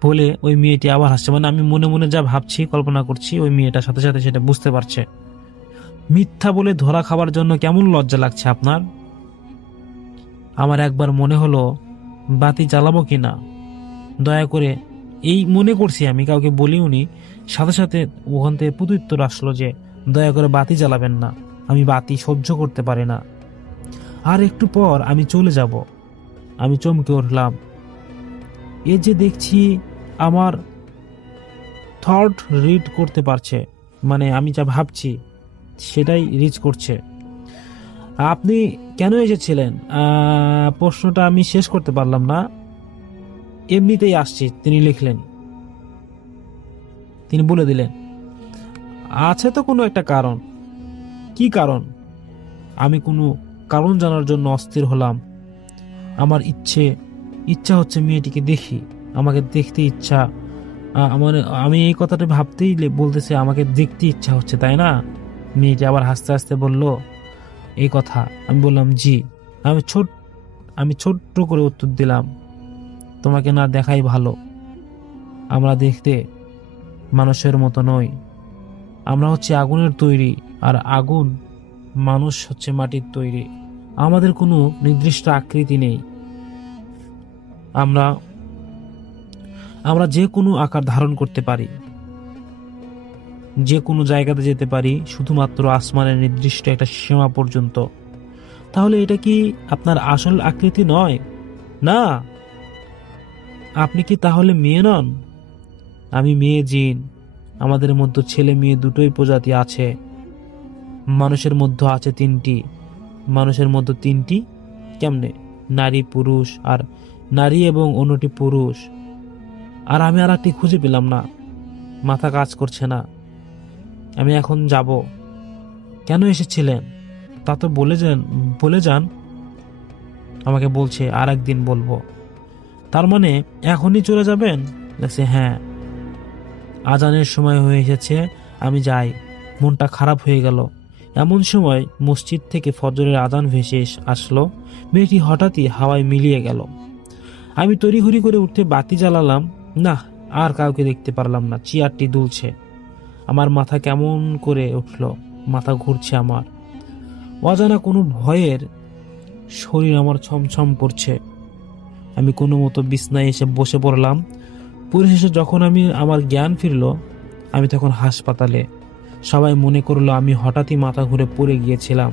বলে ওই মেয়েটি আবার হাসছে। মানে আমি মনে মনে যা ভাবছি, কল্পনা করছি, ওই মেয়েটার সাথে সাথে সেটা বুঝতে পারছে। মিথ্যা বলে ধরা খাবার জন্য কেমন লজ্জা লাগছে আপনার? আমার একবার মনে হলো বাতি জ্বালাবো কিনা। দয়া করে, এই মনে করছি, আমি কাউকে বলিওনি। সাথে সাথে ওখান থেকে প্রত্যুত্তর আসলো যে দয়া করে বাতি জ্বালাবেন না, আমি বাতি সহ্য করতে পারি না। আর একটু পর আমি চলে যাব। আমি চমকে উঠলাম। এ যে দেখছি আমার থট রিড করতে পারছে। মানে আমি যা ভাবছি সেটাই রিচ করছে। আপনি কেন এসেছিলেন প্রশ্নটা আমি শেষ করতে পারলাম না, এমনিতেই আসছি। তিনি লিখলেন, তিনি বলে দিলেন, আছে তো কোনো একটা কারণ। কি কারণ? আমি কোনো কারণ জানার জন্য অস্থির হলাম। আমার ইচ্ছা হচ্ছে মেয়েটিকে দেখি, আমাকে দেখতে ইচ্ছা। আমার আমি এই কথাটা ভাবতেই বলতেছে আমাকে দেখতে ইচ্ছা হচ্ছে, তাই না? মেয়েটি আবার হাসতে হাসতে বলল এই কথা। আমি বললাম জি। আমি ছোট্ট করে উত্তর দিলাম, তোমাকে না দেখাই ভালো। আমরা দেখতে মানুষের মতো নই, আমরা হচ্ছে আগুনের তৈরি, আর আগুন, মানুষ হচ্ছে মাটির তৈরি। আমাদের কোনো নির্দিষ্ট আকৃতি নেই, আমরা যে কোনো আকার ধারণ করতে পারি, যে কোনো জায়গাতে যেতে পারি, শুধুমাত্র আসমানের নির্দিষ্ট একটা সীমা পর্যন্ত। তাহলে এটা কি আপনার আসল আকৃতি নয়? না। আপনি কি তাহলে মেয়ে নন? আমি মেয়ে জিন। আমাদের মধ্যে ছেলে মেয়ে দুটোই প্রজাতি আছে। মানুষের মধ্যে আছে তিনটি। মানুষের মধ্যে তিনটি কেমনে? নারী পুরুষ, আর নারী এবং অন্যটি পুরুষ। আর আমি আর একটি খুঁজে পেলাম না, মাথা কাজ করছে না। আমি এখন যাব। কেন এসেছিলেন তা তো বলে যান। আমাকে বলছে আর একদিন বলবো। তার মানে এখনই চলে যাবেন? বলছে হ্যাঁ, আজানের সময় হয়ে এসেছে, আমি যাই। মনটা খারাপ হয়ে গেল। এমন সময় মসজিদ থেকে ফজরের আজান ভেসে আসলো। মেয়েটি হঠাৎই হাওয়ায় মিলিয়ে গেল। আমি তড়িঘড়ি করে উঠতে বাতি জ্বালালাম। না, আর কাউকে দেখতে পারলাম না। চেয়ারটি দুলছে। আমার মাথা কেমন করে উঠল, মাথা ঘুরছে আমার। অজানা কোনো ভয়ের শরীর আমার ছমছম করছে। আমি কোনো মতো বিছনায় এসে বসে পড়লাম। পরিশেষে যখন আমার জ্ঞান ফিরল, আমি তখন হাসপাতালে। সবাই মনে করলো আমি হঠাৎই মাথা ঘুরে পড়ে গিয়েছিলাম।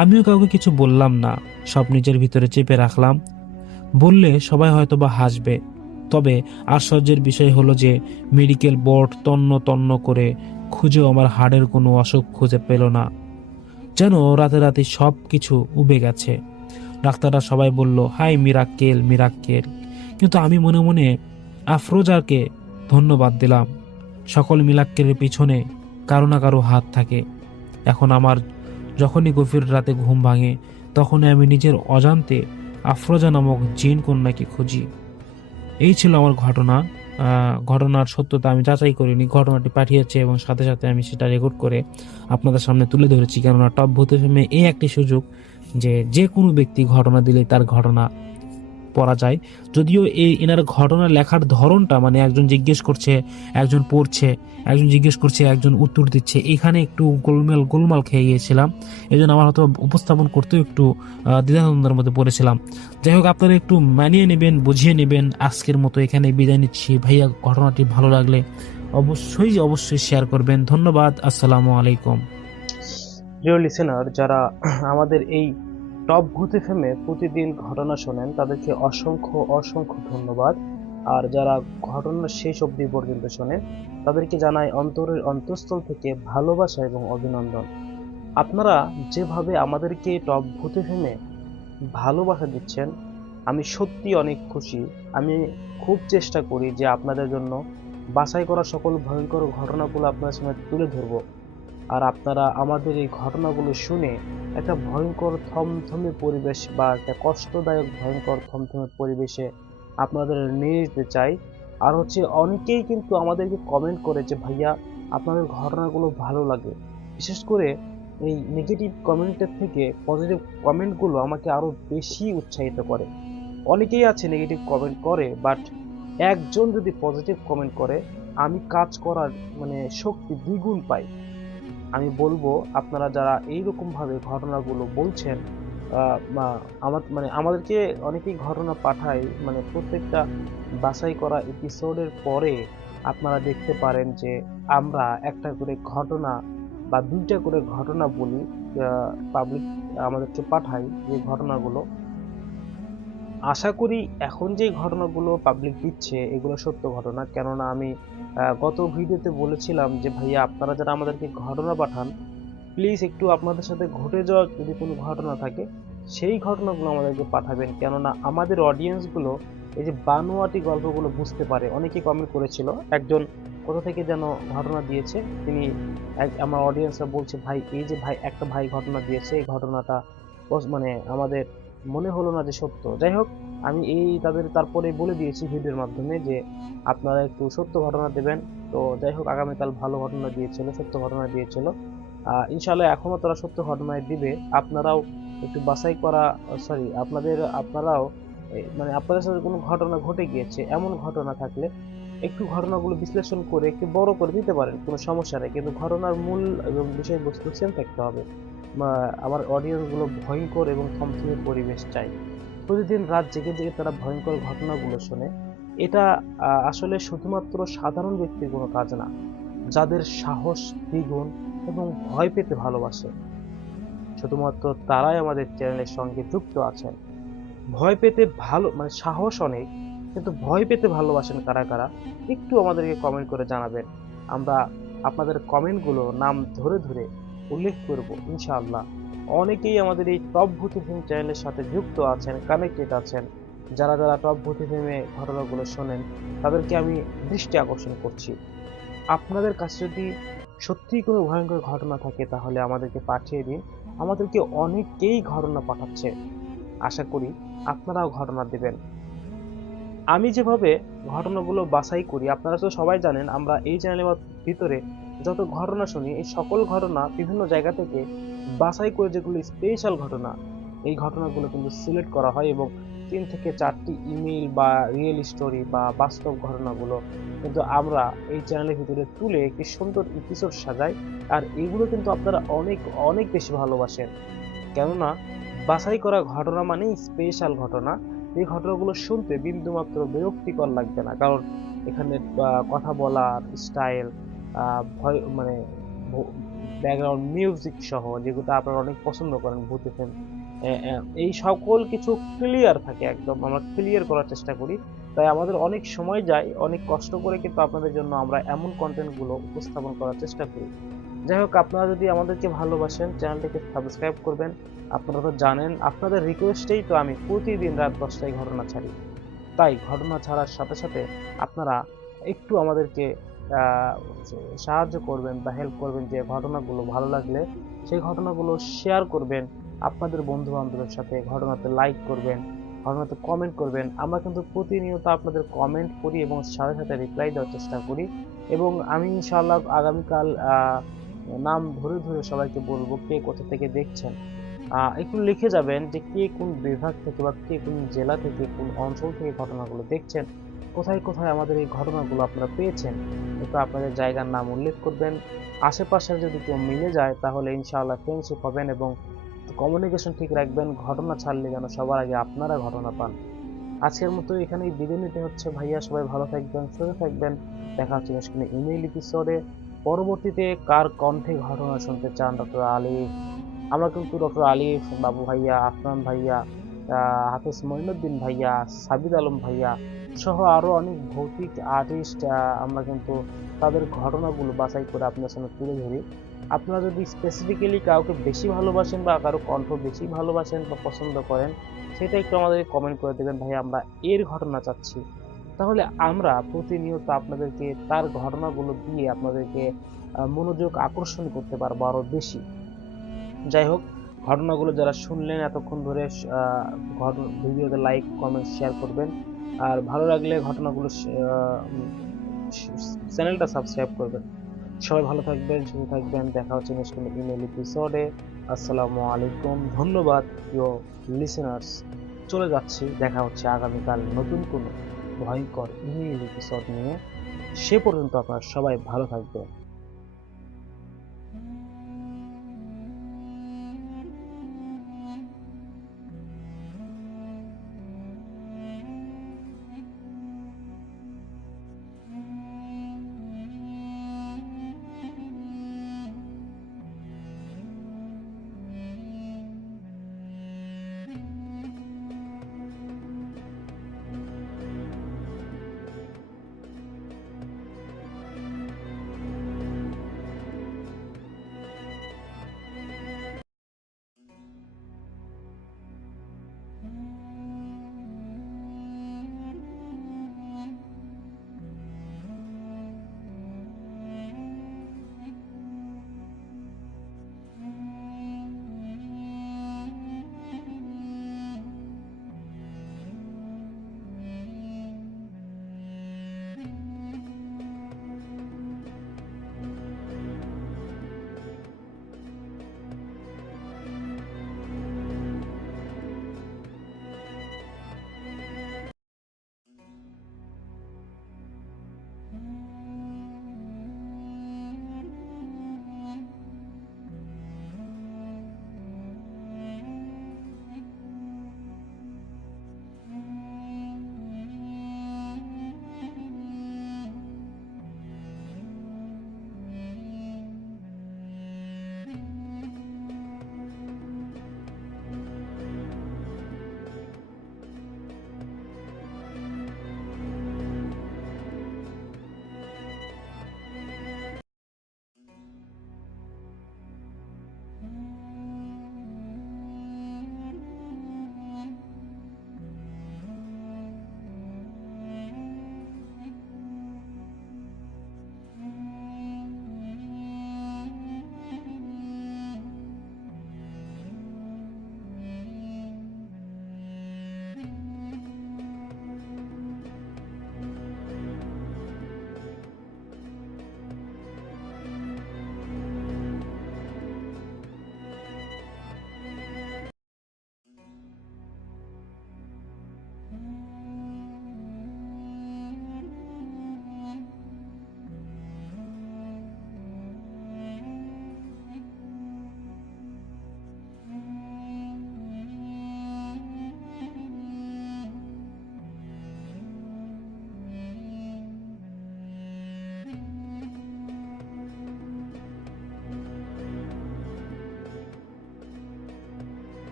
আমিও কাউকে কিছু বললাম না, সব নিজের ভিতরে চেপে রাখলাম। বললে সবাই হয়তো বা হাসবে। তবে আশ্চর্যের বিষয় হলো যে মেডিকেল বোর্ড তন্ন তন্ন করে খুঁজেও আমার হাড়ের কোনো অসুখ খুঁজে পেল না। যেন রাতে সব কিছু উবে গেছে। ডাক্তাররা সবাই বলল হাই মিরাক্কেল মিরাক্কেল, কিন্তু আমি মনে মনে আফরোজাকে ধন্যবাদ দিলাম। সকল মিরাক্কেলের পিছনে কারো না কারো হাত থাকে। এখন আমার যখনই গভীর রাতে ঘুম ভাঙে, তখনই আমি নিজের অজান্তে আফরোজা নামক জিন কন্যাকে খুঁজি। এই ছিল আমার ঘটনা। ঘটনার সত্যতা আমি যাচাই করিনি, ঘটনাটি পাঠিয়েছে এবং সাথে সাথে আমি সেটা রেকর্ড করে আপনাদের সামনে তুলে ধরেছি। কেননা টপ ভূত এফএমে এই একটি সুযোগ যে কোনো ব্যক্তি ঘটনা দিলে তার ঘটনা পড়া যায়। যদিও এনার ঘটনা লেখার ধরনটা, মানে একজন জিজ্ঞেস করছে, একজন পড়ছে, একজন জিজ্ঞেস করছে, একজন উত্তর দিচ্ছে, এখানে একটু গোলমাল খেয়ে গিয়েছিলাম। এই জন্য আমার হয়তো উপস্থাপন করতেও একটু দ্বিধাদ্বন্দ্বের মধ্যে পড়েছিলাম। যাই হোক, আপনারা একটু মানিয়ে নেবেন, বুঝিয়ে নেবেন। আজকের মতো এখানে বিদায় নিচ্ছি। ভাইয়া, ঘটনাটি ভালো লাগলে অবশ্যই শেয়ার করবেন। ধন্যবাদ। আসসালামু আলাইকুম। প্রিয় লিসেনার, যারা আমাদের এই টপ ভূত এফএমে প্রতিদিন ঘটনা শোনেন, তাদেরকে অসংখ্য ধন্যবাদ। আর যারা ঘটনা শেষ অবধি পর্যন্ত শোনেন, তাদেরকে জানাই অন্তরের অন্তঃস্থল থেকে ভালোবাসা এবং অভিনন্দন। আপনারা যেভাবে আমাদেরকে টপ ভূত এফএমে ভালোবাসা দিচ্ছেন, আমি সত্যি অনেক খুশি। আমি খুব চেষ্টা করি যে আপনাদের জন্য বাছাই করা সকল ভয়ঙ্কর ঘটনাগুলো আপনাদের সামনে তুলে ধরবো। আর আপনারা আমাদের এই ঘটনাগুলো শুনে একটা ভয়ঙ্কর থমথমে পরিবেশ বা একটা কষ্টদায়ক ভয়ঙ্কর থমথমে পরিবেশে আপনাদের নিয়ে যেতে চাই। আর অনেকেই কিন্তু আমাদেরকে কমেন্ট করে যে ভাইয়া, আপনাদের ঘটনাগুলো ভালো লাগে। বিশেষ করে এই নেগেটিভ কমেন্টের থেকে পজিটিভ কমেন্টগুলো আমাকে আরও বেশি উৎসাহিত করে। অনেকেই আছে নেগেটিভ কমেন্ট করে, বাট একজন যদি পজিটিভ কমেন্ট করে, আমি কাজ করার শক্তি দ্বিগুণ পাই। আমি বলবো, আপনারা যারা এইরকম ভাবে ঘটনাগুলো বলছেন, আমাদেরকে অনেকেই ঘটনা পাঠায়, প্রত্যেকটা বাছাই করা এপিসোডের পরে আপনারা দেখতে পারেন যে আমরা একটা করে ঘটনা বা দুইটা করে ঘটনা বলি, পাবলিক আমাদেরকে পাঠায় যে ঘটনাগুলো। আশা করি এখন যে ঘটনাগুলো পাবলিক দিচ্ছে এগুলো সত্য ঘটনা। কেননা আমি গত ভিডিওতে বলেছিলাম যে ভাইয়া, আপনারা যারা আমাদেরকে ঘটনা পাঠান, প্লিজ একটু আপনাদের সাথে ঘটে যাওয়া যদি কোনো ঘটনা থাকে সেই ঘটনাগুলো আমাদেরকে পাঠাবেন, কেননা আমাদের অডিয়েন্সগুলো এই যে বানোয়াটি গল্পগুলো বুঝতে পারে। অনেকে কমেন্ট করেছিল, একজন কোথা থেকে যেন ঘটনা দিয়েছে, তিনি আমার অডিয়েন্সরা বলছে ভাই এই যে ভাই একটা ভাই ঘটনা দিয়েছে, এই ঘটনাটা মানে আমাদের মনে হলো না যে সত্য। যাই হোক, আমি তাদের তারপরে বলে দিয়েছি ভিডিওর মাধ্যমে যে আপনারা একটু সত্য ঘটনা দেবেন। তো যাই হোক, আগামীকাল ভালো ঘটনা দিয়েছিল, সত্য ঘটনা দিয়েছিল। ইনশাআল্লাহ এখনো তারা সত্য ঘটনায় দিবে। আপনারাও একটু বাছাই করা, আপনারাও মানে আপনাদের সাথে কোনো ঘটনা ঘটে গিয়েছে, এমন ঘটনা থাকলে একটু ঘটনাগুলো বিশ্লেষণ করে একটু বড় করে দিতে পারেন, কোনো সমস্যা নেই, কিন্তু ঘটনার মূল এবং বিষয়বস্তু সেম থাকতে হবে। আমার অডিয়েন্সগুলো ভয়ঙ্কর এবং থমথমে পরিবেশ চাই। প্রতিদিন রাত জেগে জেগে তারা ভয়ঙ্কর ঘটনাগুলো শোনে। এটা আসলে শুধুমাত্র সাধারণ ব্যক্তির কোনো কাজ না, যাদের সাহস দ্বিগুণ এবং ভয় পেতে ভালোবাসে শুধুমাত্র তারাই আমাদের চ্যানেলের সঙ্গে যুক্ত আছেন। ভয় পেতে মানে সাহস অনেক, কিন্তু ভয় পেতে ভালোবাসেন কারা কারা একটু আমাদেরকে কমেন্ট করে জানাবেন। আমরা আপনাদের কমেন্টগুলো নাম ধরে ধরে উল্লেখ করব ইনশাআল্লাহ। অনেকেই আমাদের এই টপ ভূতি ফিল্ম চ্যানেলের সাথে যুক্ত আছেন, কানেক্টেড আছেন। যারা যারা টপ ভূতি ফিল্মে ঘটনাগুলো শোনেন তাদেরকে আমি দৃষ্টি আকর্ষণ করছি, আপনাদের কাছে যদি সত্যিই কোনো ভয়ঙ্কর ঘটনা থাকে তাহলে আমাদেরকে পাঠিয়ে দিন। আমাদেরকে অনেকেই ঘটনা পাঠাচ্ছে, আশা করি আপনারাও ঘটনা দেবেন। আমি যেভাবে ঘটনাগুলো বাছাই করি, আপনারা তো সবাই জানেন, আমরা এই চ্যানেলের ভিতরে যত ঘটনা শুনি এই সকল ঘটনা বিভিন্ন জায়গা থেকে বাছাই করে যেগুলো স্পেশাল ঘটনা, এই ঘটনাগুলো কিন্তু সিলেক্ট করা হয় এবং 3 থেকে 4টি ইমেইল বা রিয়েল স্টোরি বা বাস্তব ঘটনাগুলো কিন্তু আমরা এই চ্যানেলের ভিতরে তুলে একটি সুন্দর এপিসোড সাজাই। আর এগুলো কিন্তু আপনারা অনেক অনেক বেশি ভালোবাসেন, কেননা বাছাই করা ঘটনা মানেই স্পেশাল ঘটনা। এই ঘটনাগুলো শুনতে বিন্দুমাত্র বিরক্তিকর লাগবে না, কারণ এখানে কথা বলার স্টাইল, ভয় মানে ব্যাকগ্রাউন্ড মিউজিক সহ যেগুলো আপনারা অনেক পছন্দ করেন ভূতি ফিল্ম, এই সকল কিছু ক্লিয়ার থাকে, একদম আমরা ক্লিয়ার করার চেষ্টা করি। তাই আমাদের অনেক সময় যায়, অনেক কষ্ট করে কিন্তু আপনাদের জন্য আমরা এমন কন্টেন্টগুলো উপস্থাপন করার চেষ্টা করি। যাই হোক, আপনারা যদি আমাদেরকে ভালোবাসেন চ্যানেলটিকে সাবস্ক্রাইব করবেন। আপনারা তো জানেন, আপনাদের রিকোয়েস্টেই তো আমি প্রতিদিন রাত 10টায় ঘটনা ছাড়ি। তাই ঘটনা ছাড়ার সাথে সাথে আপনারা একটু আমাদেরকে সাহায্য করবেন বা হেল্প করবেন, যে ঘটনাগুলো ভালো লাগলে সেই ঘটনাগুলো শেয়ার করবেন আপনাদের বন্ধু বান্ধবের সাথে, ঘটনাতে লাইক করবেন, ঘটনাতে কমেন্ট করবেন। আমরা কিন্তু প্রতিনিয়ত আপনাদের কমেন্ট করি এবং সাথে সাথে রিপ্লাই দেওয়ার চেষ্টা করি। এবং আমি ইনশাআল্লাহ আগামীকাল নাম ধরে ধরে সবাইকে বলবো কে কোথা থেকে দেখছেন। একটু লিখে যাবেন যে কে কোন বিভাগ থেকে বা কে কোন জেলা থেকে, কোন অঞ্চল থেকে ঘটনাগুলো দেখছেন, কোথায় কোথায় আমাদের এই ঘটনাগুলো আপনারা পেয়েছেন। একটু আপনাদের জায়গার নাম উল্লেখ করবেন। আশেপাশের যদি কেউ মিলে যায় তাহলে ইনশাআল্লাহ ফ্রেন্ডশিপ হবেন এবং কমিউনিকেশন ঠিক রাখবেন। ঘটনা ছাড়লে যেন সবার আগে আপনারা ঘটনা পান। আজকের মতো এখানেই বিদায় নিতে হচ্ছে ভাইয়া। সবাই ভালো থাকবেন, সুস্থ থাকবেন। দেখা হচ্ছে নেক্সট ইমেইল এপিসোডে। পরবর্তীতে কার কণ্ঠে ঘটনা শুনতে চান ডক্টর আলিফ, আমরা কিন্তু ডক্টর আলিফ, বাবু ভাইয়া, আফরান ভাইয়া, হাফিজ মঈনুদ্দিন ভাইয়া, সাবিদ আলম ভাইয়া সহ আরও অনেক ভৌতিক আর্টিস্ট আমরা কিন্তু তাদের ঘটনাগুলো বাছাই করে আপনার সামনে তুলে ধরি। আপনারা যদি স্পেসিফিক্যালি কাউকে বেশি ভালোবাসেন বা কারো কণ্ঠ বেশি ভালোবাসেন বা পছন্দ করেন, সেটা একটু আমাদের কমেন্ট করে দেবেন, ভাই আমরা এর ঘটনা চাচ্ছি। তাহলে আমরা প্রতিনিয়ত আপনাদেরকে তার ঘটনাগুলো দিয়ে আপনাদেরকে মনোযোগ আকর্ষণ করতে পারবো আরও বেশি। যাই হোক, ঘটনাগুলো যারা শুনলেন এতক্ষণ ধরে, ভিডিওতে লাইক কমেন্ট শেয়ার করবেন, আর ভালো লাগলে ঘটনাগুলো চ্যানেলটা সাবস্ক্রাইব করবেন। সবাই ভালো থাকবেন, সুস্থ থাকবেন। দেখা হচ্ছে নেক্সট ইমেইল এপিসোডে। আসসালামু আলাইকুম, ধন্যবাদ প্রিয় লিসেনার্স। চলে যাচ্ছি, দেখা হচ্ছে আগামীকাল নতুন কোনো ভয়ঙ্কর ইমেইল এপিসোড নিয়ে। সে পর্যন্ত আপনারা সবাই ভালো থাকবেন।